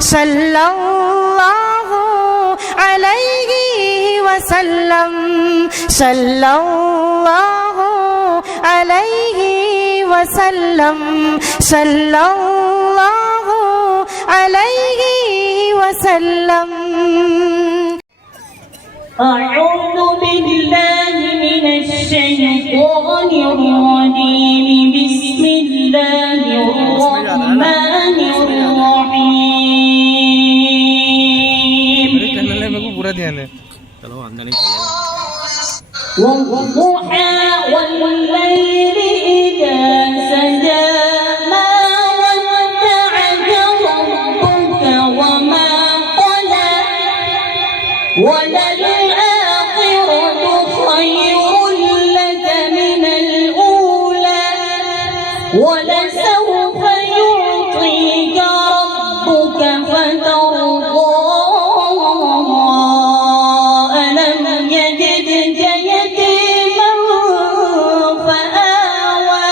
صلی اللہ علیہ وسلم صلی اللہ علیہ وسلم صلی اللہ علیہ وسلم. أعوذ بالله من الشيطان الرجيم. بسم الله الرحمن الرحيم. والضحى والليل إذا سجى ما ودعك ربك وما قلى وللآخرة خير لك من الأولى ولسوف يعطيك ربك فترضى. ألم يجدك يتيما فآوى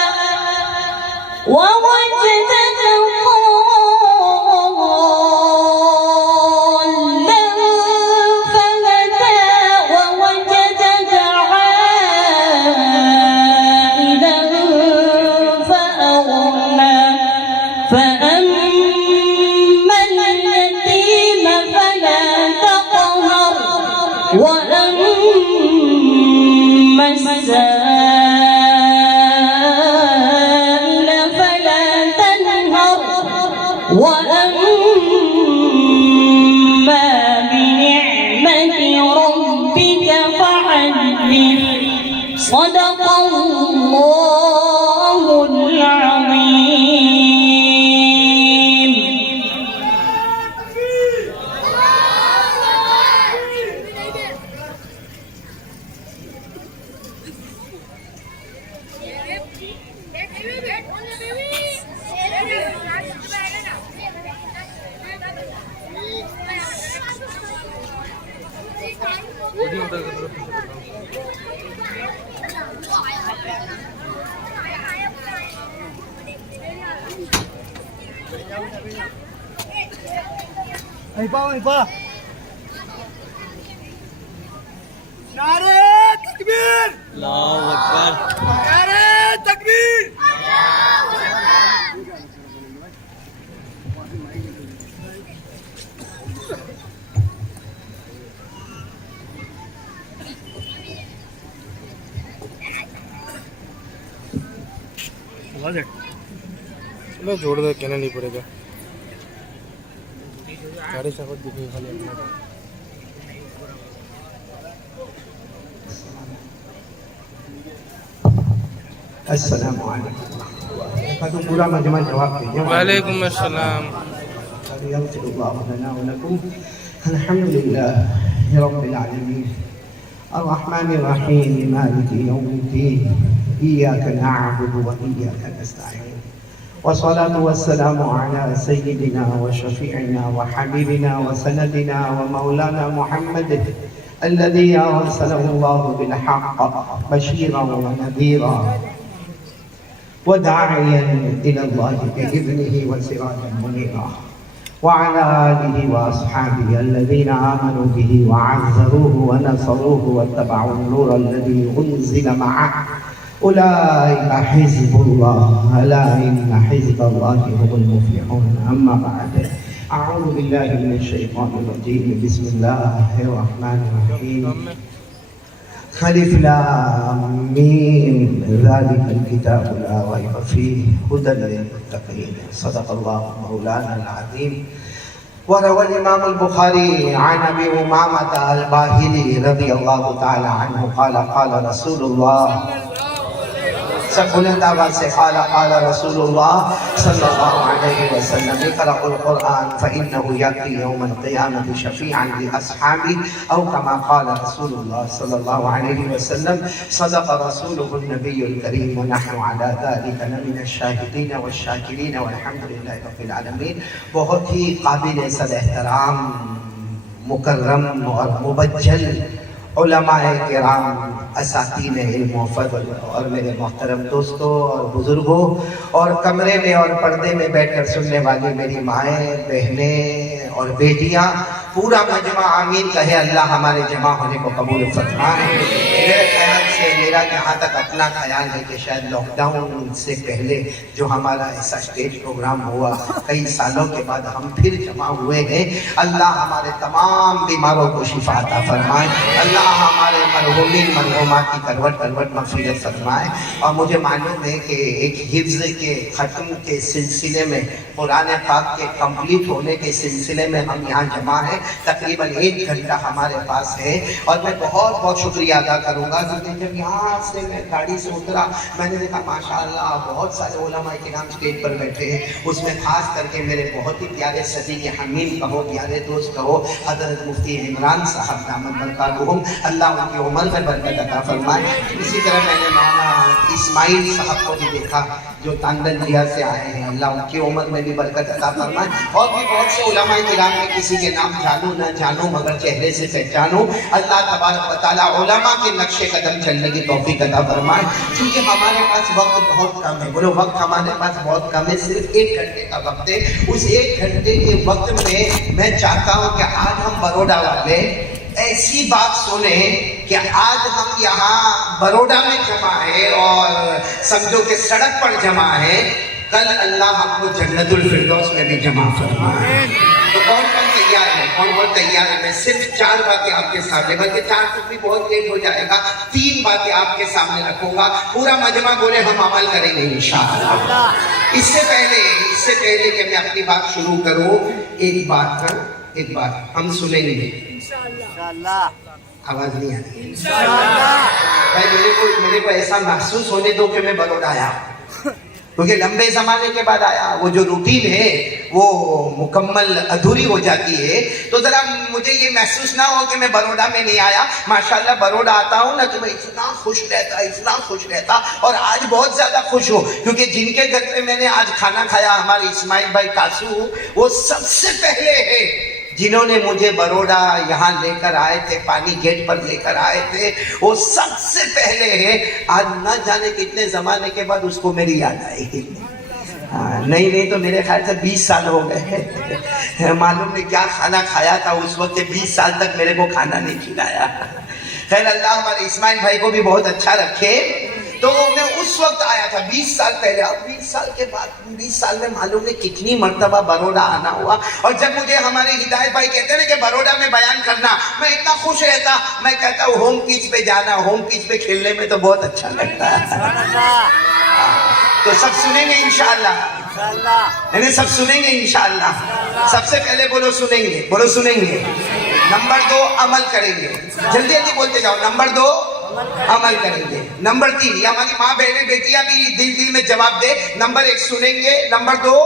ووجدك ضالا فهدى ووجدك عائلا فأغنى. فأما اليتيم فلا تقهر وأما السائل فلا تنهر وأما بنعمة ربك فحدث. صدق الله العظيم. نعرہ تکبیر، اللہ اکبر، نعرہ تکبیر. چلو چھوڑ دو، کہنا نہیں پڑے گا. ساڑھے سفر دکھے خالی اپنا. السلام علیکم. پورا مجمع جواب دیجیے. وعلیکم السلام. يغفر الله لنا ولكم. الحمد لله رب العالمين الرحمن الرحيم مالك يوم الدين إياك نعبد وإياك نستعين والصلاة والسلام على سيدنا وشفيعنا وحبيبنا وسندنا ومولانا محمد الذي أرسله الله بالحق بشيرا ونذيرا وداعيا إلى الله بإذنه وسراجا منيرا وعلى آله وأصحابه الذين آمنوا به وعزروه ونصروه واتبعوا النور الذي أنزل معه أولئك حزب الله ألا إن حزب الله هم المفلحون. أما بعد أعوذ بالله من الشيطان الرجيم. بسم الله الرحمن الرحيم. ألف لام ميم ذلك الكتاب لا ريب فيه هدى للمتقين. صدق الله مولانا العظيم. وروى الإمام البخاري عن أبي أمامة الباهلي رضي الله تعالى عنه قال قال رسول الله بلند آواز سے قال رسول اللہ صلی اللہ علیہ وسلم اقرأوا القرآن فإنه يأتي يوم القيامة شفيعا لأصحابه أو كما قال رسول الله صلی اللہ علیہ وسلم. صدق رسوله النبي الكريم ونحن على ذلك لمن الشاهدين والشاكرين والحمد لله رب العالمين. بہت ہی قابل صد احترام، مکرم اور مبجل علماء کرام، اساتین علم و فضل اور میرے محترم دوستوں اور بزرگوں اور کمرے میں اور پردے میں بیٹھ کر سننے والی میری مائیں، بہنیں اور بیٹیاں، پورا مجمع آمین کہے۔ اللہ ہمارے جمع ہونے کو قبول فرمائے۔ میرے خیال سے، میرا جہاں تک اپنا خیال ہے کہ شاید لاک ڈاؤن سے پہلے جو ہمارا ایسا اسٹیج پروگرام ہوا، کئی سالوں کے بعد ہم پھر جمع ہوئے ہیں۔ اللہ ہمارے تمام بیماروں کو شفا عطا فرمائے۔ اللہ ہمارے مرحومین مرحومات کی کروٹ مغفرت فرمائے۔ اور مجھے معلوم ہے کہ ایک حفظ کے ختم کے سلسلے میں، قرآن پاک کے کمپلیٹ ہونے کے سلسلے میں ہم یہاں جمع ہیں۔ تقریباً 1 گھنٹہ ہمارے پاس ہے، اور میں بہت بہت شکریہ ادا کروں گا، کیونکہ جب یہاں سے میں گاڑی سے اترا، میں نے دیکھا ماشاءاللہ بہت سارے علماء کرام اسٹیج پر بیٹھے ہیں۔ اس میں خاص کر کے میرے بہت ہی پیارے صدیق حمیم کہو، پیارے دوست کہو، حضرت مفتی عمران صاحب دامت برکاتہم، اللہ ان کی عمر میں برکت عطا فرمائے۔ اسی طرح میں نے مولانا اسماعیل صاحب کو بھی دیکھا جو تاندل جیا سے آئے ہیں، اللہ ان کی عمر میں بھی برکت عطا فرمائے۔ اور بھی بہت سے علماء کرام میں کسی کے نام جانوں نہ جانوں مگر چہرے سے پہچانوں، اللہ تبارک و تعالیٰ علماء کے نقش قدم چلنے کی توفیق عطا فرمائے۔ کیونکہ ہمارے پاس وقت بہت کم ہے، بولو وقت ہمارے پاس بہت کم ہے، صرف 1 گھنٹے کا وقت ہے۔ اس 1 گھنٹے کے وقت میں میں چاہتا ہوں کہ آج ہم بروڈا والے ایسی بات سنیں کہ آج ہم یہاں بروڈا میں جمع ہیں اور سمجھو کہ سڑک پر جمع ہیں، کل اللہ ہم کو جنت الفردوس میں بھی جمع فرمائے۔ تو کون تیار ہے؟ کون تیار ہے؟ میں صرف 4 باتیں آپ کے سامنے، بلکہ 4 تک بھی بہت لیٹ ہو جائے گا، 3 باتیں آپ کے سامنے رکھوں گا، پورا مجمع بولے ہم عمل کریں گے انشاءاللہ۔ اس سے پہلے کہ میں اپنی بات شروع کروں، ایک بات ہم سنیں گے انشاءاللہ۔ آواز نہیں آ رہی بھائی، میرے کو ایسا محسوس ہونے دو کہ میں بروڈا آیا، کیونکہ لمبے زمانے کے بعد آیا، وہ جو روٹین ہے وہ مکمل ادھوری ہو جاتی ہے، تو ذرا مجھے یہ محسوس نہ ہو کہ میں بروڈا میں نہیں آیا۔ ماشاءاللہ بروڈا آتا ہوں نا تو میں اتنا خوش رہتا اور آج بہت زیادہ خوش ہوں، کیونکہ جن کے گھر پہ میں نے آج کھانا کھایا، ہمارے اسماعیل بھائی کاسو، وہ سب سے پہلے ہے جنہوں نے مجھے بروڈا یہاں لے کر آئے تھے، پانی گیٹ پر لے کر آئے تھے، وہ سب سے پہلے ہے۔ آج نہ جانے کتنے زمانے کے بعد اس کو میری یاد آئی گی، نہیں تو میرے خیال سے 20 سال ہو گئے، معلوم نہیں کیا کھانا کھایا تھا اس وقت، 20 سال تک میرے کو کھانا نہیں کھلایا۔ خیر اللہ ہمارے اسماعیل بھائی کو بھی بہت اچھا رکھے۔ تو میں اس وقت آیا تھا 20 سال پہلے، اب 20 سال کے بعد 20 سال میں معلوم نہیں کتنی مرتبہ بروڈا آنا ہوا۔ اور جب مجھے ہمارے ہدایت بھائی کہتے ہیں نا کہ بروڈا میں بیان کرنا، میں اتنا خوش رہتا، میں کہتا ہوں ہوم پچ پہ جانا، ہوم پچ پہ کھیلنے میں تو بہت اچھا لگتا ہے۔ تو سب سنیں گے انشاءاللہ، یعنی سب سنیں گے انشاءاللہ۔ سب سے پہلے بولو سنیں گے۔ نمبر 2 عمل کریں گے، جلدی بولتے جاؤ۔ نمبر 2 عمل کریں گے۔ نمبر 3 یہ ہماری ماں بہنیں بیٹیاں بھی دل میں جواب دے۔ نمبر 1 سنیں گے، نمبر 2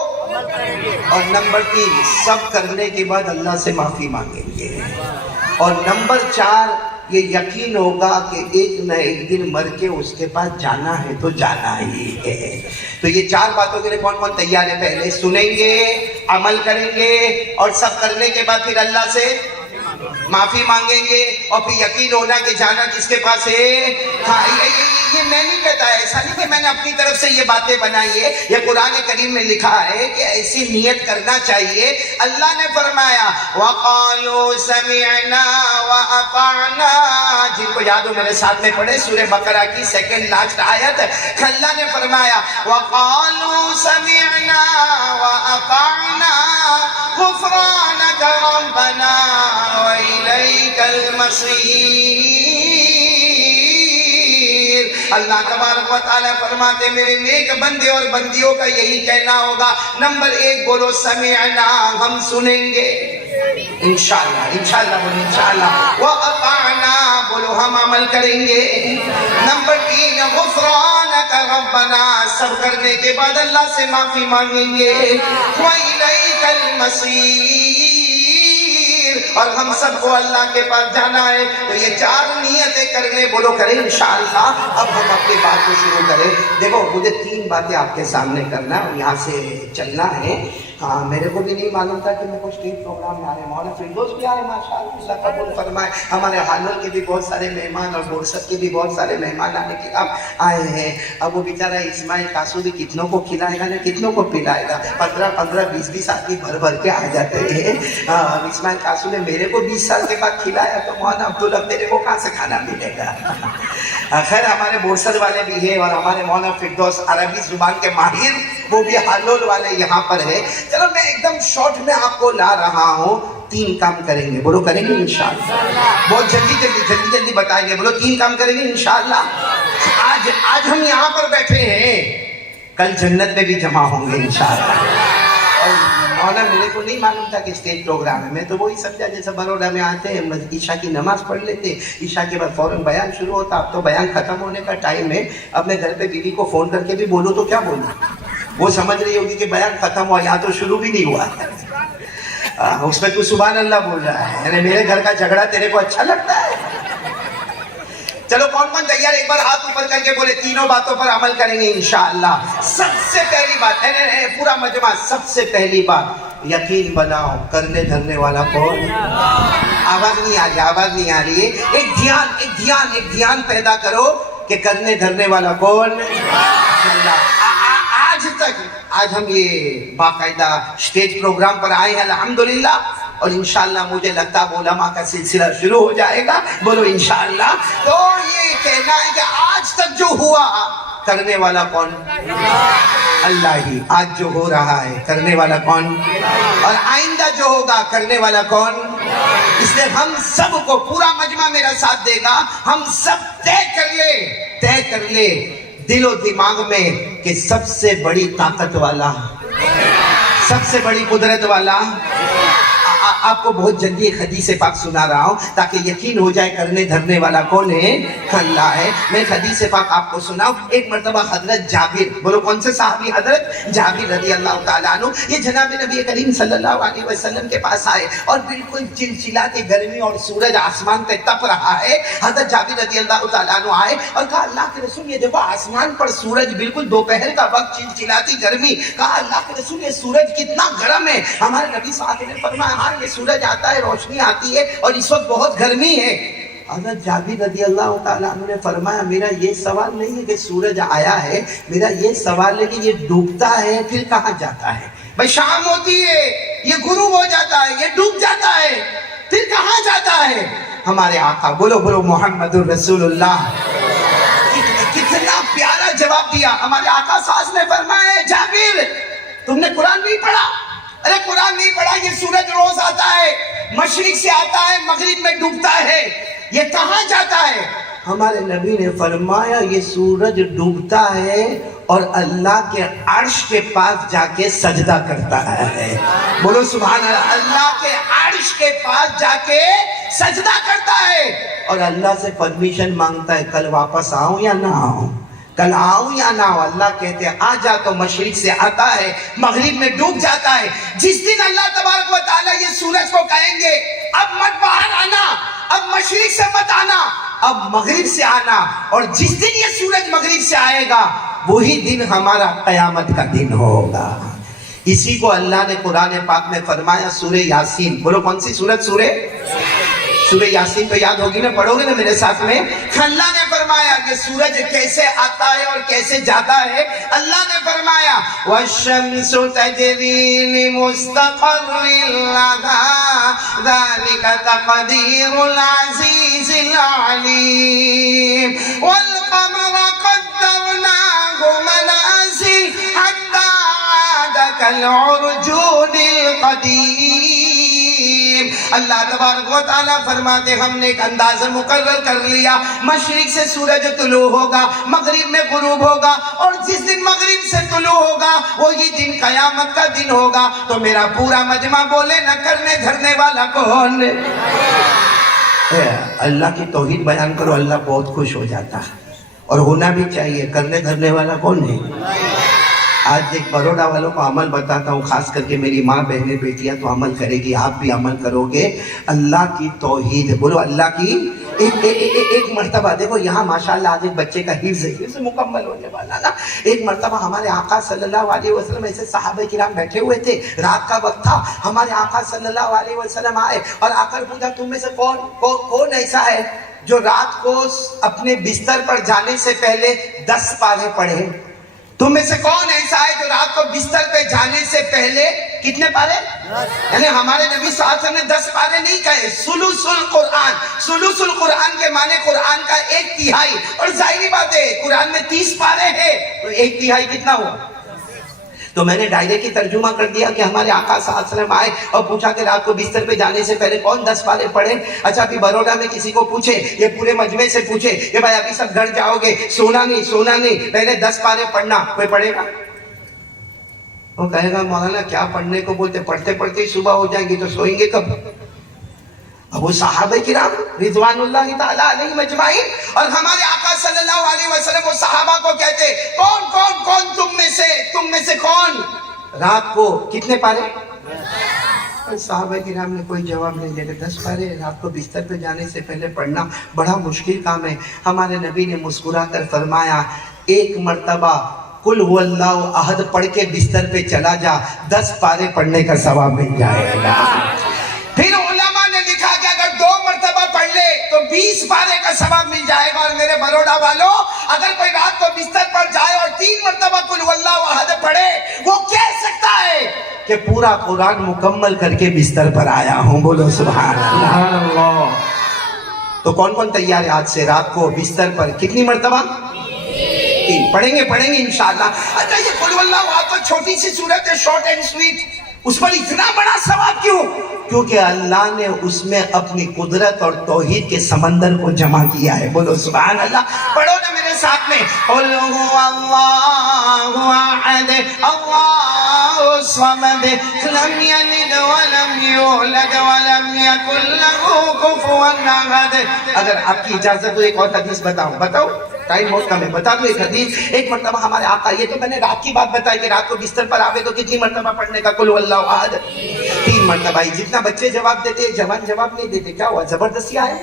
اور نمبر 3 سب کرنے کے بعد اللہ سے معافی مانگیں گے، اور نمبر 4 یہ یقین ہوگا کہ ایک نہ ایک دن مر کے اس کے پاس جانا ہے تو جانا ہی ہے۔ تو یہ 4 باتوں کے لیے کون تیار ہے؟ پہلے سنیں گے، عمل کریں گے، اور سب کرنے کے بعد پھر اللہ سے معافی مانگیں گے، اور پھر یقین ہونا کہ جانا کس کے پاس ہے۔ ہاں یہ میں نہیں کہتا ہے، ایسا نہیں کہ میں نے اپنی طرف سے یہ باتیں بنائی ہے، یہ قرآن کریم میں لکھا ہے کہ ایسی نیت کرنا چاہیے۔ اللہ نے فرمایا وَقَالُوا سَمِعْنَا وَأَطَعْنَا، جن کو یاد ہو میرے ساتھ میں پڑھے سورہ بقرہ کی 2nd لاسٹ آیت۔ اللہ نے فرمایا وَقَالُوا سَمِعْنَا وَأَطَعْنَا غُفْرَانَكَ رَبَّنَا وَإِلَيْكَ الْمَصِيرُ۔ اللہ تبارک و تعالیٰ فرماتے میرے نیک بندے اور بندیوں کا یہی کہنا ہوگا۔ نمبر 1 بولو سمعنا، ہم سنیں گے انشاءاللہ بولو انشاءاللہ۔ وَأَطَعْنَا بولو ہم عمل کریں گے۔ نمبر 3 غفرانک ربنا، سب کرنے کے بعد اللہ سے معافی مانگیں گے۔ وَإِلَيْكَ الْمَصِيرُ، تکبیر اور ہم سب کو اللہ کے پاس جانا ہے تو یہ 4 نیتیں کر لیں. بولو کریں انشاءاللہ. اب ہم اپنی بات کو شروع کریں. دیکھو مجھے 3 باتیں آپ کے سامنے کرنا ہے اور یہاں سے چلنا ہے. ہاں میرے کو بھی نہیں معلوم تھا کہ میں کوئی اسٹیج پروگرام میں آ رہے ہیں. مولانا فردوس بھی آئے ماشاءاللہ, اللہ قبول فرمائے. ہمارے حانول کے بھی بہت سارے مہمان اور بورسد کے بھی بہت سارے مہمان آنے کے اب آئے ہیں. اب وہ بیچارہ اسماعیل قاسو بھی کتنوں کو کھلائے گا نا, کتنوں کو پلائے گا. 15 20 آدمی بھر کے آ جاتے ہیں. اسماعیل قاسو نے میرے کو 20 سال کے بعد کھلایا تو مولانا عبداللہ میرے کو کہاں سے کھانا ملے گا. خیر ہمارے بورسد والے بھی ہیں اور ہمارے مولانا فردوس عربی زبان کے ماہر وہ بھی حانول والے یہاں پر ہے. چلو میں ایک دم شارٹ میں آپ کو لا رہا ہوں. 3 کام کریں گے. بولو کریں گے انشاءاللہ. بہت جلدی بتائیں گے. بولو 3 کام کریں گے انشاءاللہ. آج ہم یہاں پر بیٹھے ہیں, کل جنت میں بھی جمع ہوں گے انشاءاللہ. اور مولانا میرے کو نہیں معلوم تھا کہ اسٹیج پروگرام ہے. میں تو وہی سمجھا جیسے بروڈا میں آتے ہیں عشاء کی نماز پڑھ لیتے, عشاء کے بعد فوراً بیان شروع ہوتا. اب تو بیان ختم ہونے کا ٹائم ہے. اب میں گھر پہ بیوی کو فون کر کے بھی بولوں تو کیا بولوں, وہ سمجھ رہی ہوگی کہ بیان ختم ہوا, یہاں تو شروع بھی نہیں ہوا. اس میں تو سبحان اللہ بول رہا ہے. یعنی میرے گھر کا جھگڑا تیرے کو اچھا لگتا ہے. چلو کون تیار, ایک بار ہاتھ اوپر کر کے بولے 3 باتوں پر عمل کریں گے انشاءاللہ. سب سے پہلی بات, پورا مجمع, سب سے پہلی بات یقین بناؤ کرنے دھرنے والا کون. آواز نہیں آ رہی ہے. ایک دھیان پیدا کرو کہ کرنے دھرنے والا کون. آج ہم یہ باقاعدہ اسٹیج پروگرام پر آئے ہیں الحمدللہ, اور انشاءاللہ مجھے لگتا ہے علماء کا سلسلہ شروع ہو جائے گا. بولو انشاءاللہ. تو یہ کہنا ہے کہ آج تک جو ہوا کرنے والا کون, اللہ ہی. آج جو ہو رہا ہے کرنے والا کون, اور آئندہ جو ہوگا کرنے والا کون. اس لیے ہم سب کو, پورا مجمع میرا ساتھ دے گا, ہم سب طے کر لے دل و دماغ میں کہ سب سے بڑی طاقت والا, سب سے بڑی قدرت والا. آپ کو بہت جلدی ایک حدیث پاک سنا رہا ہوں تاکہ یقین ہو جائے کرنے دھرنے والا کون ہے, اللہ ہے. میں حدیث پاک آپ کو سناؤں. ایک مرتبہ حضرت جابر, بولو کون سے صحابی, حضرت جابر رضی اللہ تعالیٰ عنہ, یہ جناب نبی کریم صلی اللہ علیہ وسلم کے پاس آئے اور بالکل چلچلاتی گرمی اور سورج آسمان پہ تپ رہا ہے. حضرت جابر رضی اللہ تعالیٰ عنہ آئے اور کہا اللہ کے رسول یہ دیکھو آسمان پر سورج, بالکل دوپہر کا وقت, چلچلاتی گرمی. کہا اللہ کے رسول یہ سورج کتنا گرم ہے. ہمارے نبی صلی اللہ علیہ وسلم نے فرمایا ہاں یہ سورج آتا ہے, روشنی آتی ہے اور اس وقت بہت گرمی ہے. حضرت جابر رضی اللہ تعالیٰ عنہ نے فرمایا میرا یہ سوال نہیں ہے کہ سورج آیا ہے, میرا یہ سوال ہے کہ یہ ڈوبتا ہے پھر کہاں جاتا ہے. بھائی شام ہوتی ہے, یہ غروب ہو جاتا ہے, یہ ڈوب جاتا ہے, پھر کہاں جاتا ہے. ہمارے آقا, بولو محمد الرسول اللہ, کتنا پیارا جواب دیا. ہمارے آقا ساز نے فرمایا جابر تم نے قرآن نہیں پڑھا. ارے قرآن نہیں پڑھا, یہ سورج روز آتا ہے, مشرق سے آتا ہے, مغرب میں ڈوبتا ہے, یہ کہاں جاتا ہے. ہمارے نبی نے فرمایا یہ سورج ڈوبتا ہے اور اللہ کے عرش کے پاس جا کے سجدہ کرتا ہے. بولو سبحان اللہ. اللہ کے عرش کے پاس جا کے سجدہ کرتا ہے اور اللہ سے پرمیشن مانگتا ہے کل واپس آؤں یا نہ آؤں, کل آؤں یا نہ آؤں. اللہ کہتے ہیں آ جا تو مشرق سے آتا ہے, مغرب میں ڈوب جاتا ہے. جس دن اللہ تبارک و تعالیٰ یہ سورج کو کہیں گے اب مت باہر آنا, اب مشرق سے مت آنا, اب مغرب سے آنا, اور جس دن یہ سورج مغرب سے آئے گا وہی دن ہمارا قیامت کا دن ہوگا. اسی کو اللہ نے قرآن پاک میں فرمایا سورہ یاسین. بولو کون سی سورت, سورہ یاسین تو یاد ہوگی نا, پڑھو گے نا میرے ساتھ میں. اللہ نے فرمایا کہ سورج کیسے آتا ہے اور کیسے جاتا ہے. اللہ نے فرمایا وَالشَّمْسُ تَجْرِي لِمُسْتَقَرٍّ لَهَا ذَلِكَ تَقْدِيرُ الْعَزِيزِ الْعَلِيمِ وَالْقَمَرَ قَدَّرْنَاهُ مَنَازِلَ حَتَّى عَادَ كَالْعُرْجُونِ الْقَدِيمِ. اللہ تبارک و تعالیٰ فرماتے ہم نے ایک اندازہ مقرر کر لیا, مشرق سے سورج طلوع ہوگا, مغرب میں غروب ہوگا, اور جس دن مغرب سے طلوع ہوگا وہی دن قیامت کا دن ہوگا. تو میرا پورا مجمع بولے نہ کرنے دھرنے والا کون. اللہ کی توحید بیان کرو, اللہ بہت خوش ہو جاتا ہے, اور ہونا بھی چاہیے. کرنے دھرنے والا کون ہے, آج ایک بروڈا والوں کو عمل بتاتا ہوں، خاص کر کے میری ماں بہنیں بیٹیاں تو عمل کرے گی، آپ بھی عمل کرو گے۔ اللہ کی توحید، بولو اللہ کی ایک مرتبہ دیکھو یہاں ماشاءاللہ آج ایک بچے کا حفظ مکمل ہونے والا نا۔ ایک مرتبہ ہمارے آقا صلی اللہ علیہ وسلم ایسے صحابہ کرام بیٹھے ہوئے تھے، رات کا وقت تھا، ہمارے آقا صلی اللہ علیہ وسلم آئے اور آ کر پوچھا تم میں سے کون ایسا ہے جو رات کو اپنے بستر پر جانے سے پہلے 10 پارے پڑھے؟ تم میں سے کون ایسا ہے جو رات کو بستر پہ جانے سے پہلے کتنے پارے؟ یعنی ہمارے نبی صلی اللہ علیہ وسلم نے 10 پارے نہیں کہے، ثلث القرآن۔ ثلث القرآن کے معنی قرآن کا 1/3، اور ظاہری بات ہے قرآن میں 30 پارے ہیں تو 1/3 کتنا ہوا؟ تو میں نے ڈائریکٹ کی ترجمہ کر دیا کہ ہمارے آقا صلی اللہ علیہ وسلم آئے اور پوچھا کہ رات کو بستر پہ جانے سے پہلے کون 10 پارے پڑھے؟ اچھا ابھی بروڈا میں کسی کو پوچھے، یہ پورے مجمع سے پوچھے کہ بھائی ابھی سب گھر جاؤ گے، سونا نہیں، پہلے 10 پارے پڑھنا، کوئی پڑھے گا؟ وہ کہے گا مولانا کیا پڑھنے کو بولتے، پڑھتے پڑھتے ہی صبح ہو جائیں گی تو سوئیں گے کب؟ اب وہ صحابہ کرام رضوان اللہ تعالیٰ علیہ مجمعین اور ہمارے آقا صلی اللہ علیہ وسلم وہ صحابہ کو کہتے کون تم میں سے کون رات کو کتنے پارے؟ صحابہ کرام نے کوئی جواب نہیں دیا کہ 10 پارے رات کو بستر پہ جانے سے پہلے پڑھنا بڑا مشکل کام ہے۔ ہمارے نبی نے مسکرا کر فرمایا 1 مرتبہ قل هو اللہ احد پڑھ کے بستر پہ چلا جا، 10 پارے پڑھنے کا ثواب مل جائے گا۔ پھر علماء نے لکھا کہ اگر 2 مرتبہ پڑھ لے تو 20 پارے کا ثواب مل جائے گا۔ اور میرے بروڈا والوں، اگر کوئی رات کو بستر پر جائے اور 3 مرتبہ قل هو اللہ احد پڑھے، وہ کہہ سکتا ہے کہ پورا قرآن مکمل کر کے بستر پر آیا ہوں، بولو سبحان اللہ۔ تو کون تیار ہے آج سے رات کو بستر پر کتنی مرتبہ؟ 3 پڑھیں گے انشاءاللہ۔ اچھا یہ قل هو اللہ احد تو چھوٹی سی سورت ہے، شارٹ اینڈ سویٹ، اس پر اتنا بڑا ثواب کیوں؟ کیونکہ اللہ نے اس میں اپنی قدرت اور توحید کے سمندر کو جمع کیا ہے، بولو سبحان اللہ۔ پڑھو نا میرے ساتھ میں، قل هو اللہ احد اللہ الصمد لم یلد ولم یولد ولم یکن له کفوا احد۔ اگر آپ کی اجازت ہو ایک اور حدیث بتاؤ، ٹائم بہت کم ہے، بتا دو ایک حدیث۔ ایک مرتبہ ہمارے آقا، یہ تو میں نے رات کی بات بتائی کہ رات کو بستر پر آوے تو کتنی مرتبہ پڑھنے کا قل هو اللہ احد؟ 3 مرتبہ ہی۔ جتنا بچے جواب دیتے ہیں، جوان جواب نہیں دیتے، کیا ہوا؟ زبردستی آئے؟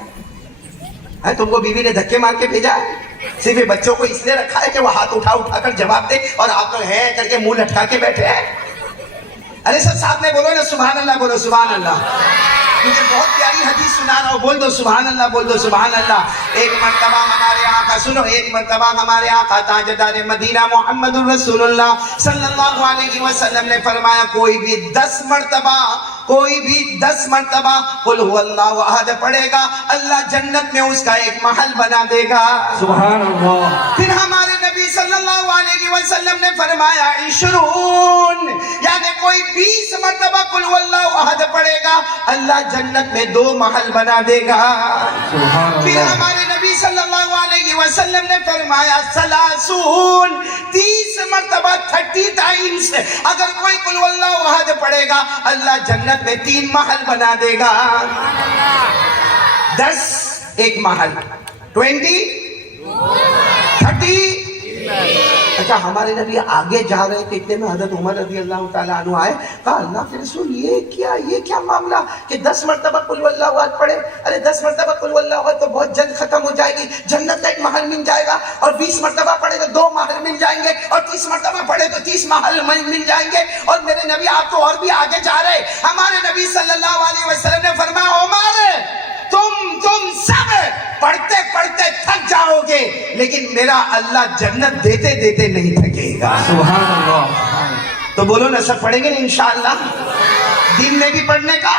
تم کو بیوی نے دھکے مار کے بھیجا ہے؟ صرف بچوں کو اس لیے رکھا ہے کہ وہ ہاتھ اٹھا کر جواب دے اور آپ تو ہے کر کے منہ لٹکا کے بیٹھے ہیں؟ ارے سب ساتھ میں بولو نا سبحان اللہ، بولو سبحان اللہ۔ مجھے بہت پیاری حدیث سنا رہا ہوں، بول دو سبحان اللہ، بول دو سبحان اللہ۔ ایک مرتبہ ہمارے آقا، سنو، ایک مرتبہ ہمارے آقا تاجدار مدینہ محمد الرسول اللہ صلی اللہ علیہ وسلم نے فرمایا کوئی بھی 10 مرتبہ قل هو اللہ احد پڑھے گا، اللہ جنت میں اس کا ایک محل بنا دے گا، سبحان اللہ۔ پھر ہمارے نبی صلی اللہ علیہ وسلم نے فرمایا 20، یعنی کوئی 20 مرتبہ قل هو اللہ احد پڑھے گا، اللہ جنت میں 2 محل بنا دے گا۔ پھر ہمارے نبی صلی اللہ علیہ وسلم نے فرمایا 30 مرتبہ 30 ٹائمز اگر کوئی قل هو اللہ احد پڑھے گا، اللہ جنت میں 3 محل بنا دے گا۔ 10 ایک محل، 20 30۔ اچھا ہمارے نبی آگے جا رہے تھے، اتنے میں حضرت عمر رضی اللہ تعالیٰ عنہ آئے، کہا اللہ کے رسول یہ کیا معاملہ کہ 10 مرتبہ قل هو اللہ احد پڑھے؟ ارے 10 مرتبہ قل هو اللہ احد تو بہت جلد ختم ہو جائے گی، جنت کا ایک محل مل جائے گا، اور 20 مرتبہ پڑھے تو 2 محل مل جائیں گے، اور 30 مرتبہ پڑھے تو 30 محل مل جائیں گے۔ اور میرے نبی آپ تو اور بھی آگے جا رہے، ہمارے نبی صلی اللہ علیہ وسلم نے فرمایا عمر تم سب پڑھتے پڑھتے تھک جاؤ گے، لیکن میرا اللہ جنت دیتے دیتے نہیں تھکے گا، سبحان اللہ۔ تو بولو نا سب پڑھیں گے نا انشاءاللہ، دن میں بھی پڑھنے کا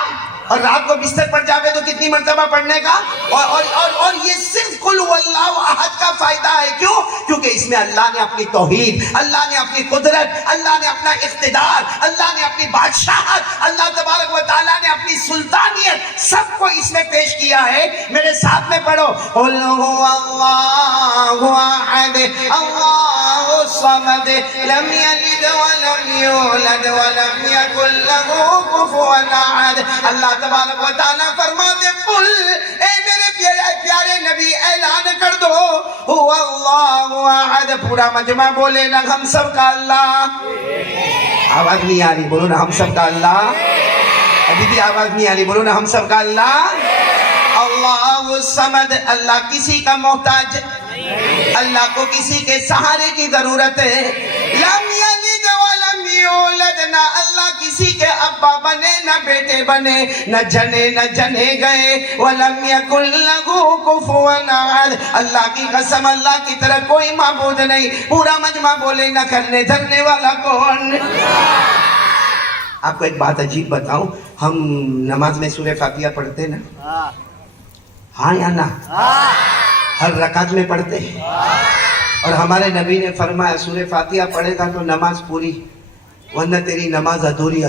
اور رات کو بستر پر جاوے تو کتنی مرتبہ پڑھنے کا، اور یہ صرف قل هو اللہ احد کا فائدہ ہے، کیونکہ اس میں اللہ نے اپنی توحید، اللہ نے اپنی قدرت، اللہ نے اپنا اقتدار، اللہ نے اپنی بادشاہت، اللہ تبارک و تعالیٰ نے اپنی سلطانیت سب کو اس میں پیش کیا ہے۔ میرے ساتھ میں پڑھو قل هو اللہ احد اللہ الصمد لم یلد ولم یولد ولم یکن له کفوا احد۔ اللہ تبارک و تعالیٰ فرماتے قل، اے میرے پیارے نبی اعلان کر دو هو اللہ احد. پورا مجمع بولے نا ہم سب کا اللہ. آواز نہیں آ رہی, بولو نا ہم سب کا اللہ. ابھی بھی آواز نہیں آ رہی, بولو نا ہم سب کا اللہ. اللہ الصمد, اللہ کسی کا محتاج, اللہ کو کسی کے سہارے کی ضرورت ہے. لم یلد ولم یولد, نہ اللہ کسی کے ابا بنے نہ بیٹے بنے, نہ جنے گئے. ولم یکن لہ کفوا احد, اللہ کی قسم اللہ کی طرح کوئی معبود نہیں. پورا مجمع بولے نہ کرنے دھرنے والا کون. آپ کو ایک بات عجیب بتاؤں, ہم نماز میں سورہ فاتحہ پڑھتے نا, ہاں یا نا؟ ہر رکعت میں پڑھتے ہیں. اور ہمارے نبی نے فرمایا سورہ فاتحہ پڑھے گا تو نماز پوری, ورنہ تیری نماز ادھوری.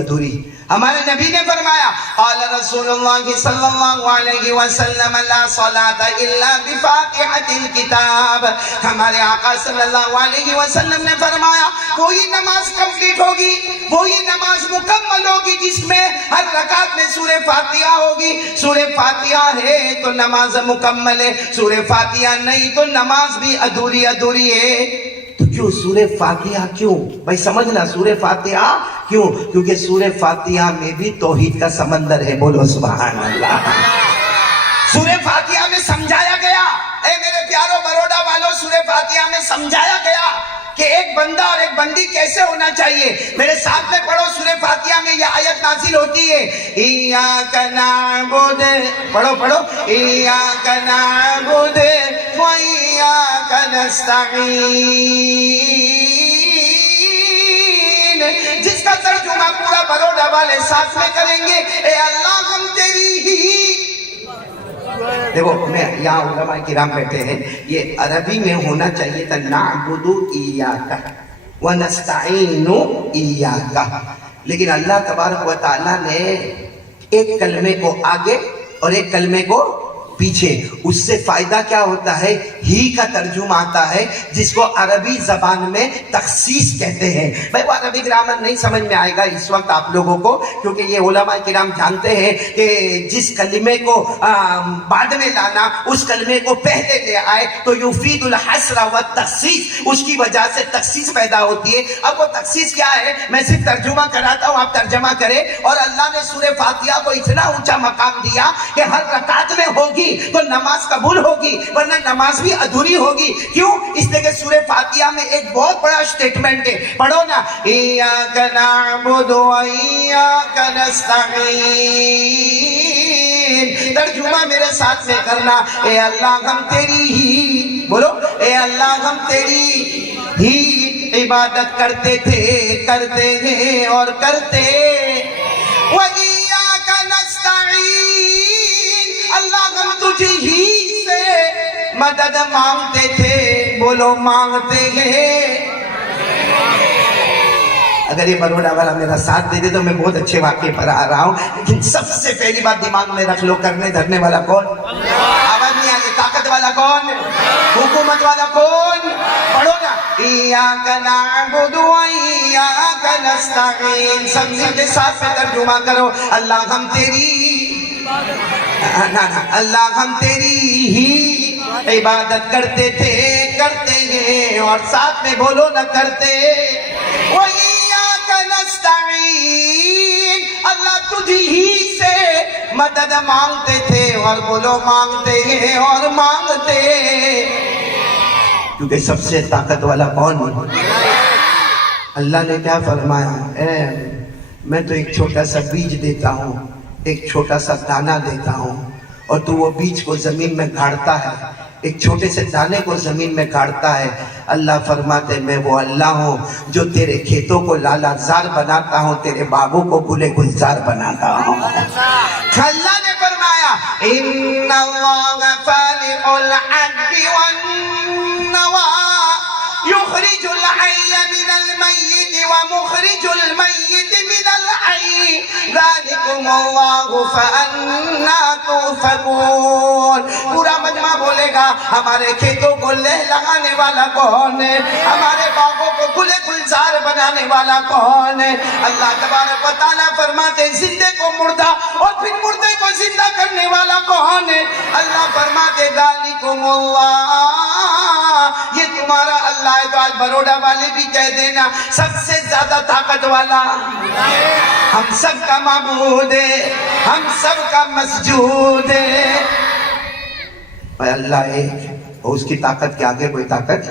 ہمارے نبی نے فرمایا قال رسول اللہ صلی اللہ علیہ وسلم لا صلاۃ الا بفاتحۃ الکتاب. ہمارے آقا صلی اللہ علیہ وسلم نے فرمایا کوئی نماز کمپلیٹ ہوگی, وہی نماز مکمل ہوگی جس میں ہر رکعت میں سورہ فاتحہ ہوگی. سورہ فاتحہ ہے تو نماز مکمل ہے, سورہ فاتحہ نہیں تو نماز بھی ادھوری ہے. تو کیوں سورہ فاتحہ کیوں بھائی, سمجھنا سورہ فاتحہ کیوں, کیونکہ سورہ فاتحہ میں بھی توحید کا سمندر ہے. بولو سبحان اللہ. سورہ فاتحہ میں سمجھایا گیا, اے میرے پیارو بروڈا والوں, سورہ فاتحہ میں سمجھایا گیا کہ ایک بندہ اور ایک بندی کیسے ہونا چاہیے. میرے ساتھ میں پڑھو, سورہ فاتحہ میں یہ آیت نازل ہوتی ہے ایاک نعبد, پڑھو ایاک نعبد و ایاک نستعین, جس کا ترجمہ پورا بروڈا والے ساتھ میں کریں گے اے اللہ ہم تیری ہی. دیکھو میں یہاں علماء کرام بیٹھے ہیں, یہ عربی میں ہونا چاہیے تھا نعبد ایاک و نستعین ایاک, لیکن اللہ تبارک و تعالیٰ نے ایک کلمے کو آگے اور ایک کلمے کو پیچھے. اس سے فائدہ کیا ہوتا ہے, ہی کا ترجمہ آتا ہے جس کو عربی زبان میں تخصیص کہتے ہیں. بھائی وہ عربی گرامر نہیں سمجھ میں آئے گا اس وقت آپ لوگوں کو, کیونکہ یہ علماء کرام جانتے ہیں کہ جس کلمے کو بعد میں لانا اس کلمے کو پہلے لے آئے تو یفید الحصر والتخصیص, اس کی وجہ سے تخصیص پیدا ہوتی ہے. اب وہ تخصیص کیا ہے, میں صرف ترجمہ کراتا ہوں, آپ ترجمہ کریں. اور اللہ نے سورہ فاتحہ کو اتنا اونچا مقام دیا کہ ہر رکعت میں ہوگی تو نماز قبول ہوگی, ورنہ نماز بھی ادھوری ہوگی. کیوں؟ اس لیے کہ سورہ فاتحہ میں ایک بہت بڑا سٹیٹمنٹ ہے. پڑھو نا ایاک نعبد و ایاک نستعین. ترجمہ میرے ساتھ میں کرنا, اے اللہ ہم تیری ہی, بولو اے اللہ ہم تیری ہی عبادت کرتے تھے, کرتے ہیں اور کرتے. و ایاک نستعین, اللہ ہم تجھے ہی سے مدد مانگتے تھے, بولو مانگتے ہیں. اگر یہ بروڈا والا میرا ساتھ دے دے تو میں بہت اچھے واقعے پر آ رہا ہوں, لیکن سب سے پہلی بات دماغ میں رکھ لو, کرنے دھرنے والا کون, آواز نہیں آئی, طاقت والا کون, حکومت والا کون. پڑھو نا ایاک نعبد و ایاک نستعین, سب مل کے ساتھ میں ترجمہ کرو, اللہ ہم تیری, اللہ ہم تیری ہی عبادت کرتے تھے, کرتے ہیں اور ساتھ میں بولو نہ کرتے. وَإِيَّاكَ نَسْتَعِينُ, اللہ تجھ ہی سے مدد مانگتے تھے, اور بولو مانگتے ہیں اور مانگتے. کیونکہ سب سے طاقت والا کون, اللہ نے کیا فرمایا, میں تو ایک چھوٹا سا بیج دیتا ہوں, ایک چھوٹا سا دانہ دیتا ہوں, اور تو وہ بیج کو زمین میں گاڑتا ہے, ایک چھوٹے سے دانے کو زمین میں گاڑتا ہے. اللہ فرماتے میں وہ اللہ ہوں جو تیرے کھیتوں کو لالا زار بناتا ہوں, تیرے باغوں کو گلے گلزار بناتا ہوں. اللہ نے فرمایا ان اللہ فالق الحب والنوى يخرج الحي من الميت ومخرج الميت من الحي ذلكم الله فأنا تؤفكون. پورا مجمع بولے گا ہمارے کھیتوں کو لہلانے والا کون ہے, ہمارے باغوں کو گلے گلزار بنانے والا کون ہے. اللہ تبارک و تعالیٰ فرماتے زندے کو مردہ اور پھر مردے کو زندہ کرنے والا کون ہے. اللہ فرماتے ذالکم اللہ، یہ تمہارا اللہ ہے۔ تو آج بروڈا والے بھی کہہ دینا سب سے زیادہ طاقت والا ہم سب کا معبود ہے، ہم سب کا مسجود ہے۔ اللہ ایک اور اس کی طاقت کے آگے کوئی طاقت۔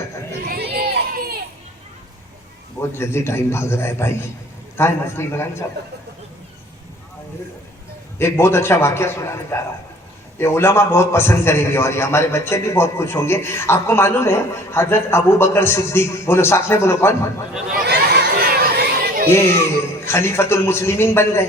بہت جلدی ٹائم بھاگ رہا ہے بھائی، کہاں ہے مچھلی بنانے صاحب؟ ایک بہت اچھا واقعہ سنانے جا رہا ہوں، یہ علماء بہت پسند کریں گے اور یہ ہمارے بچے بھی بہت خوش ہوں گے۔ آپ کو معلوم ہے حضرت ابو بکر صدیق، بولو ساتھ میں بولو، کون؟ یہ خلیفۃ المسلمین بن گئے،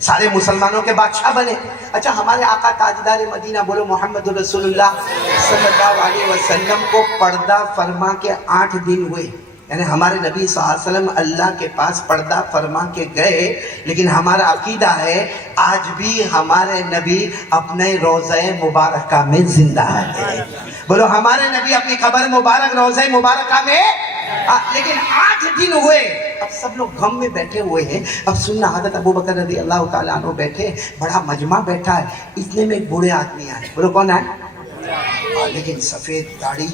سارے مسلمانوں کے بادشاہ بنے۔ اچھا ہمارے آقا تاجدار مدینہ بولو محمد رسول اللہ صلی اللہ علیہ وسلم کو پردہ فرما کے 8 دن ہوئے، یعنی ہمارے نبی صلی اللہ علیہ وسلم اللہ کے پاس پردہ فرما کے گئے، لیکن ہمارا عقیدہ ہے آج بھی ہمارے نبی اپنے روضہ مبارکہ میں زندہ ہے۔ بولو ہمارے نبی اپنی قبر مبارک روضہ مبارکہ میں، لیکن 8 دن ہوئے۔ اب سب لوگ غم میں بیٹھے ہوئے ہیں۔ اب سننا، حضرت ابو بکر رضی اللہ تعالیٰ عنہ بیٹھے، بڑا مجمع بیٹھا ہے، اتنے میں ایک بوڑھے آدمی آئے، بولو کون آئے؟ لیکن سفید داڑھی،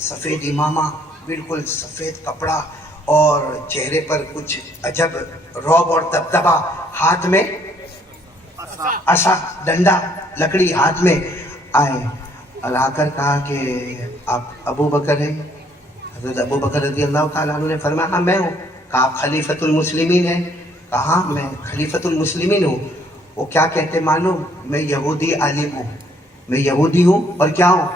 سفید امامہ، بالکل سفید کپڑا اور چہرے پر کچھ عجب رعب اور دبدبا، ہاتھ میں عصا، ڈنڈا، لکڑی ہاتھ میں آئے اور آ کر کہا کہ آپ ابو بکر ہیں؟ حضرت ابو بکر رضی اللہ تعالیٰ عنہ نے فرمایا ہاں میں ہوں۔ کہا آپ خلیفۃ المسلمین ہیں؟ کہا میں خلیفۃ المسلمین ہوں۔ وہ کیا کہتے معلوم؟ میں یہودی عالم ہوں، میں یہودی ہوں اور کیا ہوں؟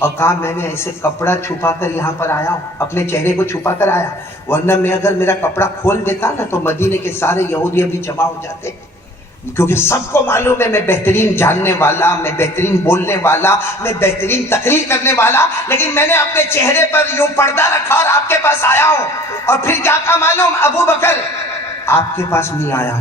اور کہا میں نے ایسے کپڑا چھپا کر یہاں پر آیا ہوں، اپنے چہرے کو چھپا کر آیا، ورنہ میں اگر میرا کپڑا کھول دیتا نا تو مدینے کے سارے یہودی ابھی جمع ہو جاتے، کیونکہ سب کو معلوم ہے میں بہترین جاننے والا، میں بہترین بولنے والا، میں بہترین تقریر کرنے والا، لیکن میں نے اپنے چہرے پر یوں پردہ رکھا اور آپ کے پاس آیا ہوں۔ اور پھر کیا کہا معلوم؟ ابو بکر آپ کے پاس نہیں آیا،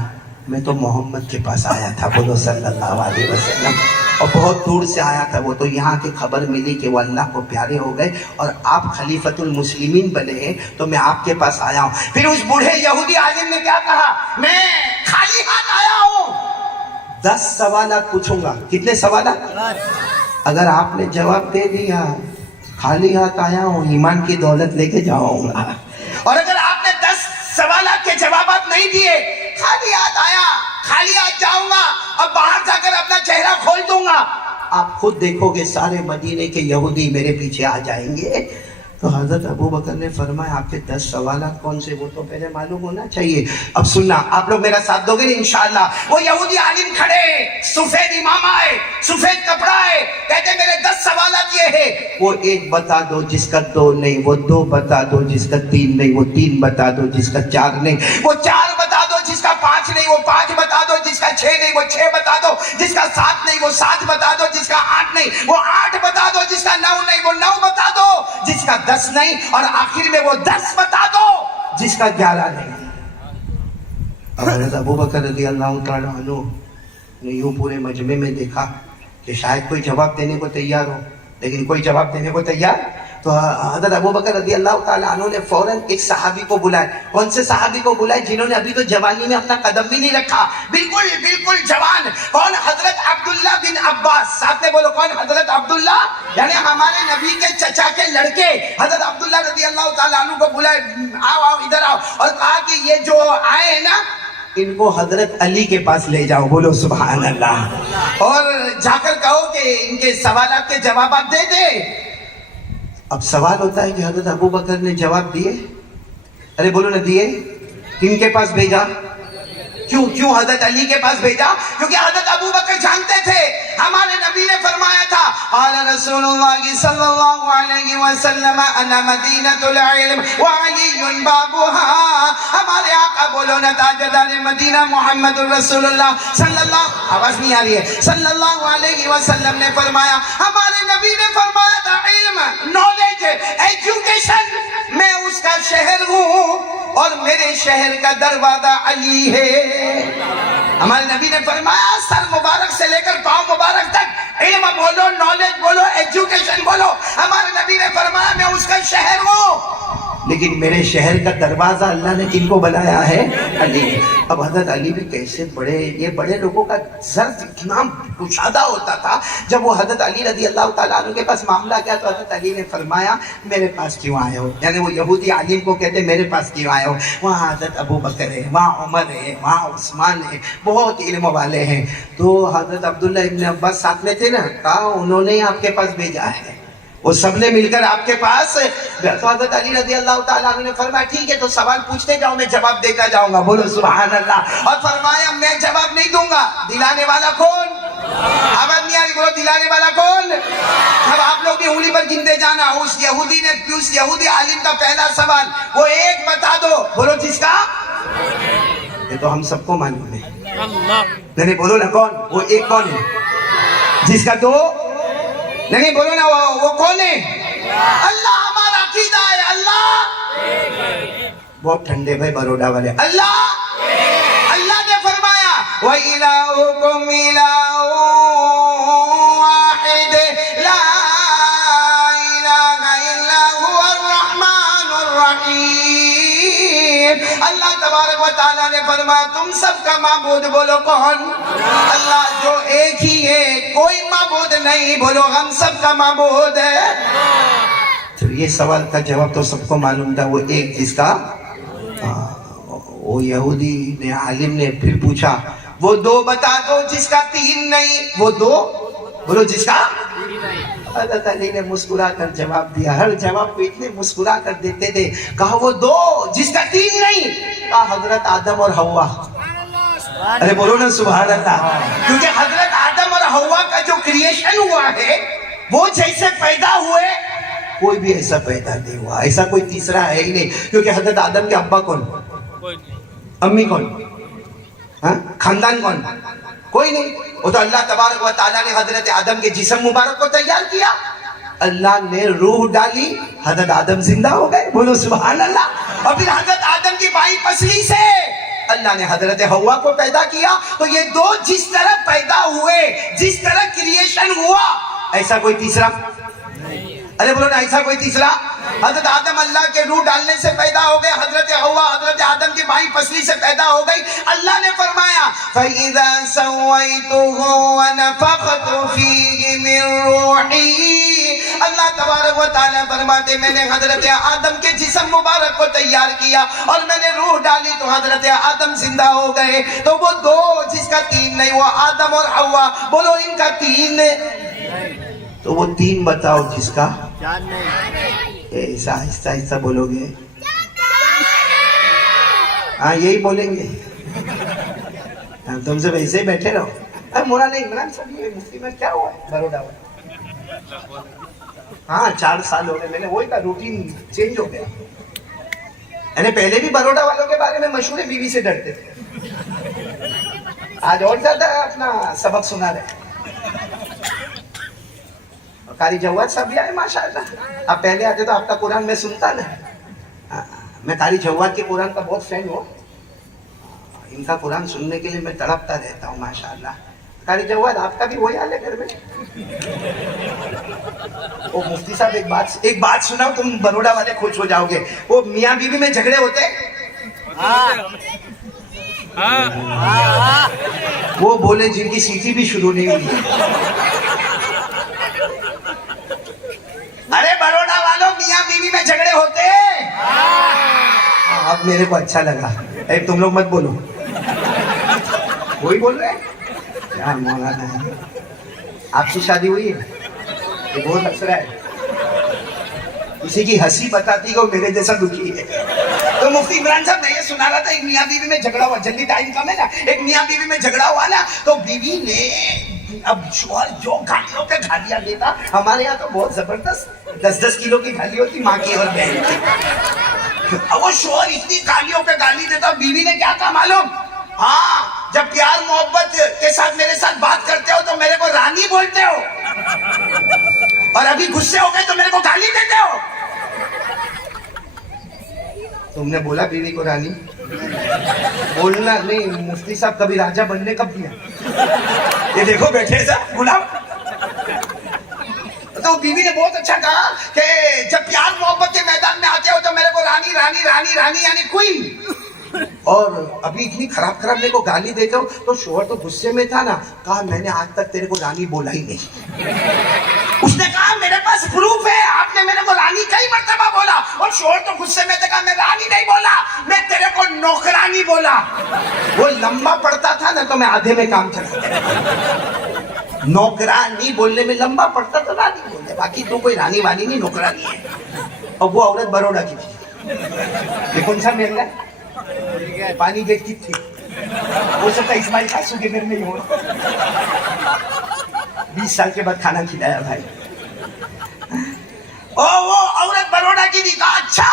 میں تو محمد کے پاس آیا تھا، بولو صلی اللہ علیہ وسلم، اور بہت دور سے آیا تھا وہ، تو یہاں کی خبر ملی کہ وہ اللہ کو پیارے ہو گئے اور آپ خلیفۃ المسلمین بنے ہیں، تو میں آپ کے پاس آیا ہوں۔ پھر اس بوڑھے یہودی عالم نے کیا کہا؟ میں خالی ہاتھ آیا ہوں، 10 سوالات پوچھوں گا۔ کتنے سوالات؟ اگر آپ نے جواب دے دیا خالی ہاتھ آیا ہوں، ایمان کی دولت لے کے جاؤں گا، اور اگر آپ نے 10 سوالات کے جوابات نہیں دیے، خالی ہاتھ آیا خالی ہاتھ جاؤں گا اور باہر جا کر اپنا چہرہ کھول دوں گا، آپ خود دیکھو گے سارے مدینے کے یہودی میرے پیچھے آ جائیں گے۔ تو حضرت ابو بکر نے فرمایا آپ کے 10 سوالات کون سے وہ تو پہلے معلوم ہونا چاہیے۔ اب سننا، آپ لوگ میرا ساتھ دو گے نا انشاءاللہ۔ وہ یہودی عالم کھڑے، سفید امامہ ہے، سفید کپڑا ہے، کہتے میرے 10 سوالات یہ ہے، وہ 1 بتا دو جس کا 2 نہیں، وہ 2 بتا دو جس کا 3 نہیں، وہ 3 بتا دو جس کا 4 نہیں، وہ 4 بتا دو جس کا 5 نہیں، وہ 5 بتا دو جس کا 6 نہیں، وہ 6 بتا دو جس کا 7 نہیں، وہ 7 بتا دو جس کا 8 نہیں، وہ 8 بتا دو جس کا 9 نہیں، وہ 9 بتا دو جس کا 10 نہیں، اور آخر میں وہ 10 بتا دو جس کا 11 نہیں۔ حضرت ابو بکر رضی اللہ تعالیٰ عنہ نے یوں پورے مجمع میں دیکھا کہ شاید کوئی جواب دینے کو تیار ہو، لیکن کوئی جواب دینے کو تیار، تو حضرت ابو بکر رضی اللہ تعالیٰ عنہ نے فوراً ایک صحابی کو بلائے۔ کون سے صحابی کو بلائے؟ جنہوں نے ابھی تو جوانی میں اپنا قدم بھی نہیں رکھا، بالکل بالکل جوان۔ کون؟ حضرت عبداللہ بن عباس، ساتھ میں بولو کون؟ حضرت عبداللہ، یعنی ہمارے نبی کے چچا کے لڑکے حضرت عبداللہ رضی اللہ تعالیٰ عنہ کو بلائے، آؤ آؤ ادھر آؤ، اور کہا کہ یہ جو آئے ہیں نا ان کو حضرت علی کے پاس لے جاؤ، بولو سبحان اللہ، اور جا کر کہو کہ ان کے سوالات کے جوابات دے دے۔ اب سوال ہوتا ہے کہ حضرت ابو بکر نے جواب دیے؟ ارے بولو نہ دیے؟ کن کے پاس بھیجا؟ کیوں حضرت علی کے پاس بھیجا؟ کیونکہ حضرت ابو بکر جانتے تھے ہمارے نبی نے فرمایا تھا قال رسول اللہ صلی اللہ علیہ وسلم انا مدینۃ العلم وعلی بابها، ہمارے آقا بولو نا تاجدار مدینہ محمد رسول اللہ صلی اللہ، آواز نہیں آ رہی ہے، صلی اللہ علیہ وسلم نے فرمایا، ہمارے نبی نے فرمایا تھا علم، نالج، ایجوکیشن، میں اس کا شہر ہوں اور میرے شہر کا دروازہ علی ہے۔ ہمارے نبی نے فرمایا سر مبارک سے لے کر پاؤں مبارک تک علم بولو، نالج بولو، ایجوکیشن بولو، ہمارے نبی نے فرمایا میں اس کا شہر ہوں، لیکن لیکن میرے شہر کا دروازہ اللہ نے کن کو بنایا ہے؟ علی۔ اب حضرت علی بھی کیسے بڑے، یہ بڑے لوگوں کا سر اتنا کشادہ ہوتا تھا۔ جب وہ حضرت علی رضی اللہ تعالیٰ عنہ کے پاس معاملہ کیا تو حضرت علی نے فرمایا میرے پاس کیوں آئے ہو؟ یعنی وہ یہودی عالم کو کہتے میرے پاس کیوں آئے ہو؟ وہاں حضرت ابو بکر ہے، وہاں عمر ہے، وہاں عثمان ہے، بہت علم والے ہیں۔ تو حضرت عبداللہ ابن عباس ساتھ میں تھے نا، کہا انہوں نے آپ کے پاس بھیجا ہے، وہ سب نے مل کر آپ کے پاس۔ تو حضرت علی رضی اللہ تعالیٰ عنہ نے فرمایا ٹھیک ہے تو سوال پوچھتے جاؤ، میں جواب دیتا جاؤں گا، بولو سبحان اللہ۔ اور فرمایا میں جواب نہیں دوں گا، دلانے والا کون؟ آواز نہیں آ رہی، بولو دلانے والا کون؟ اب آپ لوگ بھی انگلی پر گنتے جانا۔ اس یہودی عالم کا پہلا سوال وہ ایک بتا دو، بولو جس کا، یہ تو ہم سب کو معلوم ہے، نہیں بولو نا کون؟ وہ ایک کون ہے جس کا دو؟ نہیں بولو نا وہ کون ہے؟ اللہ ہمارا عقیدہ ہے، اللہ بہت ٹھنڈے بھائی بروڈا والے، اللہ نے فرمایا وَإِلَٰهُكُمْ إِلَٰهٌ وَاحِدٌ لَا إِلَٰهَ إِلَّا هُوَ الرَّحْمَٰنُ الرَّحِيمُ۔ اللہ تبارک و تعالیٰ نے فرمایا تم سب کا معبود بولو کون؟ اللہ جو ایک ہی ہے، کوئی معبود نہیں، بولو ہم سب کا معبود ہے۔ تو یہ سوال کا جواب تو سب کو معلوم تھا، وہ ایک جس کا، وہ یہودی نے عالم نے پھر پوچھا وہ دو بتا دو جس کا تین نہیں، وہ دو بولو جس کا۔ حضرت علی نے مسکرا کر جواب دیا، ہر جواب کو اتنے مسکرا کر دیتے تھے، کہا وہ دو جس کا تین نہیں، کہا حضرت آدم اور حوا۔ ارے بولو نا سبحان اللہ، کیونکہ حضرت آدم اور حوا کا جو کریشن ہوا ہے وہ جیسے پیدا ہوئے کوئی بھی ایسا پیدا نہیں ہوا، ایسا کوئی تیسرا ہے ہی نہیں، کیونکہ حضرت آدم کے ابا کون، امی کون، خاندان کون، کوئی نہیں۔ وہ تو اللہ تبارک و تعالیٰ نے حضرت آدم کے جسم مبارک کو تیار کیا، اللہ نے روح ڈالی، حضرت آدم زندہ ہو گئے، بولو سبحان اللہ۔ اور پھر حضرت آدم کی بائیں پسلی سے اللہ نے حضرت حوا کو پیدا کیا۔ تو یہ دو جس طرح پیدا ہوئے، جس طرح کریشن ہوا، ایسا کوئی تیسرا، ارے بولو نا ایسا کوئی تیسرا۔ حضرت آدم اللہ کے روح ڈالنے سے پیدا ہو گئے، حضرت حوا حضرت آدم کی بائیں پسلی سے پیدا ہو گئی۔ اللہ نے فرمایا فَإِذَا سَوَّيْتُهُ وَنَفَخْتُ فِيهِ مِن رُوحِي، اللہ تبارک و تعالیٰ فرماتے میں نے حضرت آدم کے جسم مبارک کو تیار کیا اور میں نے روح ڈالی تو حضرت آدم زندہ ہو گئے۔ تو وہ دو جس کا تین نہیں، وہ آدم اور حوا، بولو ان کا تین، تو وہ تین بتاؤ جس کا ایسا آہستہ آہستہ بولو گے، ہاں یہی بولیں گے، تم سے ویسے ہی بیٹھے رہو۔ مولانا عمران صاحب یہ مفتی میں کیا ہوا ہے بروڈا میں؟ ہاں 4 سال ہو گئے، میں نے وہی کا روٹین چینج ہو گیا۔ یعنی پہلے بھی بروڈا والوں کے بارے میں مشہور ہے، بیوی سے ڈرتے تھے، آج اور زیادہ اپنا سبق سنا رہے۔ قاری جواد صاحب بھی آئے ماشاءاللہ، آپ پہلے آتے تو آپ کا قرآن میں سنتا نا، میں قاری جواد کے قرآن کا بہت فین ہوں، ان کا قرآن سننے کے لیے میں تڑپتا رہتا ہوں ماشاءاللہ۔ قاری جواد آپ کا بھی وہی حال ہے گھر میں؟ وہ مفتی صاحب ایک بات سناؤ، تم بروڈا والے خوش ہو جاؤ گے۔ وہ میاں بیوی میں جھگڑے ہوتے، وہ بولے جن کی سیٹی بھی شروع نہیں ہوئی، ارے بروڈا والوں میاں بیوی میں جھگڑے ہوتے۔ اب میرے کو اچھا لگا، تم لوگ مت بولو، وہی بول رہے ہیں یار مولانا ہے۔ آپ کی شادی ہوئی ہے؟ یہ بہت ہنس رہا ہے، کسی کی ہنسی بتاتی کہ میرے جیسا دکھی ہے۔ تو مفتی عمران صاحب میں یہ سنا رہا تھا، ایک میاں بیوی میں جھگڑا ہوا، جلدی ٹائم کم ہے نا، ایک میاں بیوی میں جھگڑا ہوا نا، تو بیوی نے اب شوہر جو گالیوں پہ گالیاں دیتا، ہمارے یہاں تو بہت زبردست 10-10 کلو کی گالی ہوتی ماں کی اور بہن کی، اب وہ شوہر اتنی گالیوں پہ گالی دیتا، بیوی نے کیا کہا معلوم؟ ہاں جب پیار محبت کے ساتھ میرے ساتھ بات کرتے ہو تو میرے کو رانی بولتے ہو، اور ابھی غصے ہو گئے تو میرے کو گالی دیتے ہو۔ تم نے بولا بیوی کو رانی؟ بولنا نہیں، مفتی صاحب کبھی راجہ بننے کب دیا؟ یہ دیکھو بیٹھے سا غلام، تو بیوی نے بہت اچھا کہا کہ جب پیار محبت کے میدان میں آتے ہو تو میرے کو رانی رانی رانی رانی یعنی کوئین، اور ابھی اتنی خراب خراب میرے کو گالی دیتے ہو. تو شوہر تو غصے میں تھا نا، کہا میں نے آج تک تیرے کو رانی بولا ہی نہیں. اس نے کہا میرے پاس پروف ہے، آپ نے میرے کو رانی کئی مرتبہ بولا. اور شوہر تو غصے میں تھا، کہا میں رانی نہیں بولا، میں تیرے کو نوکرانی بولا. وہ لمبا پڑتا تھا نا تو میں آدھے میں کام چلا. نوکرانی بولنے میں لمبا پڑتا تو رانی بولنے، باقی تو کوئی رانی وانی نہیں، نوکرانی ہے. اور وہ عورت بروڑا کی تھی. یہ کون سا محل ہے؟ پانی گیٹ کی تھی. ہو سکتا اسماعیل ساسو کے گھر میں ہی ہو. 20 سال کے بعد کھانا کھلایا بھائی. وہ عورت بروڑا کی تھی. کہا اچھا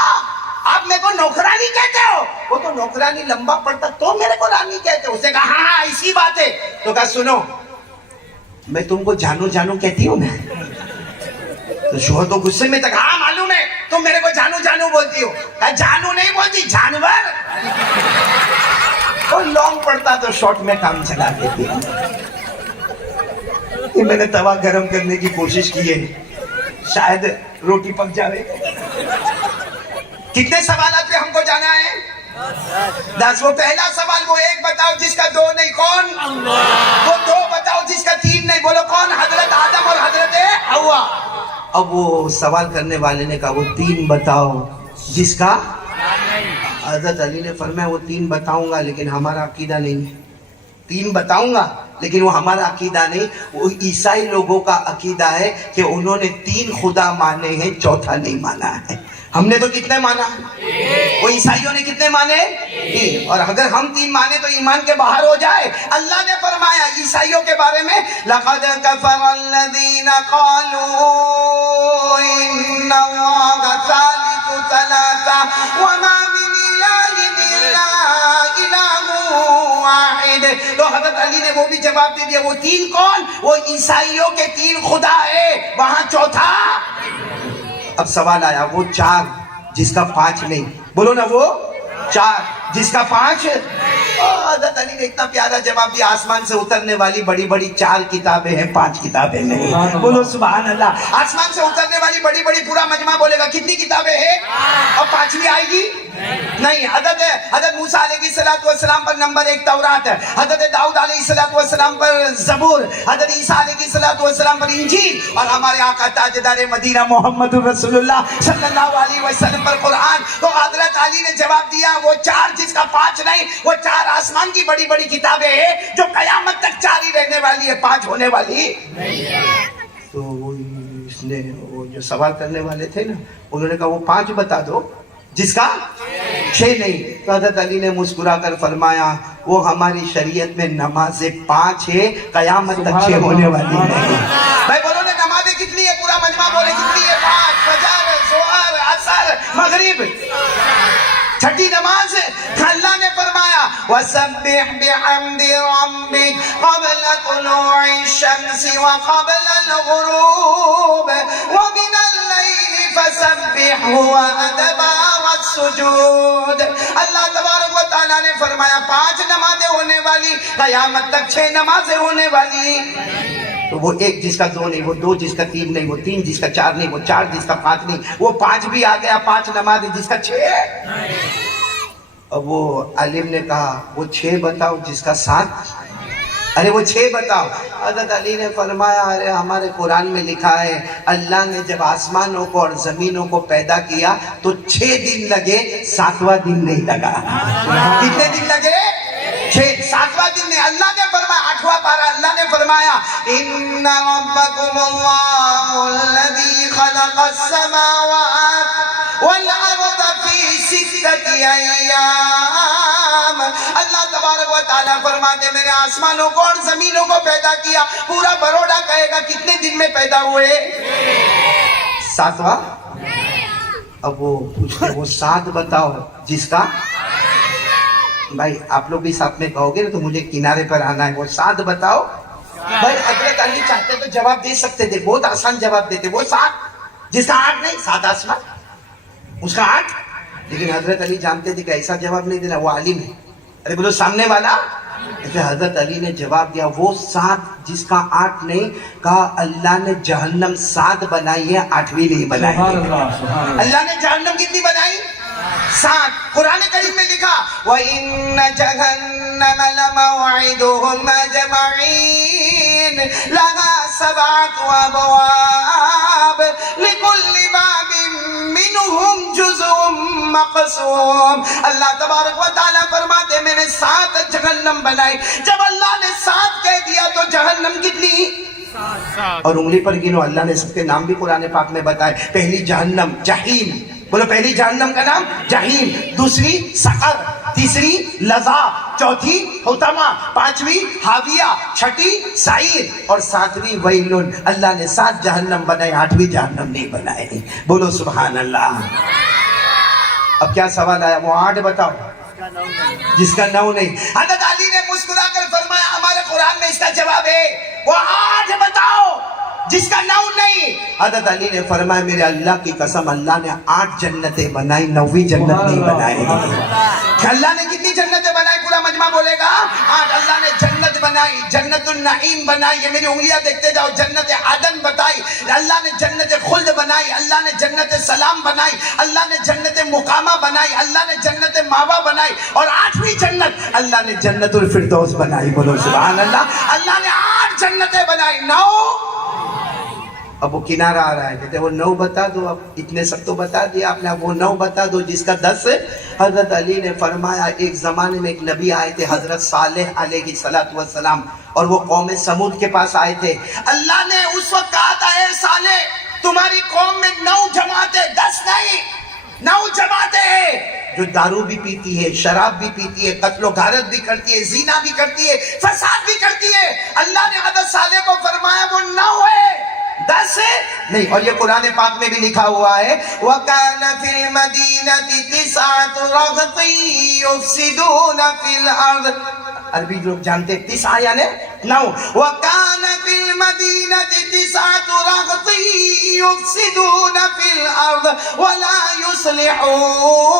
آپ میرے کو نوکرانی کہتے ہو؟ وہ تو نوکرانی لمبا پڑتا تو میرے کو رانی کہتے ہو. اس نے کہا ہاں ایسی بات ہے. تو کہا سنو میں تم کو جانو جانو کہتی ہوں نا. تو شوہر تو غصے میں تک، ہاں معلوم ہے تم میرے کو جانو جانو بولتی ہو. کہا جانو نہیں بولتی، جانور. اور لانگ پڑتا تو شارٹ میں کام چلا دیتی. میں نے توا گرم کرنے کی کوشش کی ہے، شاید روٹی پک جاوے. کتنے سوالات پہ ہم کو جانا ہے؟ 10. وہ پہلا سوال، وہ ایک بتاؤ جس کا 2 نہیں، کون؟ وہ 2 بتاؤ جس کا 3 نہیں، بولو کون؟ حضرت آدم اور حضرت حوا. اب وہ سوال کرنے والے نے کہا وہ 3 بتاؤ جس کا. حضرت علی نے فرمایا وہ 3 بتاؤں گا لیکن ہمارا عقیدہ نہیں ہے. 3 بتاؤں گا لیکن وہ ہمارا عقیدہ نہیں. وہ عیسائی لوگوں کا عقیدہ ہے کہ انہوں نے 3 خدا مانے ہیں، چوتھا نہیں مانا ہے. ہم نے تو کتنے مانا؟ وہ عیسائیوں نے کتنے مانے؟ 3. اور اگر ہم 3 مانے تو ایمان کے باہر ہو جائے. اللہ نے فرمایا عیسائیوں کے بارے میں لَقَدْ كَفَرَ الَّذِينَ قَالُوا إِنَّ اللَّهَ ثَالِثُ ثَلَاثَةٍ وَمَا مِنْ إِلَٰهٍ إِلَّا إِلَٰهٌ واحد. تو حضرت علی نے وہ بھی جواب دے دیا. وہ 3 کون؟ وہ عیسائیوں کے 3 خدا ہے، وہاں چوتھا. اب سوال آیا وہ 4 جس کا 5 نہیں، بولو نا وہ 4 جس کا 5. حضرت علی نے اتنا پیارا جواب دیا، آسمان سے اترنے والی بڑی بڑی 4 کتابیں ہیں، 5 کتابیں نہیں. بولو سبحان اللہ. آسمان سے اترنے والی بڑی بڑی پورا مجمع بولے گا کتنی کتابیں ہیں؟ اور 5ویں آئے گی نہیں. حضرت موسیٰ علیہ السلام پر نمبر 1 تورات، حضرت داؤد علیہ السلام پر زبور، حضرت عیسیٰ علیہ السلام پر انجیل، اور ہمارے آقا تاجدار مدینہ محمد رسول اللہ صلی اللہ علیہ وسلم پر قرآن. تو حضرت علی نے جواب دیا وہ 4 جس کا 5 نہیں، وہ 4 آسمان کی بڑی بڑی کتابیں ہیں جو قیامت تک 4 ہی رہنے والی ہے، 5 ہونے والی نہیں ہے. تو اس نے وہ جو سوال کرنے والے تھے نا، انہوں نے کہا وہ 5 بتا دو جس کا 6 نہیں. تو حضرت علی نے مسکرا کر فرمایا وہ ہماری شریعت میں نماز 5 ہے، قیامت تک 6 ہونے والی نہیں. بھائی بولو نا نمازیں کتنی ہے؟ پورا مجمع بولے کتنی ہے؟ 5. فجر، ظہر، عصر، مغرب. 6ٹھی نماز اللہ نے فرمایا وَسَبِّحْ بِحَمْدِ رَبِّكَ قَبْلَ طُلُوعِ الشَّمْسِ وَقَبْلَ الْغُرُوبِ وَمِنَ اللَّيْلِ فَسَبِّحْهُ وَأَدْبَارَ السُّجُودِ. اللہ تبارک و تعالیٰ نے فرمایا 5 نمازیں ہونے والی، قیامت تک 6 نمازیں ہونے والی. تو وہ 1 جس کا 2 نہیں، وہ 2 جس کا 3 نہیں، وہ 3 جس کا 4 نہیں، وہ 4 جس کا 5 نہیں، وہ 5 بھی آ گیا. 5 نماز جس کا 6. اور وہ عالم نے کہا وہ 6 بتاؤ جس کا 7. ارے وہ 6 بتاؤ. حضرت علی نے فرمایا ارے ہمارے قرآن میں لکھا ہے اللہ نے جب آسمانوں کو اور زمینوں کو پیدا کیا تو 6 دن لگے، 7واں دن نہیں لگا. کتنے دن لگے؟ 6. 7واں دن نہیں. اللہ نے فرمایا 8واں پارہ اللہ نے فرمایا ان ربکم اللہ الذی خلق السماوات والارض فی 6 ایام. اللہ تبارک و تعالیٰ فرماتے میں نے آسمانوں کو اور زمینوں کو پیدا کیا. پورا بروڑا کہے گا کتنے دن میں پیدا ہوئے؟ 7واں. اب وہ پوچھتے وہ 7 بتاؤ جس کا. بھائی آپ لوگ بھی ساتھ میں کہو گے نا تو مجھے کنارے پر آنا ہے. وہ 7 بتاؤ. بھائی حضرت علی چاہتے تو جواب دے سکتے تھے، بہت آسان جواب دیتے. وہ 7 جس کا 8 نہیں، 7 آسمان اس کا 8. لیکن حضرت علی جانتے تھے کہ ایسا جواب نہیں دینا، وہ عالم ہے. ارے بولو سامنے والا پھر حضرت علی نے جواب دیا وہ 7 جس کا 8 نہیں، کہا اللہ نے جہنم 7 بنائی ہے، 8ویں نہیں بنائی ہے۔ اللہ نے جہنم کتنی بنائی؟ 7۔ قرآن کریم میں لکھا وَإِنَّ جَهَنَّمَ لَمَوْعِدُهُمْ أَجْمَعِينَ لَهَا 7 أَبْوَابٍ لِكُلِّ بَابٍ مِّنْهُمْ جُزْءٌ مَّقْسُومٌ۔ اللہ تبارک و تعالیٰ فرماتے میں نے 7 جہنم بنائی۔ جب اللہ نے 7 کہہ دیا تو جہنم کتنی؟ اور انگلی پر گنو، اللہ نے سب کے نام بھی قرآن پاک میں بتائے۔ پہلی جہنم جہیم، بولو پہلی جہنم کا نام جہیم، دوسری سقر، تیسری لظا، چوتھی حطمہ، 5ویں حاویہ، 6ٹھی سعیر اور 7ویں ویلن۔ اللہ نے 7 جہنم بنائے، 8ویں جہنم نہیں بنائے۔ بولو سبحان اللہ۔ اب کیا سوال آیا؟ وہ 8 بتاؤ جس کا 9 نہیں۔ حضرت علی نے مسکرا کر فرمایا ہمارے قرآن میں اس کا جواب ہے، وہ 8 بتاؤ جس کا 9 نہیں۔ حضرت علی نے فرمایا میرے اللہ کی قسم اللہ نے 8 جنتیں بنائی، 9ویں جنت نہیں بنائی۔ اللہ نے کتنی جنتیں بنائی؟ پورا مجمع بولے گا 8۔ اللہ نے جنت بنائی، جنت النعیم بنائی، یہ میری انگلیاں دیکھتے جاؤ، جنت عدن بتائی، اللہ نے جنت خلد بنائی، اللہ نے جنت سلام بنائی، اللہ نے جنت مقامہ بنائی، اللہ نے جنت ماوا بنائی، اور 8ویں جنت اللہ نے جنت الفردوس بنائی۔ بولو سبحان اللہ۔ اللہ نے 8 جنتیں بنائی، 9۔ اب وہ کنارہ آ رہا ہے، کہتے ہیں وہ 9 بتا دو، اب اتنے سب تو بتا دیا آپ نے، اب وہ 9 بتا دو جس کا 10 ہے۔ حضرت علی نے فرمایا ایک زمانے میں ایک نبی آئے تھے حضرت صالح علیہ السلام، اور وہ قوم سمود کے پاس آئے تھے۔ اللہ نے اس وقت کہا تھا اے صالح تمہاری قوم میں 9 جماعتیں، 10 نہیں، 9 جماعتیں ہیں جو دارو بھی پیتی ہے، شراب بھی پیتی ہے، قتل و غارت بھی کرتی ہے، زنا بھی کرتی ہے، فساد بھی کرتی ہے۔ اللہ نے حضرت صالح کو فرمایا وہ 9 ہے، 10 ہے نہیں۔ اور یہ قرآن پاک میں بھی لکھا ہوا ہے وَكَانَ فِي الْمَدِينَةِ 9 رَهْطٍ يُفْسِدُونَ فِي الْأَرْضِ۔ عربی لوگ جانتے 9 یعنی 9۔ وَكَانَ فِي الْمَدِينَةِ 9 رَهْطٍ يُفْسِدُونَ فِي الْأَرْضِ وَلَا يُصْلِحُونَ۔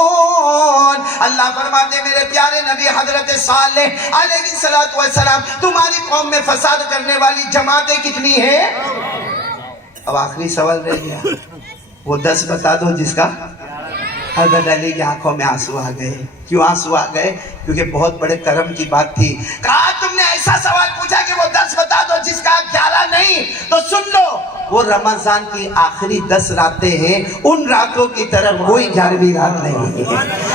اللہ فرماتے میرے پیارے نبی حضرت صالح علیہ السلام تمہاری قوم میں فساد کرنے والی جماعتیں کتنی ہیں؟ اب آخری سوال رہ گیا، وہ 10 بتا دو جس کا۔ حضرت علی کی آنکھوں میں آنسو آ گئے۔ کیوں آنسو آ گئے؟ کیونکہ بہت بڑے کرم کی بات تھی۔ کہا تم نے ایسا سوال پوچھا کہ وہ 10 بتا دو جس کا 11 نہیں، تو سن لو وہ رمضان کی آخری 10 راتیں ہیں، ان راتوں کی طرح کوئی 11ویں رات نہیں ہے۔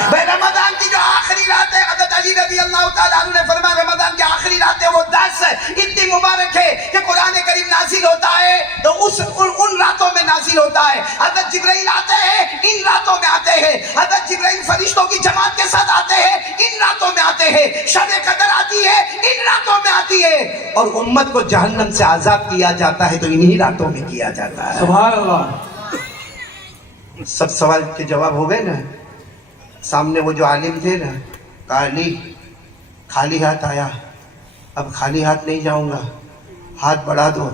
بھائی رمضان کی جو آخری رات ہے، حضرت علی رضی اللہ تعالیٰ عنہ نے فرمایا رمضان کی آخری راتیں وہ 10 اتنی مبارک ہے کہ قرآن کریم نازل ہوتا ہے تو ان راتوں میں نازل ہوتا ہے۔ حضرت جبرائیل آتے ہیں ان راتوں میں آتے ہیں، حضرت جبرائیل فرشتوں کی جماعت کے ساتھ آتے ہیں ان راتوں میں آتے ہیں، شب قدر آتی ہے ان راتوں میں آتی ہے، اور امت کو جہنم سے آزاد کیا جاتا ہے تو انہی راتوں میں کیا جاتا ہے۔ سبحان اللہ۔ سب سوال کے جواب ہو گئے نا؟ سامنے وہ جو عالم تھے نا، کہا علی خالی ہاتھ آیا، اب خالی ہاتھ نہیں جاؤں گا، ہاتھ بڑھا دو۔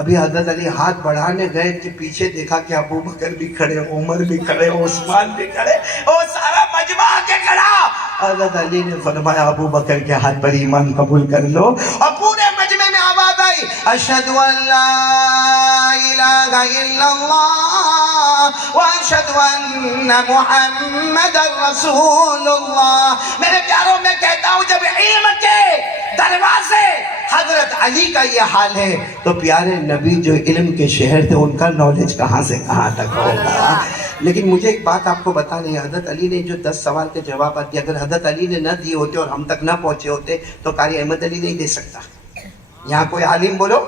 ابھی حضرت علی ہاتھ بڑھانے گئے کہ پیچھے دیکھا کہ ابو بکر بھی کھڑے، عمر بھی کھڑے، عثمان بھی کھڑے، اور سارا مجمع آ کے کھڑا۔ حضرت علی نے فرمایا ابو بکر کے ہاتھ پر ایمان قبول کر لو، اور پورے مجمع میں آواز آئی اشہد ان لا الہ الا اللہ واشہد ان محمد رسول اللہ۔ میرے پیاروں میں کہتا ہوں جب علم کے دروازے حضرت علی کا یہ حال ہے تو پیارے نبی جو علم کے شہر تھے ان کا نالج کہاں سے کہاں تک ہوگا۔ لیکن مجھے ایک بات آپ کو بتانی ہے، حضرت علی نے جو 10 سوال کے جوابات دیے، اگر حضرت علی نے نہ دیے ہوتے اور ہم تک نہ پہنچے ہوتے تو قاری احمد علی نہیں دے سکتا۔ یہاں کوئی عالم بولو،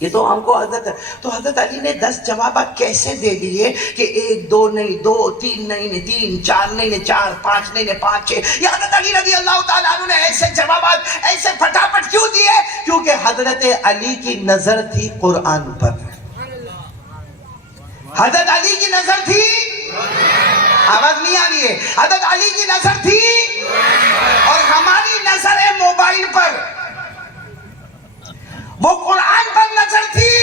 یہ تو ہم کو حضرت علی نے 10 جوابات کیسے دے دیے کہ 1 2 نہیں، 2 3 نہیں، 3 4 نہیں، 4 5 نہیں، 5 6۔ یہ حضرت علی رضی اللہ تعالیٰ عنہ نے ایسے جوابات ایسے پھٹافٹ کیوں دیے؟ کیونکہ حضرت علی کی نظر تھی قرآن پر، حضرت علی کی نظر تھی، آواز نہیں آ رہی ہے، حضرت علی کی نظر تھی، اور ہماری نظر ہے موبائل پر، وہ قرآن پر نظر تھی۔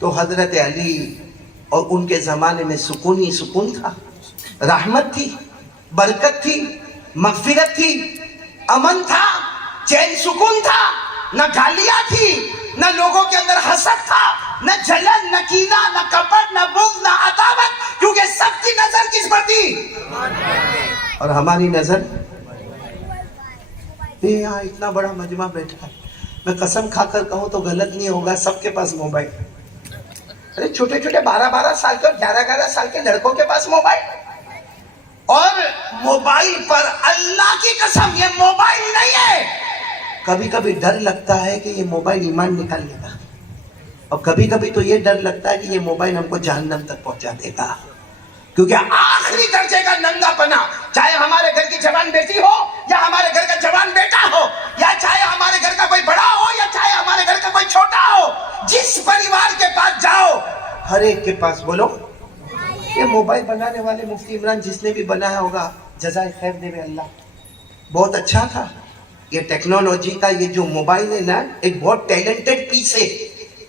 تو حضرت علی اور ان کے زمانے میں سکون ہی سکون تھا، رحمت تھی، برکت تھی، مغفرت تھی۔ امن تھا, چین سکون تھا, نہ گالیاں تھی, نہ لوگوں کے اندر حسد تھا, نہ جلن, نہ کینہ, نہ کپٹ, نہ بغض, نہ عداوت, کیونکہ سب کی نظر کس پر تھی؟ اور ہماری نظر یہاں اتنا بڑا مجمع بیٹھا ہے, میں قسم کھا کر کہوں تو غلط نہیں ہوگا, سب کے پاس موبائل. ارے چھوٹے چھوٹے 12-12 سال کے اور 11-11 سال کے لڑکوں کے پاس موبائل, اور موبائل پر اللہ کی قسم یہ موبائل نہیں ہے. کبھی کبھی ڈر لگتا ہے کہ یہ موبائل ایمان نکال لے گا, اور کبھی کبھی تو یہ ڈر لگتا ہے کہ یہ موبائل ہم کو جہنم تک پہنچا دے گا, کیونکہ آخری درجے کا ننگا پنا, چاہے ہمارے گھر کی جوان بیٹی ہو یا ہمارے گھر کا جوان بیٹا ہو, یا چاہے ہمارے گھر کا کوئی بڑا ہو یا چاہے ہمارے گھر کا کوئی چھوٹا ہو, جس پریوار کے پاس جاؤ ہر ایک کے پاس بولو. یہ موبائل بنانے والے مفتی عمران جس نے بھی بنایا ہوگا جزائے خیر دے اللہ, بہت اچھا تھا. یہ ٹیکنالوجی کا یہ جو موبائل ہے نا, ایک بہت ٹیلنٹڈ پیس ہے.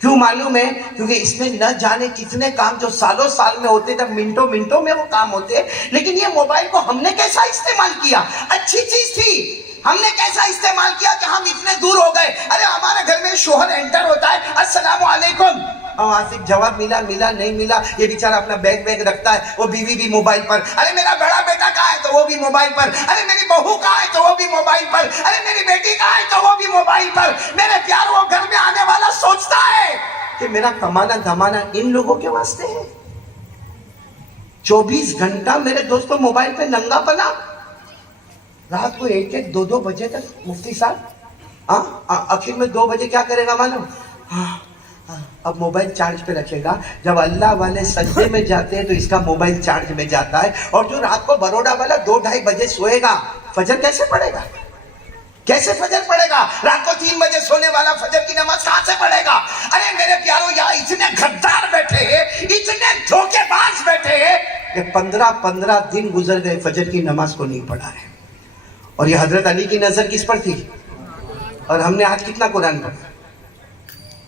کیوں معلوم ہے؟ کیونکہ اس میں نہ جانے کتنے کام جو سالوں سال میں ہوتے تھے, منٹوں منٹوں میں وہ کام ہوتے, لیکن یہ موبائل کو ہم نے کیسا استعمال کیا. اچھی چیز تھی, ہم نے کیسا استعمال کیا کہ ہم اتنے دور ہو گئے. ارے ہمارے گھر میں شوہر انٹر ہوتا ہے, السلام علیکم, وہاں سے جواب ملا نہیں ملا, یہ بیچارہ اپنا بیگ رکھتا ہے, وہ بیوی بھی موبائل پر, ارے میرا بڑا بیٹا کہاں ہے تو وہ بھی موبائل پر, ارے میری بہو کہاں ہے تو وہ بھی موبائل پر, ارے میری بیٹی کہاں ہے تو وہ بھی موبائل پر. میرے پیاروں, وہ گھر میں آنے والا سوچتا ہے کہ میرا کمانا دھمانا ان لوگوں کے واسطے ہے. 24 گھنٹہ میرے دوستوں موبائل پہ ننگا پنا, رات کو 1-1, 2-2 بجے تک. مفتی صاحب آخر میں 2 بجے کیا کرے گا معلوم؟ اب موبائل چارج پہ رکھے گا. جب اللہ والے سجدے میں جاتے ہیں تو اس کا موبائل چارج میں جاتا ہے, اور جو رات کو بروڈا والا 2-2:30 بجے سوئے گا, فجر کیسے پڑے گا؟ کیسے فجر پڑے گا؟ رات کو 3 بجے سونے والا فجر کی نماز کہاں سے پڑھے گا؟ ارے میرے پیاروں, یہاں اتنے غدار بیٹھے ہیں, اتنے دھوکے باز بیٹھے ہیں کہ 15 دن گزر گئے فجر کی نماز کو نہیں پڑھا ہے. اور یہ حضرت علی کی نظر کس پر تھی؟ اور ہم نے آج کتنا قرآن پڑھا؟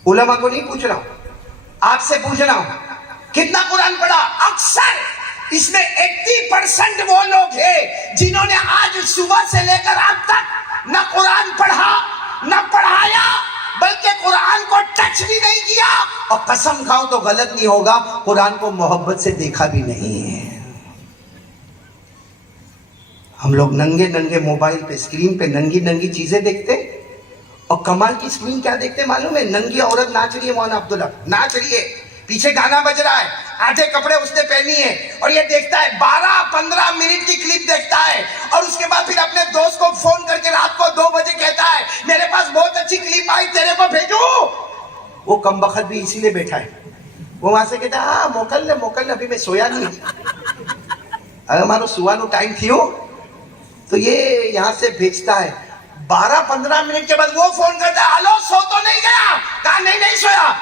علماء کو نہیں پوچھ رہا ہوں, آپ سے پوچھ رہا ہوں, کتنا قرآن پڑھا؟ اکثر اس میں 80% وہ لوگ ہیں جنہوں نے آج صبح سے لے کر اب تک نہ قرآن پڑھا نہ پڑھایا, بلکہ قرآن کو ٹچ بھی نہیں کیا, اور قسم کھاؤ تو غلط نہیں ہوگا, قرآن کو محبت سے دیکھا بھی نہیں ہے. ہم لوگ ننگے موبائل پہ, اسکرین پہ ننگی چیزیں دیکھتے, اور کمال کی اسکرین کیا دیکھتے معلوم ہے؟ ننگی عورت ناچ رہی ہے, مولانا عبداللہ ناچ رہی ہے, پیچھے گانا بج رہا ہے, آدھے کپڑے اس نے پہنی ہے, اور یہ دیکھتا ہے 12-15 منٹ کی کلپ دیکھتا ہے, اور اس کے بعد پھر اپنے دوست کو فون کر کے رات کو 2 بجے کہتا ہے میرے پاس بہت اچھی کلپ آئی, تیرے کو بھیجوں. وہ کمبخت بھی اسی لیے بیٹھا ہے, وہ وہاں سے کہتا ہے ہاں موکل لے, ابھی میں سویا نہیں, اگر ہمارا سوانو ٹائم تھیو تو یہ یہاں سے بھیجتا ہے. 12-15 منٹ کے بعد وہ فون کرتا ہے, ہلو سو تو نہیں گیا؟ کہا نہیں سویا.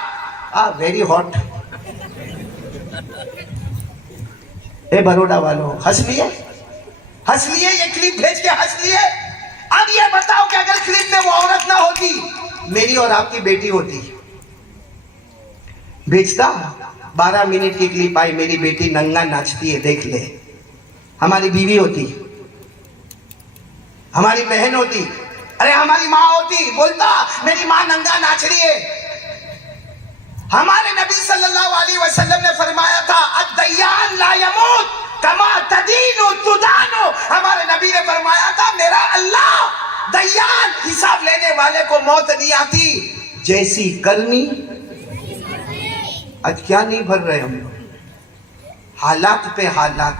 Very hot. اے بروڈا والوں, ہنس لیے, یہ کلپ بھیج کے ہنس لیے. اب یہ بتاؤ کہ اگر کلپ میں وہ عورت نہ ہوتی, میری اور آپ کی بیٹی ہوتی, بھیجتا 12 منٹ کی کلپ آئی, میری بیٹی ننگا ناچتی ہے دیکھ لے. ہماری بیوی ہوتی, ہماری بہن ہوتی, ارے ہماری ماں ہوتی, بولتا میری ماں ننگا ناچ رہی ہے. ہمارے نبی صلی اللہ علیہ وسلم نے فرمایا تھا الدیان لا یموت کما تدین تدان. ہمارے نبی نے فرمایا تھا میرا اللہ دیان, حساب لینے والے کو موت نہیں آتی, جیسی کرنی. آج کیا نہیں بھر رہے ہم لوگ؟ حالات پہ حالات.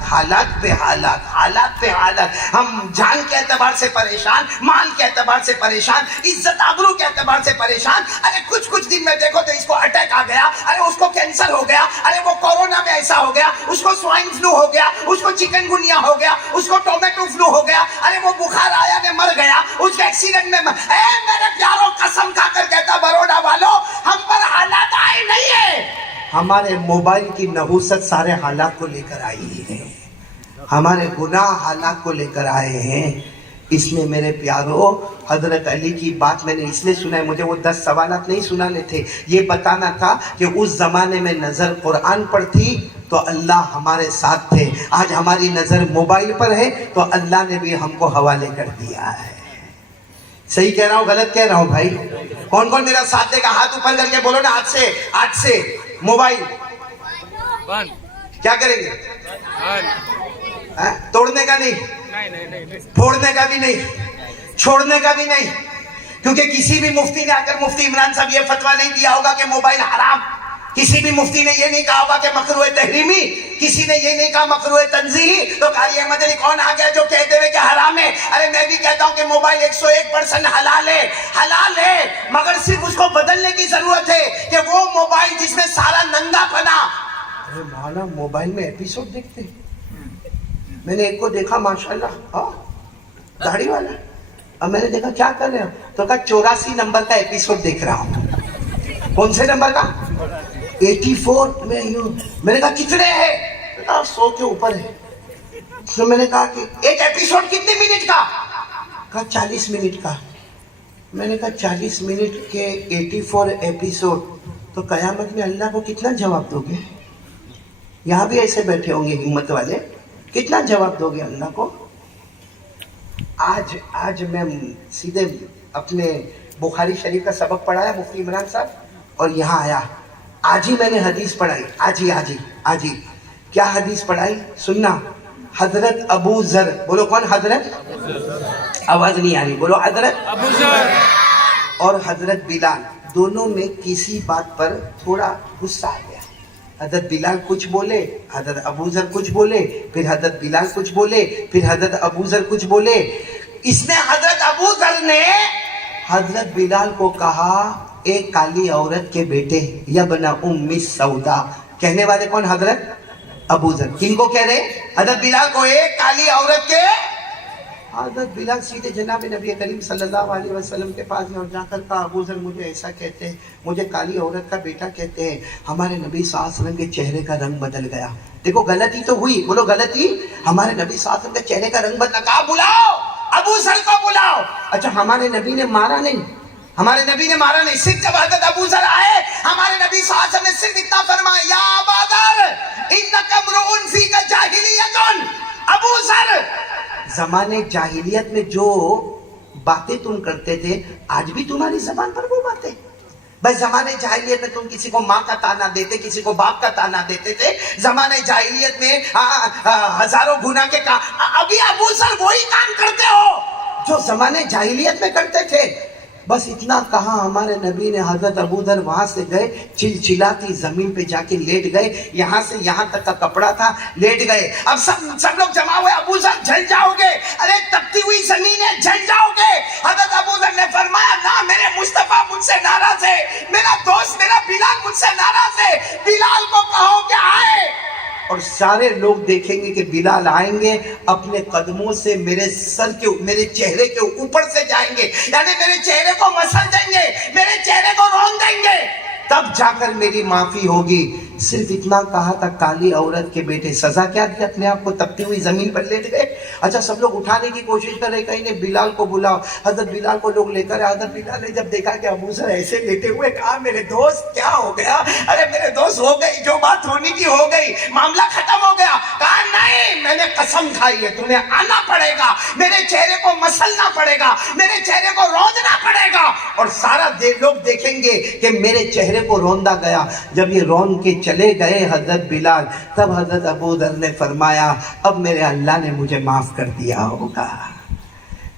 ہم جان کے اعتبار سے پریشان, مال کے اعتبار سے پریشان, عزت آبرو کے اعتبار سے پریشان. ارے کچھ دن میں دیکھو تو اس کو اٹیک آ گیا, ارے اس کو کینسر ہو گیا, ارے وہ کورونا میں ایسا ہو گیا, اس کو سوائن فلو ہو گیا, اس کو چکن گنیا ہو گیا, اس کو ٹومیٹو فلو ہو گیا, ارے وہ بخار آیا نے مر گیا, اس کے ایکسیڈنٹ میں اے میرے پیاروں, قسم کھا کر کہتا بروڈا والوں, ہم پر حالات آئے نہیں ہے, ہمارے موبائل کی نحوست سارے حالات کو لے کر آئی ہے, ہمارے گناہ حالات کو لے کر آئے ہیں. اس میں میرے پیاروں, حضرت علی کی بات میں نے اس لیے سنا ہے, مجھے وہ 10 سوالات نہیں سنانے تھے, یہ بتانا تھا کہ اس زمانے میں نظر قرآن پر تھی تو اللہ ہمارے ساتھ تھے, آج ہماری نظر موبائل پر ہے تو اللہ نے بھی ہم کو حوالے کر دیا ہے. صحیح کہہ رہا ہوں غلط کہہ رہا ہوں بھائی؟ کون کون میرا ساتھ دے گا؟ ہاتھ اوپر کر کے بولو نا، آج سے موبائل بند کیا کریں گے؟ بند توڑنے کا نہیں، نہیں پھوڑنے کا بھی نہیں، چھوڑنے کا بھی نہیں، کیونکہ کسی بھی مفتی نے آ کر مفتی عمران صاحب یہ فتویٰ نہیں دیا ہوگا کہ موبائل حرام، کسی بھی مفتی نے یہ نہیں کہا ہوگا کہ مکروہ تحریمی، کسی نے یہ نہیں کہا مکروہ تنزیہی، تو قاری احمد علی کون آ گیا جو کہتے ہوئے کہ حرام ہے؟ ارے میں بھی کہتا ہوں کہ موبائل 101% حلال ہے، مگر صرف اس کو بدلنے کی ضرورت ہے کہ وہ موبائل جس میں سارا ننگا پنا۔ ارے مولانا موبائل میں ایپیسوڈ دیکھتے ہیں، میں نے ایک کو دیکھا ماشاءاللہ داڑھی والا، اب میں نے دیکھا کیا کر رہے ہو؟ تو کہا 84 نمبر کا ایپیسوڈ دیکھ رہا ہوں۔ کون سے نمبر کا؟ 84۔ میں نے کہا کتنے ہیں؟ کہا 100 کے اوپر ہے۔ تو میں نے کہا کہ ایک ایپیسوڈ کتنے منٹ کا؟ کہا 40 منٹ کا۔ میں نے کہا 40 منٹ کے 84 ایپیسوڈ، تو قیامت میں اللہ کو کتنا جواب دو گے؟ یہاں بھی ایسے بیٹھے ہوں گے ہمت والے، کتنا جواب دو گے اللہ کو؟ آج میں سیدھے اپنے بخاری شریف کا سبق پڑھایا مفتی عمران صاحب، اور یہاں آیا، آج ہی میں نے حدیث پڑھائی، آج ہی کیا حدیث پڑھائی سننا۔ حضرت ابو ذر، بولو کون؟ حضرت، آواز نہیں آ رہی، بولو حضرت ابو ذر اور حضرت بلال دونوں میں کسی بات پر تھوڑا غصہ آ گیا۔ حضرت بلال کچھ بولے، حضرت ابو ذر کچھ بولے، پھر حضرت بلال کچھ بولے، پھر حضرت ابو ذر کچھ بولے۔ اس نے حضرت ابو ذر نے حضرت بلال کو کہا، ایک کالی عورت کے بیٹے یبن ام سودا۔ کہنے والے کون؟ حضرت ابو ذر۔ کن کو کہہ رہے؟ حضرت بلال کو، ایک کالی عورت کے۔ حضرت بلال سیدھے جناب نبی کریم صلی اللہ علیہ وسلم کے پاس اور جا کر کہا، ابو ذر مجھے ایسا کہتے ہیں، مجھے کالی عورت کا بیٹا کہتے ہیں۔ ہمارے نبی صلی اللہ علیہ وسلم کے چہرے کا رنگ بدل گیا۔ دیکھو غلطی تو ہوئی، بولو غلطی، ہمارے نبی صلی اللہ علیہ وسلم کے چہرے کا رنگ بدلا۔ کہا بلاؤ ابو ذر کو بلاؤ۔ اچھا ہمارے نبی نے مارا نہیں، ہمارے نبی نے مارا نہیں، صرف جب حضرت ابو ذر آئے ہمارے نبی صلی اللہ علیہ وسلم نے صرف اتنا فرمایا، یا ابا ذر انک امرؤ فیک جاہلیۃ۔ ابو ذر، زمانے جاہلیت میں جو باتیں تم کرتے تھے آج بھی تمہاری زبان پر وہ باتیں۔ بھائی زمانے جاہلیت میں تم کسی کو ماں کا تانا دیتے، کسی کو باپ کا تانا دیتے تھے، زمانے جاہلیت میں ہزاروں گناہ کے کام، ابھی ابو ذر وہی کام کرتے ہو جو زمانے جاہلیت میں کرتے تھے۔ بس اتنا کہا ہمارے نبی نے، حضرت ابو ذر وہاں سے گئے، چلچلاتی زمین پہ جا کے لیٹ گئے، یہاں سے یہاں تک کا کپڑا تھا، لیٹ گئے۔ اب سب لوگ جمع ہوئے، ابو ذر جل جاؤ گے، ارے تپتی ہوئی زمین ہے، جل جاؤ گے۔ حضرت ابو ذر نے فرمایا، نہ، میرے مصطفیٰ مجھ سے ناراض ہے، میرا دوست میرا بلال مجھ سے ناراض ہے، بلال کو کہو کہ آئے۔ اور سارے لوگ دیکھیں گے کہ بلال آئیں گے، اپنے قدموں سے میرے سر کے، میرے چہرے کے اوپر سے جائیں گے، یعنی میرے چہرے کو مسل دیں گے، میرے چہرے کو رون دیں گے، تب جا کر میری معافی ہوگی۔ صرف اتنا کہا تھا، کالی عورت کے بیٹے، سزا کیا دی؟ اپنے آپ کو تپتی ہوئی زمین پر لیٹ گئے۔ اچھا سب لوگ اٹھانے کی کوشش کر رہے، کہیں نے بلال کو بلاؤ۔ حضرت بلال کو لوگ لے کر، حضرت بلال نے جب دیکھا کہ ابو ذر ایسے لیٹے ہوئے، کہا میرے دوست کیا ہو گیا؟ ارے میرے دوست ہو گئی جو بات ہونی کی ہو گئی، معاملہ ختم ہو گیا۔ کہا نہیں، میں نے قسم کھائی ہے، تمہیں آنا پڑے گا، میرے چہرے کو مسلنا پڑے گا، میرے چہرے کو روندنا پڑے گا، اور سارا لوگ دیکھیں گے کہ میرے چہرے کو روندا گیا۔ جب یہ رون کے چلے گئے حضرت بلال، تب حضرت ابو ذر نے فرمایا، اب میرے اللہ نے مجھے معاف کر دیا ہوگا۔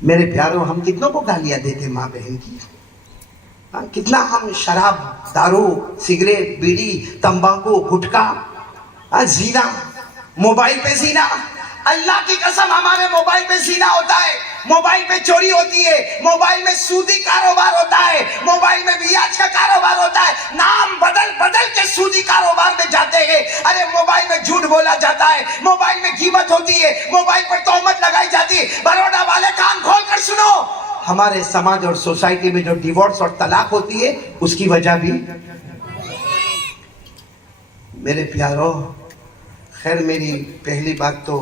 میرے پیاروں، ہم کتنوں کو گالیاں دیتے ماں بہن کی، کتنا ہم شراب، دارو، سگریٹ، بیڑی، تمباکو، گٹکا، زینا، موبائل پہ زینا۔ اللہ کی قسم ہمارے موبائل پہ زینا ہوتا ہے، موبائل پہ چوری ہوتی ہے، موبائل میں سودی کاروبار ہوتا ہے، موبائل میں بیاج کا کاروبار ہوتا ہے، نام بدل بدل کے سودی کاروبار میں جاتے ہیں۔ ارے موبائل میں جھوٹ بولا جاتا ہے، موبائل میں غیبت ہوتی ہے، موبائل پر تہمت لگائی جاتی ہے۔ بروڈا والے کان کھول کر سنو، ہمارے سماج اور سوسائٹی میں جو ڈیورس اور طلاق ہوتی ہے، اس کی وجہ بھی میرے پیاروں، خیر میری پہلی بات تو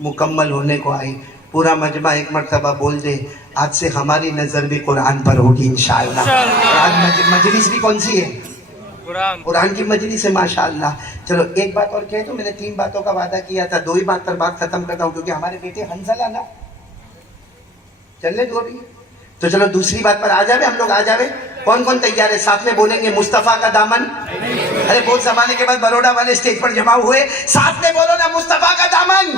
مکمل ہونے کو آئی، پورا مجمع ایک مرتبہ بول دے، آج سے ہماری نظر بھی قرآن پر ہوگی انشاءاللہ۔ آج مجلس بھی کون سی ہے؟ قرآن کی مجلس ہے ماشاءاللہ۔ چلو ایک بات اور کہے تو، میں نے 3 باتوں کا وعدہ کیا تھا، 2 ہی بات پر بات ختم کرتا ہوں، کیونکہ ہمارے بیٹے حنزلہ نا چل لے 2 بھی، تو چلو دوسری بات پر آ جاوے ہم لوگ، آ جاوے. کون کون تیار ہے؟ ساتھ میں بولیں گے مصطفیٰ کا دامن. ارے بہت زمانے کے بعد بروڈا والے اسٹیج پر جمع ہوئے، ساتھ میں بولو نا مصطفیٰ کا دامن.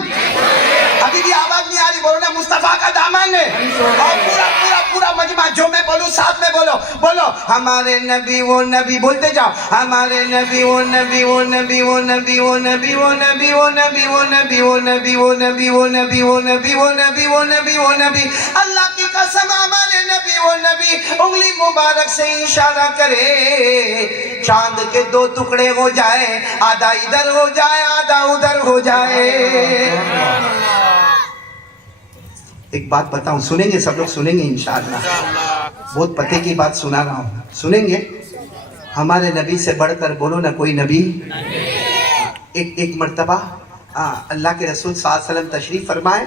ابھی بھی آواز نہیں آ رہی، بولو نا مصطفیٰ کا دامن. اور پورا پورا پورا مجمع جو میں بولوں ساتھ میں بولو. بولو ہمارے نبی وہ نبی، بولتے جاؤ ہمارے نبی وہ نبی وہ نبی وہ نبی وہ نبی وہ نبی وہ نبی وہ نبی وہ نبی وہ نبی وہ نبی وہ نبی وہ نبی وہ نبی وہ نبی. اللہ کی قسم ہمارے نبی وہ نبی انگلی مبارک سے اشارہ کرے، چاند کے دو ٹکڑے ہو جائے، آدھا ادھر ہو جائے آدھا ادھر ہو جائے. ایک بات بتاؤں، سنیں گے سب لوگ؟ سنیں گے انشاءاللہ. بہت پتے کی بات سنا رہا ہوں، سنیں گے؟ ہمارے نبی سے بڑھ کر بولو نا کوئی نبی. ایک مرتبہ اللہ کے رسول صلی اللہ علیہ وسلم تشریف فرمائے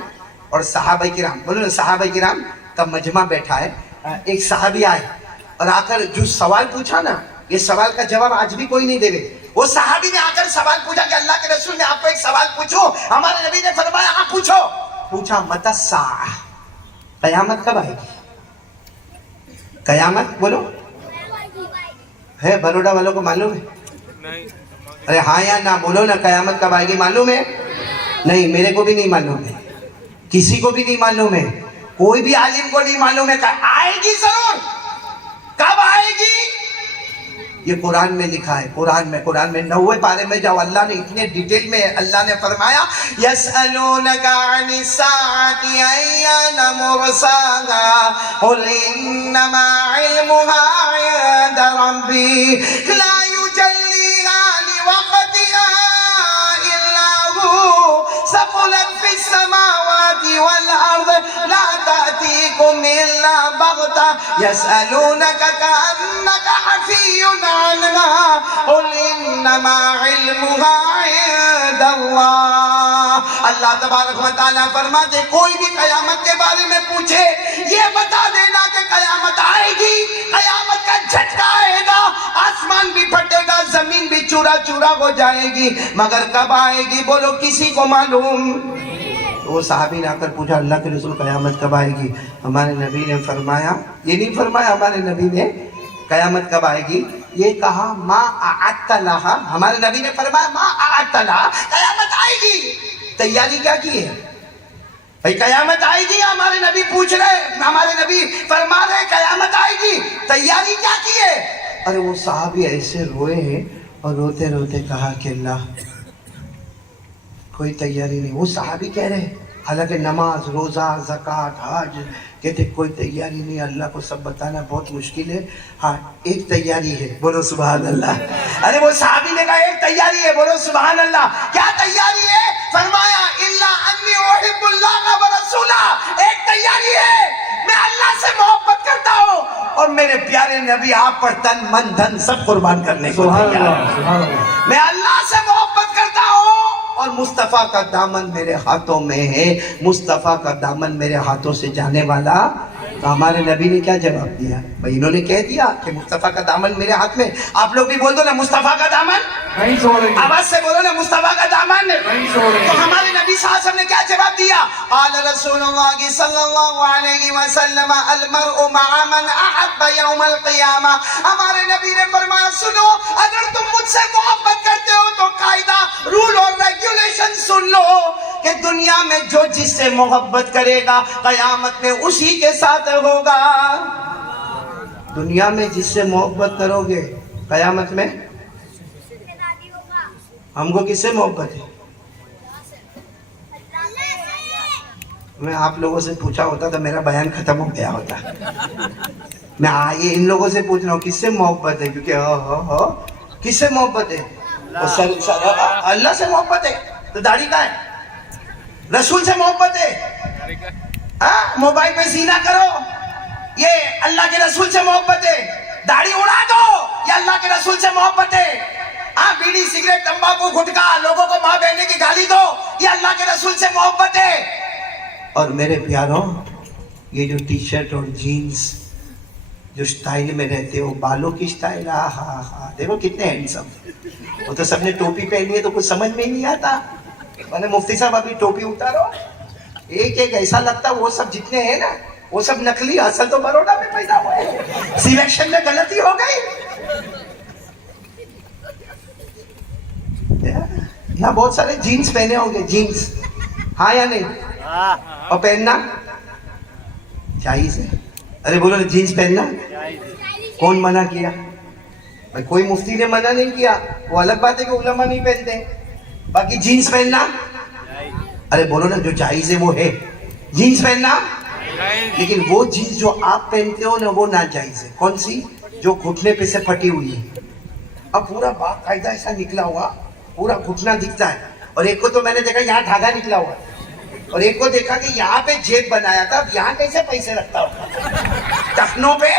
اور صحابہ کرام، بولو نا صحابہ کرام کا مجمع بیٹھا ہے. ایک صحابی آئے اور آ کر جو سوال پوچھا نا، یہ سوال کا جواب آج بھی کوئی نہیں دے گے. وہ صحابی نے آ کر سوال پوچھا کہ اللہ کے رسول میں آپ کو ایک سوال پوچھوں. ہمارے نبی نے فرمایا ہاں پوچھو. پوچھا متی الساعہ، قیامت کب آئے گی؟ قیامت بولو ہے، بروڈا والوں کو معلوم ہے؟ ارے ہاں یا نہ بولو نا، قیامت کب آئے گی معلوم ہے؟ نہیں، میرے کو بھی نہیں معلوم ہے، کسی کو بھی نہیں معلوم ہے، کوئی بھی عالم کو نہیں معلوم ہے. آئے گی ضرور، کب آئے گی یہ قرآن میں لکھا ہے. قرآن میں 90 پارے میں جاؤ، اللہ نے اتنے ڈیٹیل میں اللہ نے فرمایا یسألونک عن الساعة ایان مرساها قل انما علمها عند ربی لا یجلیها لوقتها الا هو ثقلت في السماوات والارض لا تأتيكم الا بغتة يسألونك كأنك حفي عنها قل انما علمها عند الله. اللہ تبارک و تعالیٰ فرماتے کوئی بھی قیامت کے بارے میں پوچھے یہ بتا دینا کہ قیامت آئے گی، قیامت کا جھٹکا آئے گا، آسمان بھی پھٹے گا، زمین بھی چورا چورا ہو جائے گی، مگر کب آئے گی بولو کسی کو معلوم؟ وہ صحابی نے آ کر پوچھا اللہ کے رسول قیامت کب آئے گی؟ ہمارے نبی نے فرمایا، یہ نہیں فرمایا ہمارے نبی نے قیامت کب آئے گی، یہ کہا ما اعدت لہا. ہمارے نبی نے فرمایا ما اعدت لہا، قیامت آئے گی، تیاری کیا کی ہے بھائی؟ قیامت آئے گی، ہمارے نبی پوچھ رہے، ہمارے نبی فرما رہے قیامت آئے گی، تیاری کیا کی ہے؟ ارے وہ صحابی ایسے روئے ہیں اور روتے روتے کہا کہ اللہ کوئی تیاری نہیں. وہ صحابی کہہ رہے حالانکہ نماز روزہ زکوٰۃ حج کہتے کوئی تیاری نہیں، اللہ کو سب بتانا بہت مشکل ہے. ہاں ایک تیاری ہے، بولو سبحان اللہ. ارے وہ صحابی نے کہا ایک تیاری ہے، بولو سبحان اللہ. کیا تیاری ہے؟ فرمایا الا انی احب اللہ ورسولہ. ایک تیاری ہے، میں اللہ سے محبت کرتا ہوں اور میرے پیارے نبی آپ پر تن من دھن سب قربان کرنے کو تیار ہے. میں اللہ سے محبت کرتا ہوں اور مصطفیٰ کا دامن میرے ہاتھوں میں ہے، مصطفیٰ کا دامن میرے ہاتھوں سے جانے والا. تو ہمارے نبی نے کیا جواب دیا بھائی؟ انہوں نے کہہ دیا کہ مصطفیٰ کا دامن میرے ہاتھ میں. آپ لوگ بھی بول دو نا مصطفیٰ کا دامن، آواز سے بولو نا مصطفیٰ کا دامن. تو ہمارے نبی صلی اللہ علیہ وسلم نے کیا جواب دیا؟ قال رسول اللہ صلی اللہ علیہ وسلم المرء مع من احب یوم القیامہ. ہمارے نبی نے فرمایا سنو، اگر تم مجھ سے محبت کرتے ہو تو قاعدہ رول اور ریگولیشن سن لو کہ دنیا میں جو جس سے محبت کرے گا قیامت میں اسی کے ساتھ ہوگا. دنیا میں جس سے محبت کرو گے قیامت میں ہم کو کس سے محبت ہے؟ میں آپ لوگوں سے پوچھا ہوتا تو میرا بیان ختم ہو گیا ہوتا. میں آئیے ان لوگوں سے پوچھ رہا ہوں کس سے محبت ہے، کیونکہ کس سے محبت ہے؟ اللہ سے محبت ہے تو داڑھی کا ہے، رسول سے محبت ہے. موبائل پہ زینا کرو یہ اللہ کے رسول سے محبت ہے، داڑھی اڑا دو یہ اللہ کے رسول سے محبت ہے. بیڑی سگریٹ تمباکو گٹکا لوگوں کو ماں بہنے کی گالی دو یہ اللہ کے رسول سے محبت ہے. اور میرے پیاروں یہ جو ٹی شرٹ اور جینز جو سٹائل میں رہتے ہو، بالوں کی سٹائل، دیکھو کتنے ہینڈسم. وہ تو سب نے ٹوپی پہنی ہے تو کچھ سمجھ میں ہی نہیں آتا. میں نے مفتی صاحب ابھی ٹوپی اتارو، ایک ایک ایسا لگتا وہ سب جتنے ہیں نا وہ سب نقلی, اصل تو بروڈا میں پیدا ہوئے. سلیکشن میں غلطی ہو گئی. یہاں بہت سارے جینس پہنے ہوں گے, جینس, ہاں یا نہیں؟ اور پہننا چاہیے. ارے بولو نا, جینس پہننا کون منع کیا؟ بھائی کوئی مفتی نے منع نہیں کیا, وہ الگ بات ہے کہ علماء نہیں پہنتے. باقی جینس پہننا, ارے بولو نا, جو جائز ہے وہ ہے جینس پہننا. لیکن وہ جینس جو آپ پہنتے ہو نا وہ ناجائز ہے. کون سی؟ جو گھٹنے پہ سے پھٹی ہوئی ہے. اب پورا باقاعدہ ایسا نکلا ہوا, پورا گھٹنا دکھتا ہے. اور ایک کو تو میں نے دیکھا یہاں دھاگا نکلا ہوا, اور ایک کو دیکھا کہ یہاں پہ جیب بنایا تھا. اب یہاں کیسے پیسے رکھتا ہوگا؟ ٹخنوں پہ,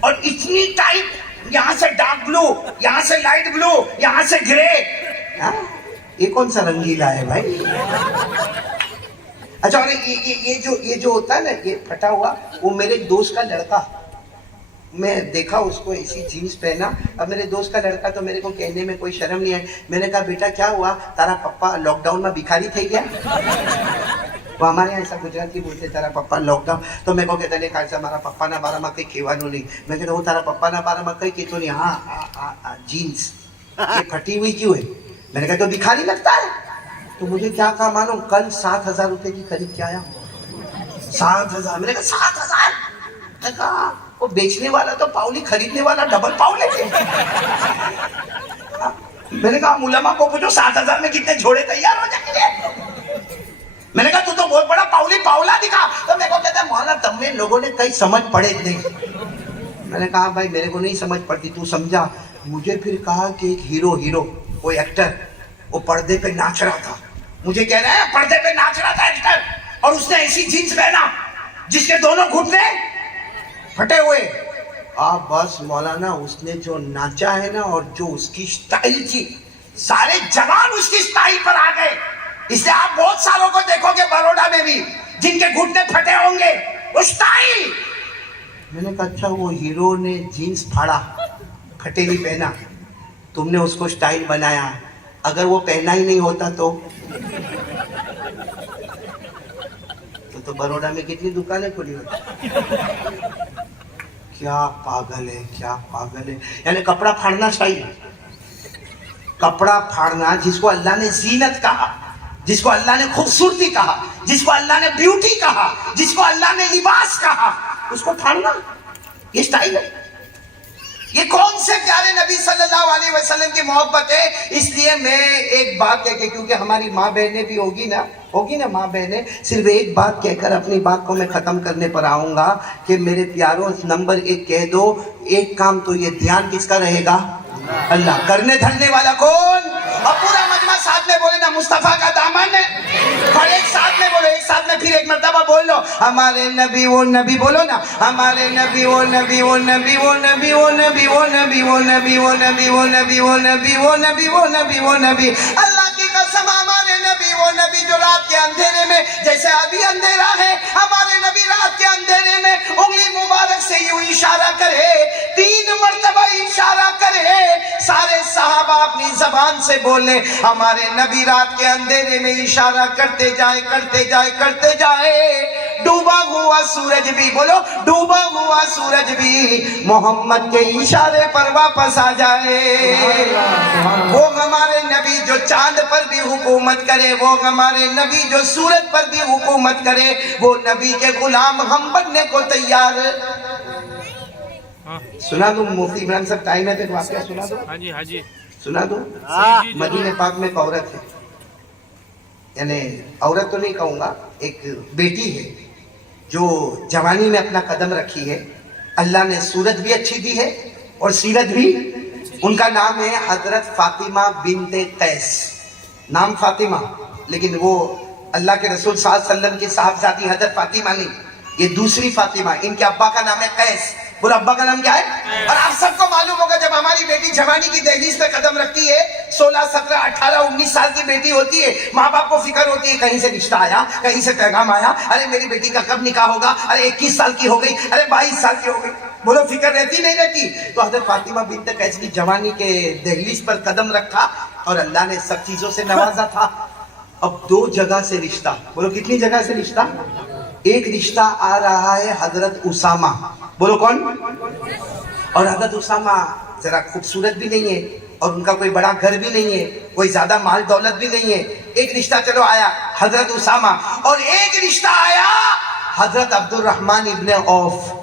اور اتنی ٹائٹ, یہاں سے ڈارک بلو, یہاں سے لائٹ بلو, یہاں سے گرے. یہ کون سا رنگیلا ہے بھائی؟ اچھا, اور یہ جو ہوتا ہے نا, یہ پھٹا ہوا, وہ میرے دوست کا لڑکا, میں دیکھا اس کو ایسی جینس پہنا. اب میرے دوست کا لڑکا تو میرے کو کہنے میں کوئی شرم نہیں ہے. میں نے کہا بیٹا کیا ہوا, تارا پپا لاک ڈاؤن میں بھکاری تھے گیا؟ وہ ہمارے یہاں ایسا گجراتی بولتے, تارا پپا لاک ڈاؤن. تو میں کو کہتا نہیں کہا ہمارا پپا نہ بارہ مکئی کھیوانو نہیں. میں کہتا وہ تارا پپا نہ بارہ مکئی کی تو نہیں. ہاں جینس یہ پھٹی ہوئی کیوں ہے؟ میں نے کہا تو بھکاری لگتا ہے. تو مجھے کیا کہا معلوم, کل 7,000 روپے کی خرید کے آیا. 7,000. میں نے کہا 7,000. میں کہا وہ بیچنے والا تو پاؤلی, خریدنے والا ڈبل پاؤ لے کے. میں نے کہا علماء کو پوچھو 7,000 میں کتنے جھوڑے تیار ہو جائیں گے. میں نے کہا تو بہت بڑا پاؤلی پاؤلا دکھا. تو میرے کو کہتا ہے مولانا تم میں لوگوں نے کئی سمجھ پڑے نہیں. میں نے کہا بھائی میرے کو نہیں سمجھ پڑتی, تو سمجھا. مجھے پھر کہا کہ ایک ہیرو وہ ایکٹر, وہ پردے پہ ناچ رہا تھا. مجھے کہہ رہا ہے پردے پہ ناچ رہا تھا ایکٹر, اور اس نے ایسی جینس پہنا جس کے دونوں گھٹنے پھٹے ہوئے. بس مولانا اس نے جو ناچا ہے نا, اور جو اس کی سٹائل تھی, سارے جوان اس کی سٹائل پر آ گئے. اس لیے آپ بہت ساروں کو دیکھو گے بروڈا میں بھی جن کے گھٹنے پھٹے ہوں گے, وہ سٹائل. میں نے کہا اچھا وہ ہیرو نے جینس پھاڑا, پھٹیلی پہنا, تم نے اس کو سٹائل بنایا. اگر وہ پہنا ہی نہیں ہوتا تو بروڈا میں کتنی دکانیں کھلی ہوتی. کیا پاگل ہے, کیا پاگل ہے. یعنی کپڑا پھاڑنا سٹائل, کپڑا پھاڑنا جس کو اللہ نے زینت کہا, جس کو اللہ نے خوبصورتی کہا, جس کو اللہ نے بیوٹی کہا, جس کو اللہ نے لباس کہا, اس کو پھاڑنا یہ سٹائل ہے. یہ کون سے پیارے نبی صلی اللہ علیہ وسلم کی محبت ہے. اس لیے میں ایک بات کہہ کے, کیونکہ ہماری ماں بہنیں بھی ہوگی نا ماں بہنیں, صرف ایک بات کہہ کر اپنی بات کو میں ختم کرنے پر آؤں گا کہ میرے پیاروں, نمبر 1 کہہ دو, ایک کام تو یہ دھیان کس کا رہے گا؟ اللہ. کرنے دھرنے والا کون؟ اور پورا مجمع ساتھ میں بولے نا, مصطفیٰ کا دامن ہے. اور ایک ساتھ میں بولو, ایک ساتھ میں پھر ایک مرتبہ بول لو, ہمارے نبی وہ نبی. بولو نا, ہمارے نبی وہ نبی, وہ نبی, وہ نبی, وہ نبی, وہ نبی, وہ نبی, وہ نبی, وہ نبی, وہ نبی, وہ نبی, وہ نبی, وہ نبی. اللہ کی قسم ہمارے نبی وہ نبی جو رات کے اندھیرے میں, جیسے ابھی اندھیرا ہے, ہمارے نبی رات کے اندھیرے میں انگلی مبارک سے یوں اشارہ کرے, 3 مرتبہ اشارہ کرے, سارے صحابہ اپنی زبان سے بولے, ہمارے نبی رات کے اندھیرے میں اشارہ کرتے جائے, کرتے جائے, کرتے جائے. ڈوبا ہوا سورج بھی, بولو ڈوبا ہوا سورج بھی محمد کے اشارے پر واپس آ جائے. وہ ہمارے نبی جو چاند پر بھی حکومت کرے, وہ ہمارے نبی جو سورج پر بھی حکومت کرے, وہ نبی کے غلام ہم بننے کو تیار. سنا دوں مفتی عمران صاحب, ٹائم ہے تو ایک واقعہ سنا دوں. ہاں جی سنا دوں. مدینہ پاک میں ایک عورت ہے, یعنی عورت تو نہیں کہوں گا, ایک بیٹی ہے جو جوانی میں اپنا قدم رکھی ہے. اللہ نے صورت بھی اچھی دی ہے اور سیرت بھی. ان کا نام ہے حضرت فاطمہ بنت قیس. نام فاطمہ, لیکن وہ اللہ کے رسول صلی اللہ علیہ وسلم کی صاحبزادی حضرت فاطمہ نہیں, یہ دوسری فاطمہ. ان کے ابا کا نام ہے قیس. بولو ابا کا نام کیا ہے؟ اور آپ سب کو معلوم ہوگا جب ہماری بیٹی جوانی کی دہلیز پہ قدم رکھتی ہے, 16, 17, 18, 19 سال کی بیٹی ہوتی ہے, ماں باپ کو فکر ہوتی ہے کہیں سے رشتہ آیا, کہیں سے پیغام آیا, ارے میری بیٹی کا کب نکاح ہوگا, ارے 21 سال کی ہو گئی, ارے 22 سال کی ہو گئی. بولو فکر رہتی نہیں رہتی؟ تو حضرت فاطمہ بنت قیس کی جوانی کے دہلیز پر قدم رکھا اور اللہ نے سب چیزوں سے نوازا تھا. اب 2 جگہ سے رشتہ. بولو کتنی جگہ سے رشتہ؟ ایک رشتہ آ رہا ہے حضرت اسامہ، بولو کون؟ اور حضرت اسامہ ذرا خوبصورت بھی نہیں ہے اور ان کا کوئی بڑا گھر بھی نہیں ہے، کوئی زیادہ مال دولت بھی نہیں ہے. ایک رشتہ چلو آیا حضرت اسامہ، اور ایک رشتہ آیا حضرت عبد الرحمن ابن عوف.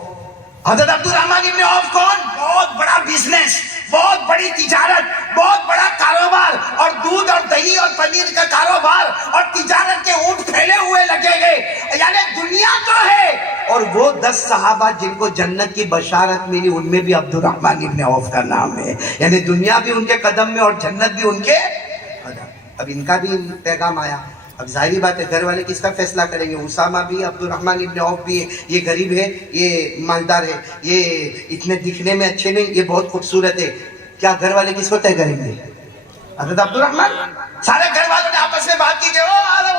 حضرت عبد الرحمن ابن عوف کون؟ بہت بڑا بزنس، بہت بڑی تجارت، بہت بڑا کاروبار، اور دودھ اور دہی اور پنیر کا کاروبار اور تجارت کے اونٹ پھیلے ہوئے لگے گئے، یعنی دنیا تو ہے. اور وہ 10 صحابہ جن کو جنت کی بشارت ملی ان میں بھی عبد الرحمن ابن عوف کا نام ہے، یعنی دنیا بھی ان کے قدم میں اور جنت بھی ان کے قدم. اب ان کا بھی پیغام آیا. اب ظاہری بات ہے گھر والے کس کا فیصلہ کریں گے؟ اسامہ بھی عبد الرحمن ابن عوف بھی ہے، یہ غریب ہے، یہ مالدار ہے، یہ اتنے دکھنے میں اچھے نہیں، یہ بہت خوبصورت ہے. کیا گھر والے کس کو طے کریں گے؟ حضرت عبد الرحمن. سارے گھر والوں نے آپس میں بات کی کہ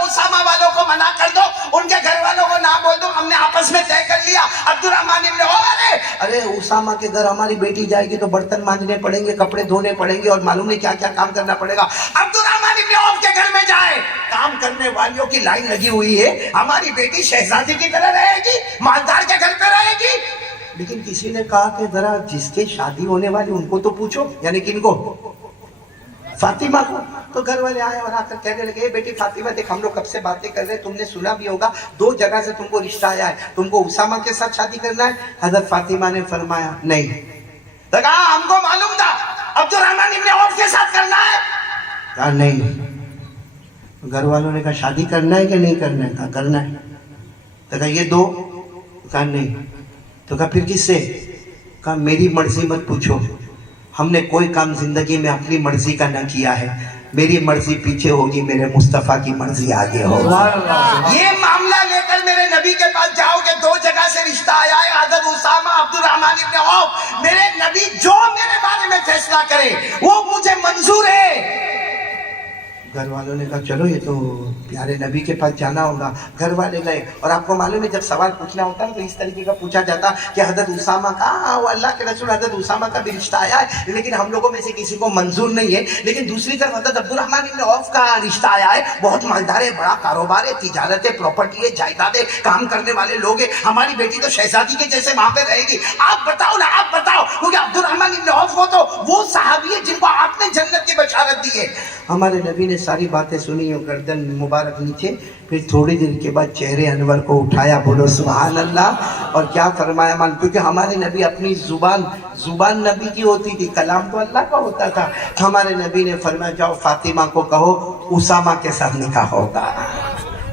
اسامہ والوں کو منع کر دو، ان کے گھر والوں کو نہ بول دو، ہم نے آپس میں طے کر لیا. عبد الرحمن ابن عوف ارے اسامہ کے گھر ہماری بیٹی جائے گی تو برتن مانجنے پڑیں گے، کپڑے دھونے پڑیں گے اور معلوم نہیں کیا کیا کام کرنا پڑے گا. عبد الرحمن ابن عوف کے گھر میں جائے، کام کرنے والیوں کی لائن لگی ہوئی ہے، ہماری بیٹی شہزادی کی طرح رہے گی، مالدار کے گھر پہ رہے گی. لیکن کسی نے کہا کہ ذرا جس کے شادی ہونے والی ان کو تو پوچھو، یعنی کن کو؟ فاطمہ کو. تو گھر والے آئے اور آ کر کہنے لگے بیٹی فاطمہ دیکھ ہم لوگ کب سے باتیں کر رہے ہیں، تم نے سنا بھی ہوگا 2 جگہ سے تم کو رشتہ آیا ہے، تم کو اسامہ کے ساتھ شادی کرنا ہے. حضرت فاطمہ نے فرمایا نہیں. تو کہا ہم کو معلوم تھا عبد الرحمن ابن عوف کے ساتھ کرنا ہے. کہا نہیں. گھر والوں نے کہا شادی کرنا ہے کہ نہیں کرنا ہے؟ کہا کرنا ہے. تو کہا یہ 2؟ کہا نہیں. تو کہا پھر کس سے؟ کہا میری مرضی مت پوچھو، ہم نے کوئی کام زندگی میں اپنی مرضی کا نہ کیا ہے، میری مرضی پیچھے ہوگی، میرے مصطفیٰ کی مرضی آگے ہوگی. یہ معاملہ لے کر میرے نبی کے پاس جاؤ کہ 2 جگہ سے رشتہ آیا ہے، حضرت اسامہ عبد الرحمن ابن عوف، میرے نبی جو میرے بارے میں فیصلہ کرے وہ مجھے منظور ہے. گھر والوں نے کہا چلو یہ تو پیارے نبی کے پاس جانا ہوگا. گھر والے گئے اور آپ کو معلوم ہے جب سوال پوچھنا ہوتا ہے تو اس طریقے کا پوچھا جاتا کہ حضرت اسامہ کا، وہ اللہ کے رسول حضرت اسامہ کا بھی رشتہ آیا ہے لیکن ہم لوگوں میں سے کسی کو منظور نہیں ہے. لیکن دوسری طرف حضرت عبد الرحمن ابن عوف کا رشتہ آیا ہے، بہت مالدار ہے، بڑا کاروبار ہے، تجارت ہے، پراپرٹی ہے، جائیداد ہے، کام کرنے والے لوگ ہیں، ہماری بیٹی تو شہزادی کے جیسے وہاں پہ رہے گی. آپ بتاؤ نا، آپ بتاؤ، کیونکہ عبد الرحمن ابن عوف وہ تو وہ صحابی ہے جن کو آپ نے جنت کی بشارت دی ہے. ہمارے نبی نے ساری باتیں سنی اور گردن مبارک نیچے، پھر تھوڑی دیر کے بعد چہرے انور کو اٹھایا، بولو سبحان اللہ. اور کیا فرمایا مان، کیونکہ ہمارے نبی اپنی زبان نبی کی ہوتی تھی، کلام تو اللہ کا ہوتا تھا. ہمارے نبی نے فرمایا جاؤ فاطمہ کو کہو اسامہ کے ساتھ نکاح ہوگا،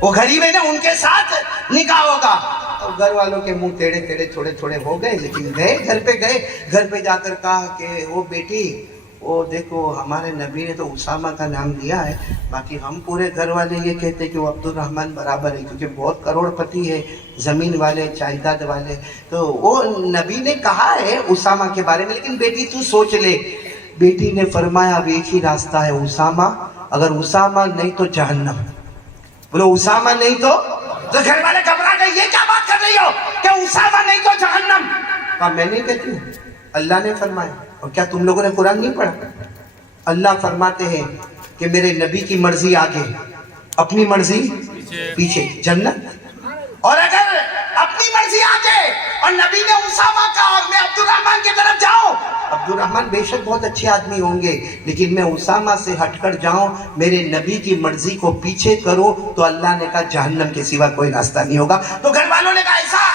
وہ غریب ہے نا ان کے ساتھ نکاح ہوگا. اور گھر والوں کے منہ ٹیڑے ٹیڑے تھوڑے تھوڑے ہو گئے، لیکن گھر پہ جا کر کہا کہ وہ بیٹی وہ دیکھو ہمارے نبی نے تو اسامہ کا نام دیا ہے، باقی ہم پورے گھر والے یہ کہتے کہ وہ عبد الرحمن برابر ہے، کیونکہ بہت کروڑ پتی ہے، زمین والے، جائیداد والے. تو وہ نبی نے کہا ہے اسامہ کے بارے میں، لیکن بیٹی تو سوچ لے. بیٹی نے فرمایا اب ایک ہی راستہ ہے اسامہ، اگر اسامہ نہیں تو جہنم. بولو اسامہ نہیں تو گھر والے گھبرا گئے، یہ کیا بات کر رہی ہو کہ اسامہ نہیں تو جہنم؟ کہا میں نہیں کہتی ہوں، اللہ نے فرمایا. اور کیا تم لوگوں نے قرآن نہیں پڑھا؟ اللہ فرماتے ہیں کہ میرے نبی کی مرضی آگے، اپنی مرضی پیچھے، جنت. اور اگر اپنی مرضی آگے اور نبی نے اسامہ کا اور میں عبد الرحمن کی طرف جاؤں، عبد الرحمن بے شک بہت اچھے آدمی ہوں گے لیکن میں اسامہ سے ہٹ کر جاؤں، میرے نبی کی مرضی کو پیچھے کروں، تو اللہ نے کہا جہنم کے سوا کوئی راستہ نہیں ہوگا. تو گھر والوں نے کہا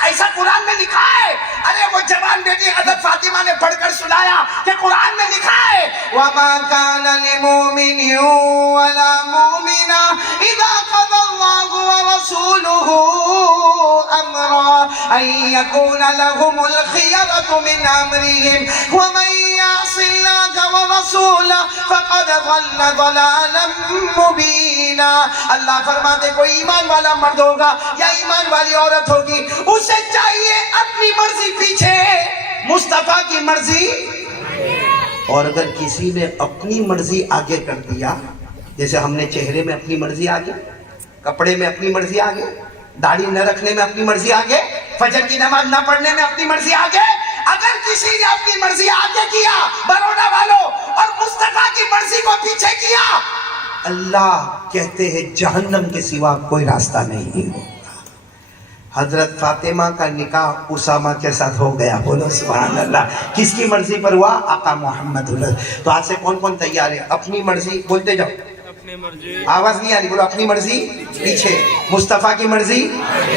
ایسا قرآن میں لکھا ہے. ارے وہ جوان بیٹی حضرت فاطمہ نے پڑھ کر سنایا کہ قرآن میں لکھا ہے وَمَا كَانَ لِمُؤْمِنٍ وَلَا مُؤْمِنَةٍ إِذَا قَضَى اللَّهُ وَرَسُولُهُ أَمْرًا أَن يَكُونَ لَهُمُ الْخِيَرَةُ مِنْ أَمْرِهِمْ وَمَن يَعْصِ اللَّهَ وَرَسُولَهُ فَقَدْ ضَلَّ ضَلَالًا مُبِينًا. اللہ فرماتے کوئی ایمان والا مرد ہوگا یا ایمان والی عورت ہوگی، اسے چاہیے اپنی مرضی پیچھے، مصطفیٰ کی مرضی. اور اگر کسی نے اپنی مرضی آگے کر دیا، جیسے ہم نے چہرے میں اپنی مرضی آگے، کپڑے میں اپنی مرضی آگے، داڑھی نہ رکھنے میں اپنی مرضی آگے، فجر کی نماز نہ پڑھنے میں اپنی مرضی آگے، اگر کسی نے اپنی مرضی آگے کیا بروڈا والوں اور مصطفیٰ کی مرضی کو پیچھے کیا، اللہ کہتے ہیں جہنم کے سوا کوئی راستہ نہیں ہوگا. حضرت فاطمہ کا نکاح اسامہ کے ساتھ ہو گیا. بولو سبحان اللہ. کس کی مرضی پر ہوا؟ آقا محمد. تو آج سے کون کون تیار ہے؟ اپنی مرضی بولتے جاؤ. اپنی مرضی. آواز نہیں آ رہی. بولو اپنی مرضی پیچھے. مصطفیٰ کی مرضی.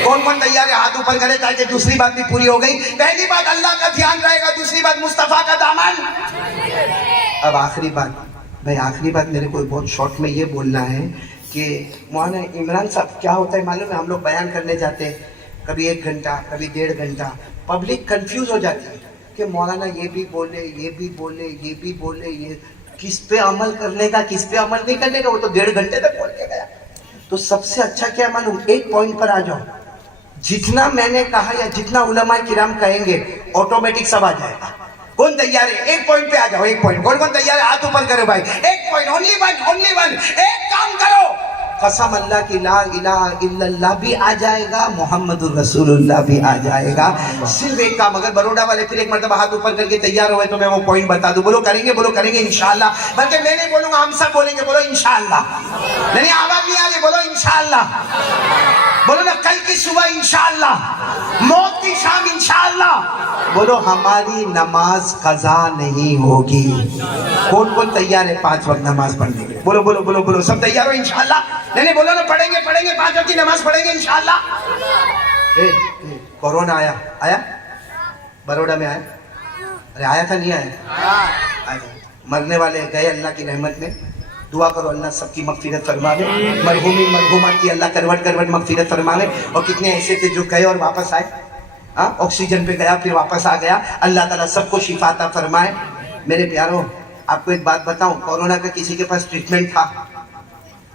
کون کون تیار ہے؟ ہاتھ اوپر کرے تاکہ دوسری بات بھی پوری ہو گئی. پہلی بات اللہ کا دھیان رہے گا, دوسری بات مصطفیٰ کا دامن. اب آخری بات بھائی, آخری بات میرے کو بہت شارٹ میں یہ بولنا ہے کہ مولانا عمران صاحب کیا ہوتا ہے معلوم ہے, ہم لوگ بیان کرنے جاتے ہیں کبھی 1 گھنٹہ کبھی 1.5 گھنٹہ, پبلک کنفیوز ہو جاتی ہے کہ مولانا یہ بھی بولے یہ بھی بولے یہ بھی بولے, یہ کس پہ عمل کرنے کا کس پہ عمل نہیں کرنے کا. وہ تو 1.5 گھنٹے تک بول کے گیا. تو سب سے اچھا کیا معلوم, ایک پوائنٹ پر آ جاؤ. جتنا میں نے کہا یا جتنا علماء کرام کہیں گے آٹومیٹک سب آ جائے گا. کون تیار ہے؟ ایک پوائنٹ پہ آ جاؤ. ایک پوائنٹ. کون کون تیار ہے؟ ہاتھ اوپر کرو بھائی. ایک پوائنٹ, اونلی ون. ایک کام کرو, قسم اللہ کی لا الہ الا اللہ بھی آ جائے گا, محمد الرسول اللہ بھی آ جائے گا. صرف ایک کام, اگر بروڈا والے پھر ایک مرتبہ ہاتھ اوپر کر کے تیار ہوئے تو میں وہ پوائنٹ بتا دوں. بولو کریں گے انشاءاللہ. بلکہ میں نہیں بولوں گا, ہم سب بولیں گے. بولو انشاءاللہ. نہیں آواز نہیں آ رہی. بولو انشاءاللہ. بولو نا کل کی صبح انشاءاللہ, موت کی شام انشاءاللہ. بولو ہماری نماز قضا نہیں ہوگی. کون کون تیار ہے 5 وقت نماز پڑھنے کے؟ بولو بولو بولو بولو, سب تیار ہو انشاءاللہ. نہیں بولو نا پڑھیں گے 5 وقت کی نماز پڑھیں گے انشاءاللہ. کورونا آیا بروڈا میں آیا. ارے آیا تھا نہیں آیا؟ مرنے والے گئے اللہ کی رحمت میں. دعا کرو اللہ سب کی مغفرت فرماوے, مرحومات کی اللہ کروٹ مغفرت فرماوے. اور کتنے ایسے تھے جو گئے اور واپس آئے, آکسیجن پہ گیا پھر واپس آ گیا. اللہ تعالیٰ سب کو شفا عطا فرمائے. میرے پیاروں آپ کو ایک بات بتاؤں, کورونا کا کسی کے پاس ٹریٹمنٹ تھا؟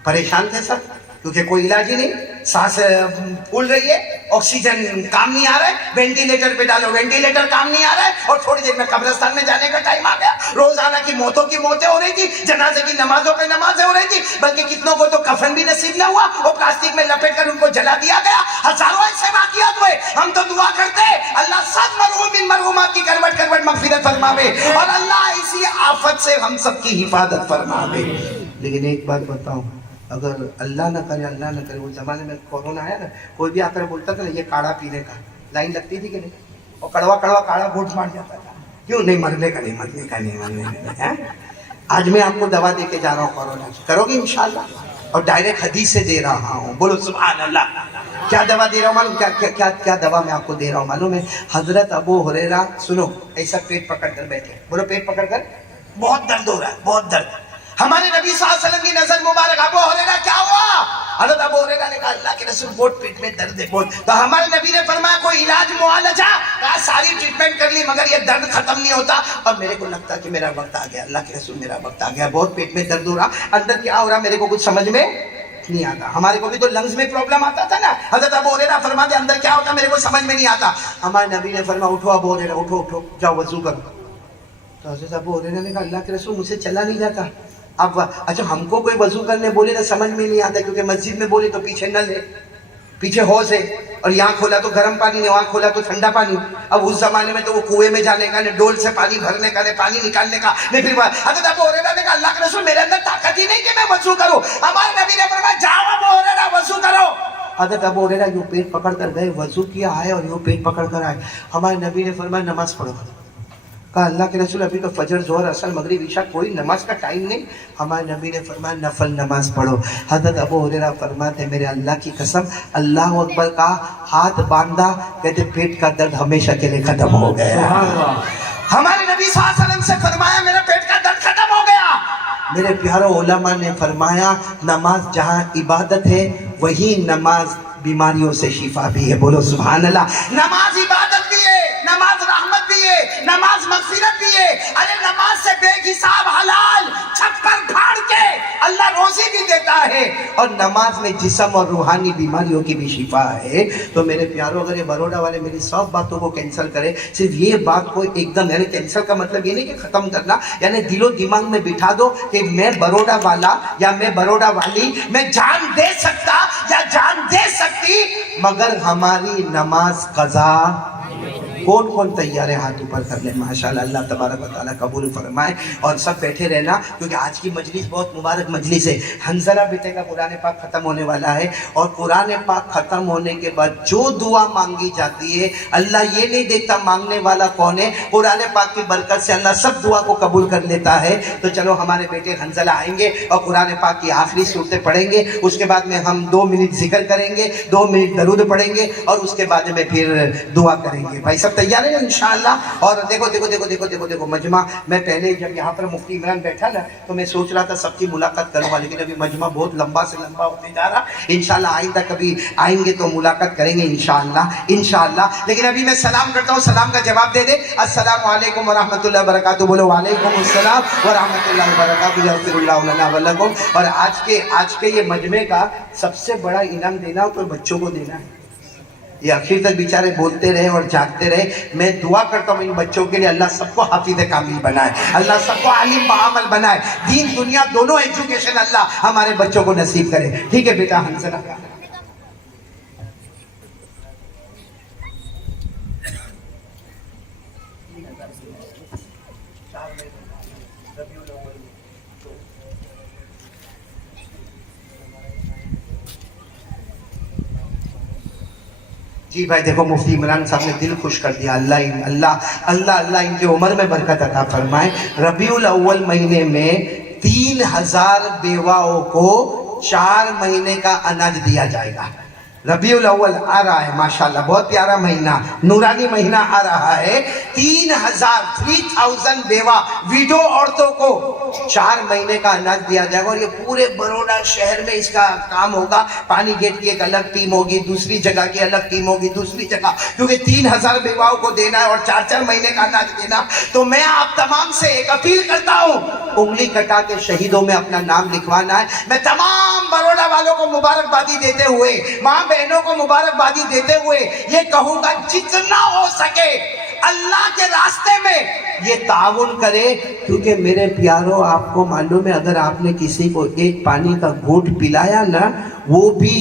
پریشان تھے سب کیونکہ کوئی علاج ہی نہیں. سانس پھول رہی ہے, آکسیجن کام نہیں آ رہا ہے, وینٹیلیٹر پہ ڈالو وینٹیلیٹر کام نہیں آ رہا ہے, اور تھوڑی دیر میں قبرستان میں جانے کا ٹائم آ گیا. روزانہ کی موتوں کی موتیں ہو رہی تھی, جنازے کی نمازوں پہ نمازیں ہو رہی تھی, بلکہ کتنوں کو تو کفن بھی نصیب نہ ہوا, وہ پلاسٹک میں لپیٹ کر ان کو جلا دیا گیا. ہزاروں ایسے واقعات ہوئے. ہم تو دعا کرتے اللہ سب مرحومات کی کروٹ مغفرت فرماوے, اور اللہ اسی آفت سے ہم سب کی حفاظت فرماوے. لیکن ایک بات بتاؤں, اگر اللہ نہ کرے وہ زمانے میں کورونا آیا نا, کوئی بھی آ کر بولتا تھا نا یہ کاڑھا پینے کا, لائن لگتی تھی کہ نہیں, اور کڑوا کاڑھا گھونٹ مار جاتا تھا. کیوں نہیں؟ مرنے کا. آج میں آپ کو دوا دے کے جا رہا ہوں کورونا کی, کرو گے انشاءاللہ, اور ڈائریکٹ حدیث سے دے رہا ہوں. بولو سبحان اللہ. کیا دوا دے رہا ہوں معلوم؟ کیا دوا میں آپ کو دے رہا ہوں معلوم ہے؟ حضرت ابو ہریرہ, سنو ایسا پیٹ پکڑ کر بیٹھے. بولو پیٹ پکڑ کر, بہت درد ہو رہا ہے, بہت درد. ہمارے نبی صلی اللہ علیہ وسلم کی نظر مبارک, ابو ہریرہ کیا ہوا؟ حضرت ابو ہریرہ نے کہا اللہ کے رسول بہت پیٹ میں درد ہے بہت. تو ہمارے نبی نے فرمایا کوئی علاج معالجہ؟ کہا ساری ٹریٹمنٹ کر لی مگر یہ درد ختم نہیں ہوتا. اور میرے کو لگتا کہ میرا وقت آ گیا, اللہ کے رسول میرا وقت آ گیا, بہت پیٹ میں درد ہو رہا, اندر کیا ہو رہا میرے کو کچھ سمجھ میں نہیں آتا. ہمارے کو بھی تو لنگز میں پرابلم آتا تھا نا. حضرت ابو ہریرہ فرماتے اندر کیا ہوتا میرے کو سمجھ میں نہیں آتا. ہمارے نبی نے فرمایا اٹھو ابو ہریرہ, اٹھو جاؤ وضو کرو. تو حضرت ابو ہریرہ نے کہا اللہ کے رسول مجھ سے چلا نہیں جاتا. اب اچھا ہم کو کوئی وضو کرنے بولے نا سمجھ میں نہیں آتا, کیونکہ مسجد میں بولے تو پیچھے نل ہے, پیچھے حوض ہے, اور یہاں کھولا تو گرم پانی نہیں, وہاں کھولا تو ٹھنڈا پانی. اب اس زمانے میں تو وہ کنویں میں جانے کا, ڈول سے پانی بھرنے کا, پانی نکالنے کا نہیں. پھر حضرت ابو ہریرہ نے کہا اللہ کے رسول میرے اندر طاقت ہی نہیں کہ میں وضو کروں. ہمارے نبی نے فرمایا جاؤ ابو ہریرہ وضو کرو. حضرت ابو ہریرہ یوں پیٹ پکڑ کر گئے, وضو کیا آئے اور یوں پیٹ پکڑ کر آئے. ہمارے نبی نے فرمایا نماز پڑھو. کہا اللہ کے رسول ابھی تو فجر ظہر عصر مغرب عشاء کوئی نماز کا ٹائم نہیں. ہمارے نبی نے فرمایا نفل نماز پڑھو. حضرت ابو ہریرہ فرماتے میرے اللہ کی قسم, اللہ اکبر کا ہاتھ باندھا, کہتے پیٹ کا درد ہمیشہ کے لیے ختم ہو گیا. ہمارے نبی صلی اللہ علیہ وسلم سے فرمایا میرا پیٹ کا درد ختم ہو گیا. میرے پیاروں علماء نے فرمایا نماز جہاں عبادت ہے وہی نماز بیماریوں سے شفا بھی ہے. بولو سبحان اللہ. نماز عبادت بھی ہے, نماز رحمت بھی ہے, نماز مغفرت بھی ہے. ارے نماز سے بے حساب حلال چھپر پھاڑ کے اللہ روزی بھی دیتا ہے, اور نماز میں جسم اور روحانی بیماریوں کی بھی شفا ہے. تو میرے پیاروں اگر یہ بروڈا والے میری سب باتوں کو کینسل کرے, صرف یہ بات کو ایک دم, یعنی کینسل کا مطلب یہ نہیں کہ ختم کرنا, یعنی دل و دماغ میں بٹھا دو کہ میں بروڈا والا یا میں بروڈا والی, میں جان دے سکتا یا جان دے سکتی, مگر ہماری نماز قضا کون کون تیار ہے ہاتھ اوپر کر لیں ماشاءاللہ. اللہ تبارک و تعالیٰ قبول فرمائے. اور سب بیٹھے رہنا کیونکہ آج کی مجلس بہت مبارک مجلس ہے. حنظلہ بیٹے کا قرآن پاک ختم ہونے والا ہے اور قرآن پاک ختم ہونے کے بعد جو دعا مانگی جاتی ہے اللہ یہ نہیں دیکھتا مانگنے والا کون ہے, قرآن پاک کی برکت سے اللہ سب دعا کو قبول کر لیتا ہے. تو چلو ہمارے بیٹے حنظلہ آئیں گے اور قرآن پاک کی آخری صورتیں پڑھیں گے, اس کے بعد میں ہم 2 منٹ ذکر کریں گے, 2 منٹ درود پڑھیں گے اور اس کے بعد میں پھر دعا کریں گے. بھائی سب تیار ہیں انشاءاللہ. اور دیکھو دیکھو دیکھو دیکھو دیکھو دیکھو مجمع, میں پہلے جب یہاں پر مفتی عمران بیٹھا نا تو میں سوچ رہا تھا سب کی ملاقات کروں گا, لیکن ابھی مجمع بہت لمبا سے لمبا ہوتے جا رہا. انشاءاللہ آئندہ کبھی آئیں گے تو ملاقات کریں گے انشاءاللہ انشاءاللہ. لیکن ابھی میں سلام کرتا ہوں, سلام کا جواب دے دے. السلام علیکم ورحمۃ اللہ وبرکاتہ. بولو وعلیکم السلام ورحمۃ اللہ وبرکاتہ. یغفر اللہ لنا ولکم. اور آج کے یہ مجمع کا سب سے بڑا انعام دینا ہو تو بچوں کو دینا ہے. یہ آخر تک بیچارے بولتے رہے اور جاگتے رہے. میں دعا کرتا ہوں ان بچوں کے لیے اللہ سب کو حافظ کامل بنائے, اللہ سب کو عالم بعمل بنائے, دین دنیا دونوں ایجوکیشن اللہ ہمارے بچوں کو نصیب کرے. ٹھیک ہے بیٹا حنظلہ. جی بھائی دیکھو مفتی عمران صاحب نے دل خوش کر دیا. اللہ ان کی عمر میں برکت عطا فرمائے. ربیع الاول مہینے میں 3000 بیواؤں کو 4 مہینے کا اناج دیا جائے گا. ربیع الاول آ رہا ہے ماشاءاللہ, بہت پیارا مہینہ, نورانی مہینہ آ رہا ہے. 3000 بیوہ ویڈو عورتوں کو 4 مہینے کا اناج دیا جائے گا. اور یہ پورے بروڈا شہر میں اس کا کام ہوگا. پانی گیٹ کی ایک الگ ٹیم ہوگی, دوسری جگہ کی الگ ٹیم ہوگی, دوسری جگہ, کیونکہ 3000 بیواؤں کو دینا ہے اور 4 مہینے کا اناج دینا. تو میں آپ تمام سے ایک اپیل کرتا ہوں, انگلی کٹا کے شہیدوں میں اپنا نام لکھوانا ہے. میں تمام بروڈا والوں کو مبارکبادی دیتے ہوئے, ماں بہنوں کو مبارکبادی دیتے ہوئے یہ کہوں گا جتنا ہو سکے اللہ کے راستے میں یہ تعاون کرے. کیونکہ میرے پیاروں آپ کو معلوم ہے اگر آپ نے کسی کو ایک پانی کا گھونٹ پلایا نا, وہ بھی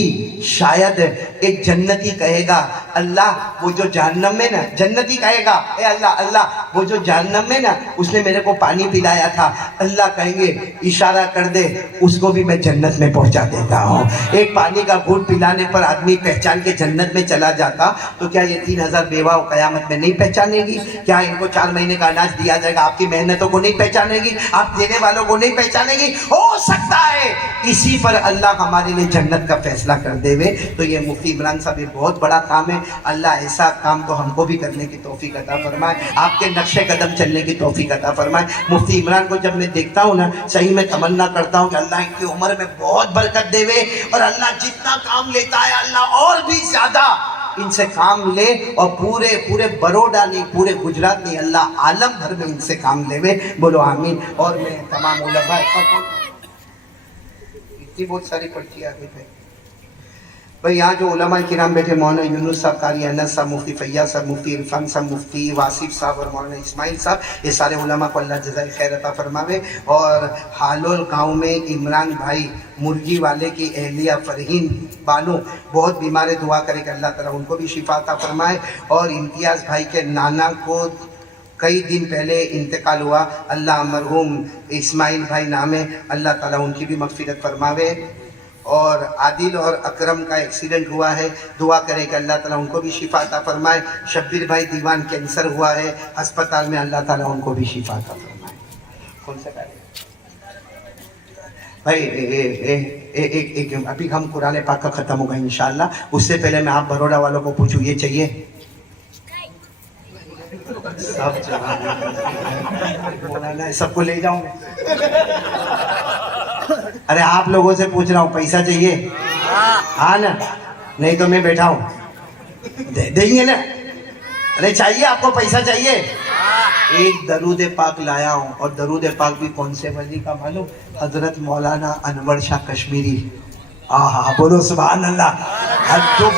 شاید ایک جنتی کہے گا اللہ وہ جو جہنم میں نا, جنتی کہے گا اے اللہ وہ جو جہنم میں نا اس نے میرے کو پانی پلایا تھا, اللہ کہیں گے اشارہ کر دے اس کو بھی میں جنت میں پہنچا دیتا ہوں. ایک پانی کا گھونٹ پلانے پر آدمی پہچان کے جنت میں چلا جاتا, تو کیا یہ 3000 بیوہ قیامت میں نہیں پہچانے گی؟ کیا ان کو 4 مہینے کا اناج دیا جائے گا آپ کی محنتوں کو نہیں پہچانے گی, آپ دینے والوں کو نہیں پہچانے گی؟ ہو سکتا ہے اسی پر اللہ ہمارے لیے جنت کا فیصلہ کر دے وے. تو یہ مفتی عمران صاحب یہ بہت بڑا کام ہے. اللہ ایسا کام تو ہم کو بھی کرنے کی توفیق عطا فرمائے, آپ کے نقش قدم چلنے کی توفیق عطا فرمائے. مفتی عمران کو جب میں دیکھتا ہوں نا صحیح میں تمنا کرتا ہوں کہ اللہ ان کی عمر میں بہت برکت دے وے, اور اللہ جتنا کام لیتا ہے اللہ اور بھی زیادہ ان سے کام لے, اور پورے بروڈا نہیں, پورے گجرات نہیں, اللہ عالم بھر میں ان سے کام لے وے. بولو آمین. اور میں تمام علماء اتنی بہت ساری پڑھتی آگے پہ بھائی یہاں جو علماء کرام بیٹھے, مولانا یونس صاحب, قاری انس صاحب, مفتی فیاض صاحب, مفتی عرفان صاحب, مفتی واصف صاحب اور مولانا اسماعیل صاحب, یہ سارے علماء کو اللہ جزائے خیر عطا فرماوے. اور حالول گاؤں میں عمران بھائی مرغی والے کی اہلیہ فرحین بانو بہت بیمار ہے, دعا کرے کہ اللہ تعالیٰ ان کو بھی شفا عطا فرمائے. اور امتیاز بھائی کے نانا کو کئی دن پہلے انتقال ہوا, اللہ مرحوم اسماعیل بھائی نام ہے, اللہ تعالیٰ ان کی بھی مغفرت فرماوے. اور عادل اور اکرم کا ایکسیڈنٹ ہوا ہے, دعا کرے کہ اللہ تعالیٰ ان کو بھی شفا عطا فرمائے. شبیر بھائی دیوان کینسر ہوا ہے ہسپتال میں, اللہ تعالیٰ ان کو بھی شفا عطا فرمائے. کون سا بھائی ایک ابھی ہم قرآن پاک کا ختم ہوگا انشاءاللہ, اس سے پہلے میں آپ بروڈا والوں کو پوچھوں یہ چاہیے سب کو لے جاؤں میں. ارے آپ لوگوں سے پوچھ رہا ہوں پیسہ چاہیے؟ ہاں نا, نہیں تو میں بیٹھا ہوں, دیں گے نا؟ ارے چاہیے آپ کو پیسہ چاہیے؟ ایک درود پاک لایا ہوں, اور درود پاک بھی کون سے ولی کا معلوم؟ حضرت مولانا انور شاہ کشمیری. آہا بولو سبحان اللہ. جو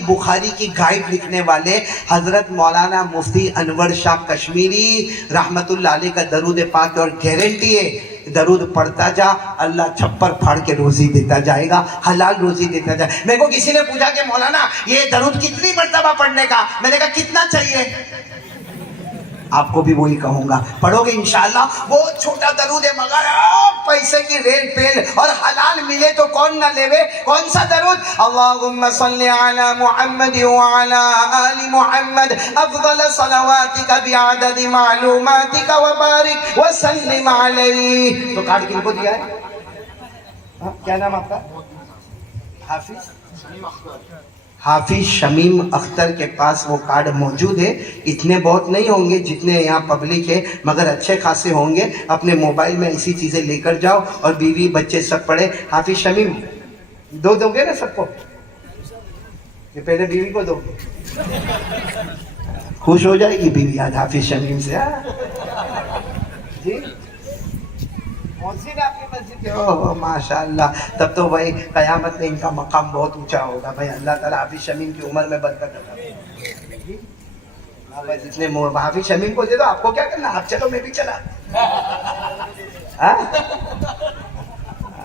بخاری کی گائیڈ لکھنے والے حضرت مولانا مفتی انور شاہ کشمیری رحمت اللہ علیہ کا درود پاک, اور گارنٹی ہے درود پڑھتا جا, اللہ چھپر پھاڑ کے روزی دیتا جائے گا, حلال روزی دیتا جائے. میرے کو کسی نے پوچھا کہ مولانا یہ درود کتنی مرتبہ پڑھنے کا, میں نے کہا کتنا چاہیے, آپ کو بھی وہی کہوں گا, پڑھو گے انشاءاللہ. بہت چھوٹا درود ہے مگر پیسے کی ریل پیل, اور حلال ملے تو کون نہ لیوے. کون سا درود؟ اللہم صلی علی محمد وعلی آل محمد افضل صلواتک بعدد معلوماتک وبارک وسلم علیہ. تو کارڈ کن کو دیا ہے؟ کیا نام آپ کا؟ حافظ شمیم اختر کے پاس وہ کارڈ موجود ہے. اتنے بہت نہیں ہوں گے جتنے یہاں پبلک ہے, مگر اچھے خاصے ہوں گے. اپنے موبائل میں ایسی چیزیں لے کر جاؤ, اور بیوی بچے سب پڑھے. حافظ شمیم دو گے نا سب کو؟ یہ پہلے بیوی کو دو گے, خوش ہو جائے گی بیوی آج حافظ شمیم سے. جی مسجد آپ کی مسجد ہے؟ اوہ ماشاءاللہ, تب تو بھائی قیامت میں ان کا مقام بہت اونچا ہوگا. بھائی اللہ تعالیٰ حافظ شمیم کی عمر میں برکت عطا کرے. جتنے حافظ شمیم کو دے دو, آپ کو کیا کرنا, آپ چلو میں بھی چلا.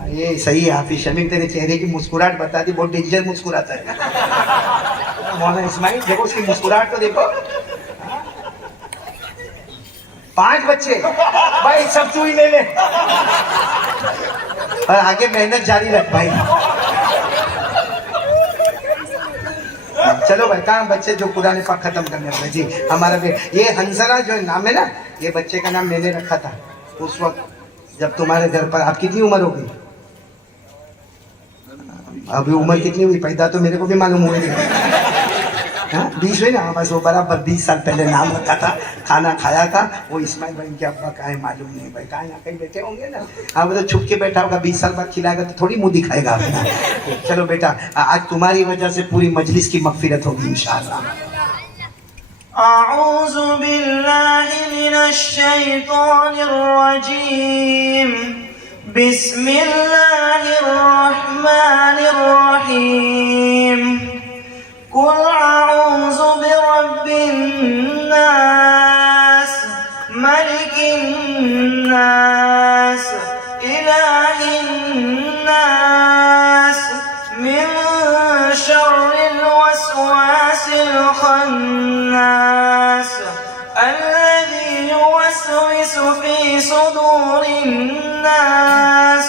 یہ صحیح ہے حافظ شمیم, تیرے چہرے کی مسکراہٹ بتا دی, بہت ڈینجر مسکراتا ہے. مولانا اسماعیل دیکھو اس کی مسکراہٹ تو دیکھو. 5 بچے بھائی, سب تو ہی لے لے, اور آگے محنت جاری رکھ بھائی. چلو بھائی, کہاں بچے جو قرآن پاک ختم کرنے والے؟ جی ہمارا بھی یہ حنظلہ جو نام ہے نا, یہ بچے کا نام میں نے رکھا تھا اس وقت جب تمہارے گھر پر. آپ کتنی عمر ہوگی ابھی؟ عمر کتنی ہوئی پیدا تو میرے کو بھی معلوم ہوئی نہیں. 20 ہوئی نا, بس وہ برابر 20 سال پہلے نام رکھا تھا, کھانا کھایا تھا. وہ اسماعیل بھائی کے ابا کہاں ہے معلوم نہیں بھائی, کہاں یہاں کہیں بیٹھے ہوں گے نا. ہاں وہ تو چھپ کے بیٹھا ہوگا, 20 سال بعد کھلائے گا تو تھوڑی منہ دکھائے گا اپنا. چلو بیٹا, آج تمہاری وجہ سے پوری مجلس کی مغفرت ہوگی انشاءاللہ. أعوذ بالله من الشيطان الرجيم. بسم الله الرحمن الرحيم. قل أعوذ برب الناس ملك الناس إله الناس من شر الوسواس الخناس الذي يوسوس في صدور الناس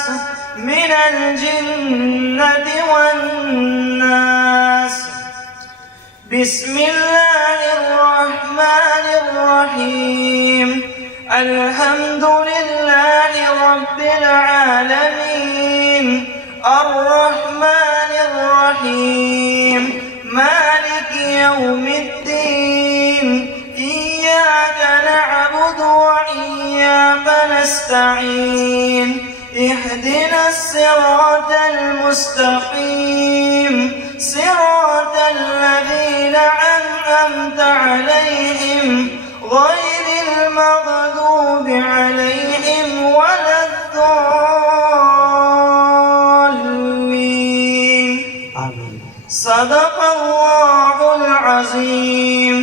من الجنة والناس. بسم الله الرحمن الرحيم. الحمد لله رب العالمين. الرحمن الرحيم. مالك يوم الدين. إياك نعبد وإياك نستعين. اهدنا الصراط المستقيم. صراط الذين أنعمت عليهم غير المغضوب عليهم ولا الضالين. آمین. صدق الله العظيم.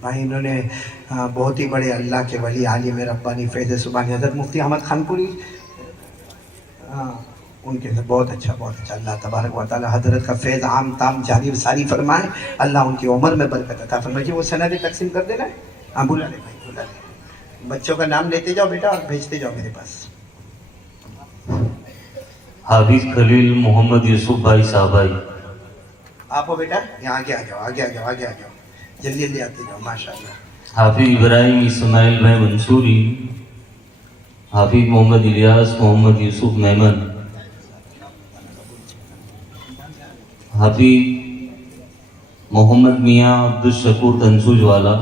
بھائی انہوں نے بہت ہی بڑے اللہ کے ولی عالم ربانی فیض سبحانی حضرت مفتی احمد خان پوری, ان کے بہت اچھا اللہ تبارک و تعالی حضرت کا فیض عام تام جاری ساری فرمائے. اللہ ان کی عمر میں برکت عطا فرمائے. وہ سندیں تقسیم کر دینا ہے. ہاں بلا لے بھائی, بلا لے. بچوں کا نام لیتے جاؤ بیٹا اور بھیجتے جاؤ میرے پاس. حافظ خلیل محمد یوسف بھائی صاحب بھائی. آپ ہو بیٹا, یہاں آگے آ جاؤ, آگے آ جاؤ, آگے آ جاؤ, جلدی جلدی آتے جاؤ. ماشاء اللہ. حافظ ابراہیم اسماعیل بھائی منصوری. حافظ محمد الیاس محمد یوسف میمن. حافظ محمد میاں عبدالشکور تنسوج والا.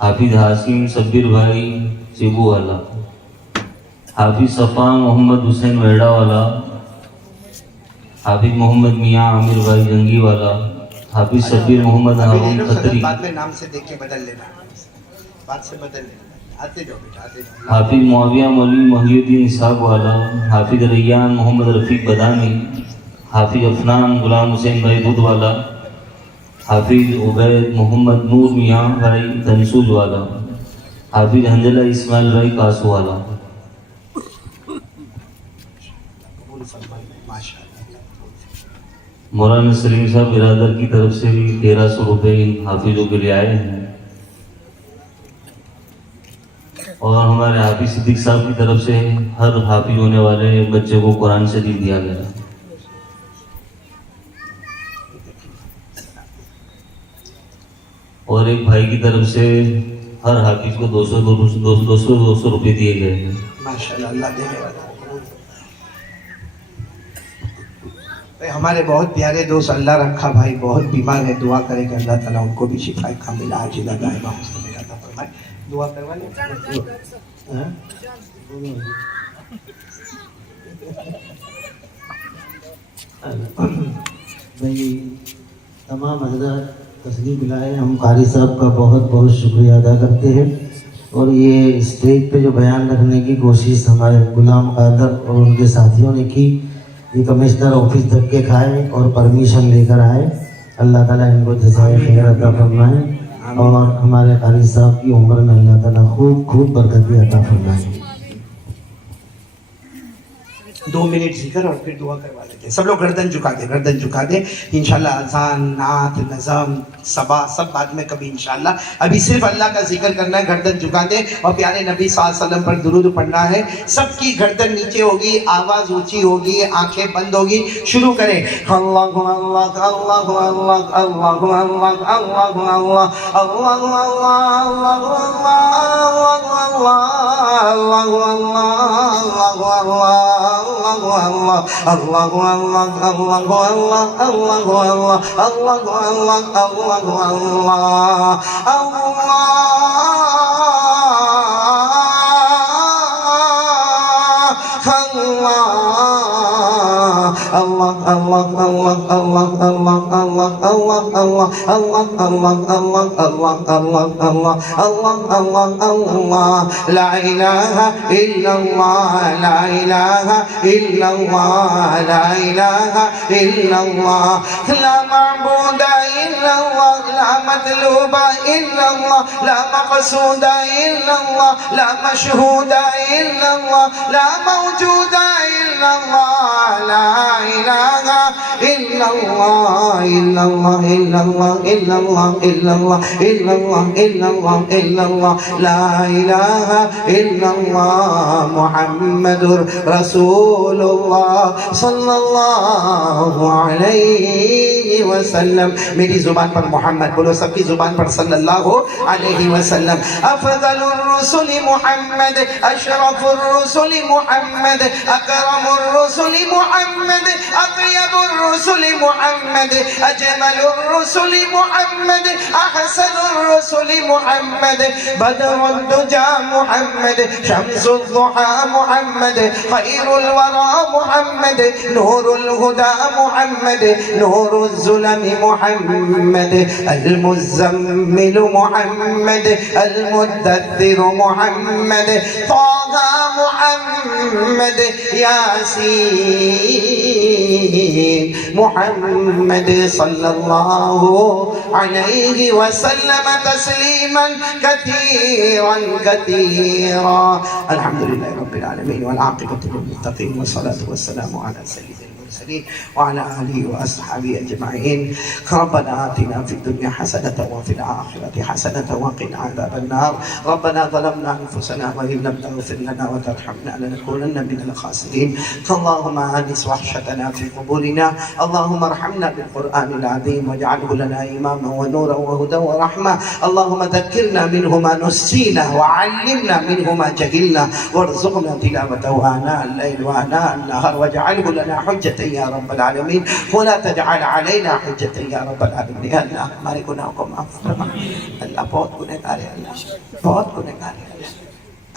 حافظ حاسم صبر بھائی سیبو والا. حافظ صفان محمد حسین ویڑا والا. حافظ محمد میاں عامر بھائی جنگی والا. حافظ صبیر محمد ہارون خطری. بعد میں نام سے دیکھ کے بدل لینا, بات سے بدل لینا. آتے جاؤ بیٹا, آتے جاؤ. حافظ معاویہ مولی محی الدین اسحاق والا. حافظ ریان محمد رفیق بدانی. حافظ افنان غلام حسین بھائی بدھ والا. حافظ عبید محمد نور میاں بھائی تنسوج والا، حافظ حنجلہ اسماعیل بھائی کاسو والا۔ مولانا سلیم صاحب برادر کی طرف سے بھی 1300 روپے ان حافظوں کے لیے آئے ہیں، اور ہمارے حافظ صدیق صاحب کی طرف سے ہر حافظ ہونے والے بچے کو قرآن شریف دیا گیا۔ اور ایک بھائی کی طرف سے ہر حافظ کو 200 روپے دیے گئے ہیں۔ ماشاءاللہ، اللہ دینے والا۔ ہمارے بہت پیارے دوست اللہ رکھا بھائی بہت بیمار ہے، دعا کرے کہ اللہ تعالیٰ ان کو بھی شفا کاملہ عاجلہ دائمہ مستمرہ عطا فرمائے۔ دعا کروا لیں۔ بھائی تمام حضرات تشریف لائے، ہم قاری صاحب کا بہت بہت شکریہ ادا کرتے ہیں، اور یہ اسٹیج پہ جو بیان رکھنے کی کوشش ہمارے غلام قادر اور ان کے ساتھیوں نے کی، یہ کمشنر آفس تک کے کھائے اور پرمیشن لے کر آئے۔ اللہ تعالیٰ ان کو جزائے خیر عطا فرمائے، اور ہمارے قاری صاحب کی عمر میں اللہ تعالیٰ خوب خوب برکتی عطا فرمائے۔ 2 منٹ ذکر اور پھر دعا کروا لیتے ہیں۔ سب لوگ گردن جھکا دیں، گردن جھکا دیں۔ انشاءاللہ اذان، نعت، نظم، صبا سب بعد میں کبھی انشاءاللہ، ابھی صرف اللہ کا ذکر کرنا ہے۔ گردن جھکا دیں اور پیارے نبی صلی اللہ علیہ وسلم پر درود پڑھنا ہے۔ سب کی گردن نیچے ہوگی، آواز اونچی ہوگی، آنکھیں بند ہوگی۔ شروع کریں۔ اللہ اللہ اللہ اللہ اللہ اللہ اللہ اللہ لا الہ الا اللہ، لا الہ الا اللہ، لا الہ الا اللہ، لا معبود الا اللہ، لا مطلوب الا اللہ، لا مقصود الا اللہ، لا مشہود الا اللہ، لا موجود الا اللہ، لا الہ الا اللہ، الا اللہ الا اللہ الا اللہ الا اللہ الا اللہ الا اللہ الا اللہ، لا الہ الا اللہ محمد رسول اللہ صلی اللہ علیہ وسلم۔ میری زبان پر محمد بولو، سب کی زبان پر صلی اللہ علیہ وسلم۔ افضل الرسل محمد، اشرف الرسل محمد، اکرم الرسل محمد، اطیب الرسل محمد، اجمل الرسل محمد، احسن الرسل محمد، بدر الدجى محمد، شمس الضحى محمد، خير الورى محمد، نور الهدى محمد، نور الظلم محمد، المزمل محمد، المدثر محمد، طه محمد، ياسين محمد صلى الله عليه وسلم تسليما كثيرا كثيرا۔ الحمد لله رب العالمين والعاقبة للمتقين والصلاة والسلام على سيد المرسلين وعلى آله وأصحابه أجمعين۔ ربنا آتنا في الدنيا حسنة وفي الآخرة حسنة وقنا عذاب النار۔ ربنا ظلمنا أنفسنا وإن لم تغفر لنا وترحمنا لنكونن من الخاسرين۔ اللهم آنس وحشتنا في قبورنا، اللهم ارحمنا بالقرآن العظيم واجعله لنا إماما ونورا وهدى ورحمة، اللهم ذكرنا منه ما نسينا وعلمنا منه ما جهلنا، وارزقنا تلاوته آناء الليل وآناء النهار، واجعله لنا حجة یا رب العالمین، ولا تجعل علینا حجة یا رب العالمین۔ اللہ ہمارے گناہوں کو معاف فرما۔ اللہ بہت گنہگار ہے، اللہ بہت گنہگار ہے۔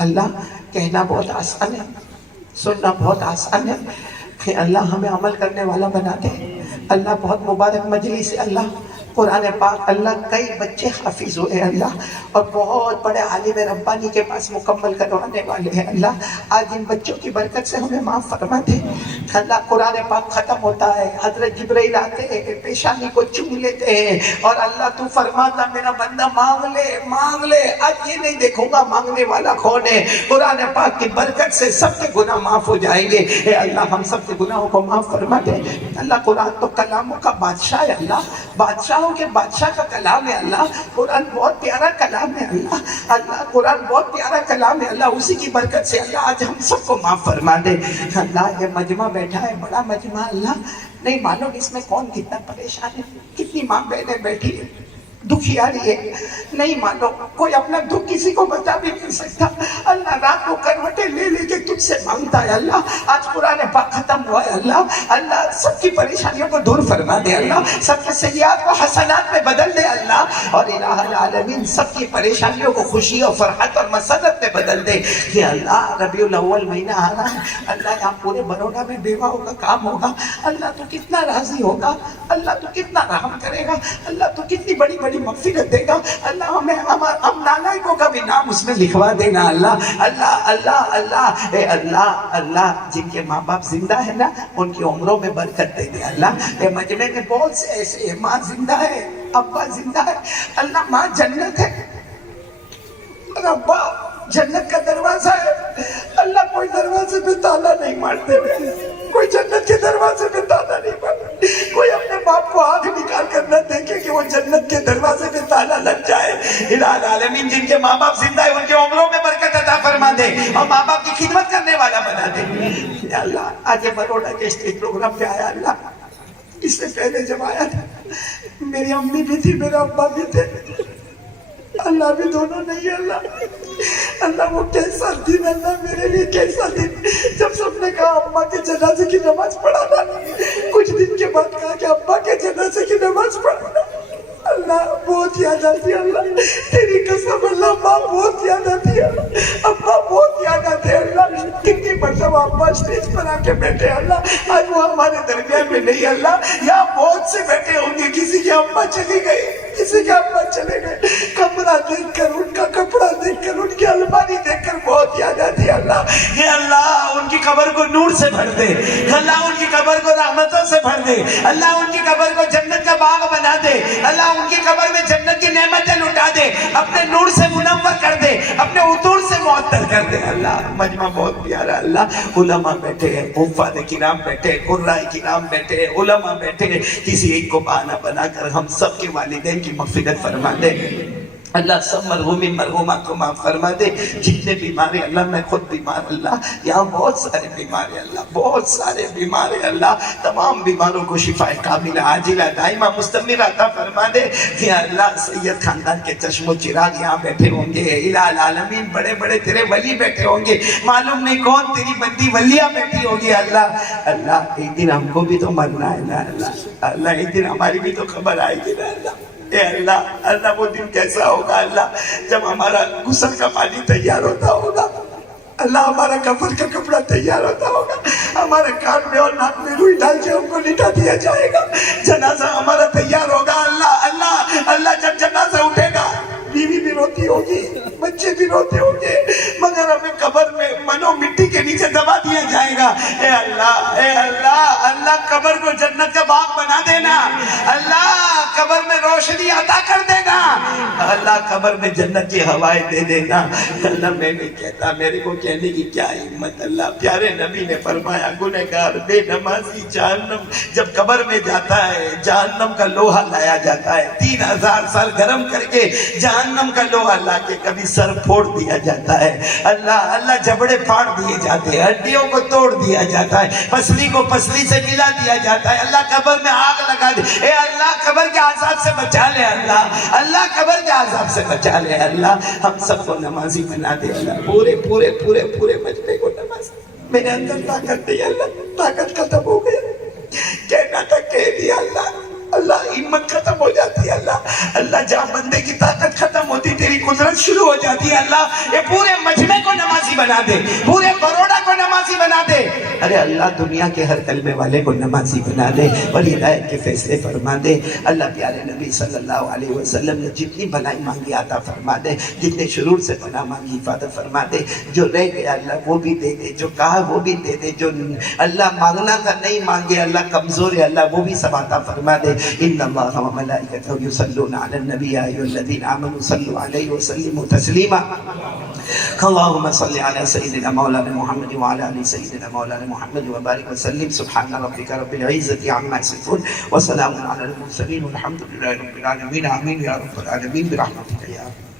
اللہ کہنا بہت آسان ہے، سننا بہت آسان ہے، کہ اللہ ہمیں عمل کرنے والا بنا دے۔ اللہ بہت مبارک مجلس ہے، اللہ قرآن پاک اللہ کئی بچے حافظ ہوئے ہیں اللہ، اور بہت بڑے عالم ربانی کے پاس مکمل کروانے والے ہیں اللہ۔ آج ان بچوں کی برکت سے ہمیں معاف فرما دے اللہ۔ قرآن پاک ختم ہوتا ہے، حضرت جبرائیل آتے ہیں، پیشانی کو چوم لیتے ہیں، اور اللہ تو فرماتا میرا بندہ مانگ لے، آج یہ نہیں دیکھوں گا مانگنے والا کون ہے۔ قرآن پاک کی برکت سے سب کے گناہ معاف ہو جائیں گے۔ اے اللہ ہم سب کے گناہوں کو معاف فرما دے اللہ۔ قرآن تو کلاموں کا بادشاہ ہے اللہ، بادشاہوں کے بادشاہ کا کلام ہے اللہ۔ قرآن بہت پیارا کلام ہے اللہ، اللہ قرآن بہت پیارا کلام ہے اللہ۔ اسی کی برکت سے اللہ آج ہم سب کو معاف فرما دے اللہ۔ یہ مجمع بیٹھا ہے، بڑا مجمع اللہ، نہیں معلوم اس میں کون کتنا پریشان ہے، کتنی ماں بہنیں بیٹھی ہے، دکھیاری ہے، نہیں معلوم، کوئی اپنا دکھ کسی کو بتا بھی نہیں سکتا اللہ۔ رات کو کروٹیں لے لے کے تجھ سے مانگتا ہے اللہ۔ آج قرآن پاک ختم ہوا ہے اللہ، اللہ سب کی پریشانیوں کو دور فرما دے اللہ، سب کے سیئات کو حسنات میں بدل دے اللہ، اور الہ العالمین سب کی پریشانیوں کو خوشی اور فرحت اور مسرت میں بدل دے کہ اللہ۔ ربیع الاول مہینہ آ رہا ہے اللہ، یہاں پورے بروڈا میں بیواؤں کا کام ہوگا اللہ، تو کتنا راضی ہوگا اللہ، تو کتنا رحم کرے گا اللہ، تو کتنی بڑی بڑی مغفرت دے گا اللہ۔ ہمیں ہم نالائقوں کا بھی نام اس میں لکھوا دینا اللہ، اللہ اللہ اللہ۔ اے اللہ اللہ جن کے ماں باپ زندہ ہے نا ان کی عمروں میں برکت دے دے اللہ۔ اے مجمع میں بہت سے ایسے ہیں، ماں زندہ ہے، ابا زندہ ہے اللہ، ماں جنت ہے اور ابا جنت کا دروازہ ہے اللہ۔ کوئی دروازے پہ تالا نہیں مارتے، کوئی جنت کے دروازے پہ تالا نہیں مارتے، کوئی اپنے باپ کو آنکھ نکال کر نہ دیکھے کہ وہ جنت کے دروازے پہ تالا لگ جائے۔ الہ العالمین جن کے ماں باپ زندہ ہے ان کے عمروں میں برکت عطا فرما دے اور ماں باپ کی خدمت کرنے والا بنا دے یا اللہ۔ آج یہ بروڈا کے اسٹیج پروگرام پہ آیا اللہ، اس سے پہلے جب آیا تھا میری امی بھی تھی، میرا ابا بھی تھے اللہ، بھی دونوں نہیں ہے اللہ۔ اللہ وہ کیسا دن اللہ میرے لیے، کیسا دن جب سب نے کہا اماں کے جنازے کی نماز پڑھانا، کچھ دن کے بعد کہا کہ ابا کے جنازے کی نماز پڑھانا اللہ۔ بہت یاد آتی اللہ، تیری قسم اللہ، ماں بہت یاد آتی ہے اللہ، ابا بہت یاد آتے اللہ۔ کتنی مرتبہ ابا اسٹیج پر آ کے بیٹھے اللہ، آج وہ ہمارے درمیان میں نہیں اللہ۔ یہاں بہت سے بیٹھے ہوں گے، کسی کی اماں چلی گئی، کسی کے ابا چلے گئے، کمرہ دیکھ کر، ان کا کپڑا دیکھ کر، ان کی الماری دیکھ کر بہت یاد آتی ہے اللہ۔ یہ اللہ ان کی قبر کو نور سے بھر دے اللہ، ان کی قبر کو رحمتوں سے بھر دے اللہ، ان کی قبر کو جنت کا باغ بنا دے اللہ، ان کی قبر میں جنت کی نعمتیں لٹا دے، اپنے نور سے منور کر دے، اپنے عطور سے معطر کر دے اللہ۔ مجمع بہت پیارا اللہ، علماء بیٹھے ہیں، حفاظ کرام بیٹھے، قراء کرام بیٹھے، علماء بیٹھے، کسی ایک کو بہانہ بنا کر ہم سب کے والدین کی مغفرت فرما دے اللہ۔ سب مرحومین مرحومات کو معاف فرما دے، جتنے بیمار ہیں اللہ، میں خود بیمار اللہ، یہاں بہت سارے بیمار ہیں اللہ، بہت سارے بیمار ہیں اللہ، تمام بیماروں کو شفا کاملہ عاجلہ دائمہ مستمرہ عطا فرما دے یا اللہ۔ سید خاندان کے چشم و چراغ یہاں بیٹھے ہوں گے الہ العالمین، بڑے بڑے تیرے ولی بیٹھے ہوں گے، معلوم نہیں کون تیری بندی ولیہ بیٹھی ہوگی اللہ۔ اللہ ایک دن ہم کو بھی تو مرنا ہے نا اللہ، اللہ ایک دن ہماری بھی تو خبر آئے گی نا اللہ۔ اے اللہ اللہ وہ دن کیسا ہوگا اللہ، جب ہمارا غسل کا پانی تیار ہوتا ہوگا اللہ، ہمارا کفن کا کپڑا تیار ہوتا ہوگا، ہمارے کان میں اور ناک میں روئی ڈال کے ہم کو لٹا دیا جائے گا، جنازہ ہمارا تیار ہوگا اللہ۔ اللہ اللہ جب جنازہ اٹھے گا بیوی بھی روتی ہوگی، بچے بھی روتے ہوں گے، مگر ہمیں قبر میں منو مٹی کے نیچے دبا دیا جائے گا۔ اے اللہ اے اللہ اللہ، قبر کو جنت کا باغ بنا دینا اللہ، قبر میں روشنی عطا کر دینا اللہ، قبر میں جنت کی ہوائیں دے دینا اللہ۔ میں نہیں کہتا، میرے کو کہنے کی کیا ہمت اللہ، پیارے نبی نے فرمایا گنہگار بے نمازی جہنم جب قبر میں جاتا ہے جہنم کا لوہا لایا جاتا ہے، 3000 سال گرم کر کے جہنم کا لوہا لا کے کبھی سر پھوڑ دیا جاتا ہے اللہ، اللہ جبڑے پھاڑ دیے جاتے ہیں، ہڈیوں کو توڑ دیا جاتا ہے، پسلی کو پسلی سے ملا دیا جاتا ہے اللہ، قبر میں آگ لگا دے۔ اے اللہ قبر کے عذاب سے بچا لے اللہ، اللہ قبر کے عذاب سے بچا لے اللہ، ہم سب کو نمازی بنا دے اللہ، پورے پورے پورے پورے مجمع کو نماز۔ میرے اندر طاقت نہیں اللہ، طاقت ختم ہو گئی، کہنا تھا کہہ دیا اللہ۔ اللہ ہمت ختم ہو جاتی ہے اللہ جہاں بندے کی طاقت ختم ہوتی تیری قدرت شروع ہو جاتی ہے اللہ یہ پورے مجمع کو نمازی بنا دے پورے بروڑا کو نمازی بنا دے ارے اللہ دنیا کے ہر کلمے والے کو نمازی بنا دے اور ہدایت کے فیصلے فرما دے اللہ پیارے نبی صلی اللہ علیہ وسلم نے جتنی بھلائی مانگی عطا فرما دے جتنے شرور سے پناہ مانگی حفاظت فرما دے جو رہ گیا اللہ وہ بھی دے دے جو کہا وہ بھی دے دے جو اللہ مانگنا تھا نہیں مانگے اللہ کمزور ہے اللہ وہ بھی سب عطا فرما دے ان اللہ و ملائکتہ یصلون علی النبی یا ایھا الذین آمنوا صلوا علیہ وسلموا تسلیما اللهم صل على سيدنا مولانا محمد وعلى ال سيدنا مولانا محمد وبارك وسلم سبحان ربك رب العزة عما يصفون وسلام على المرسلين والحمد لله رب العالمين آمين يا رب العالمين برحمتك يا رب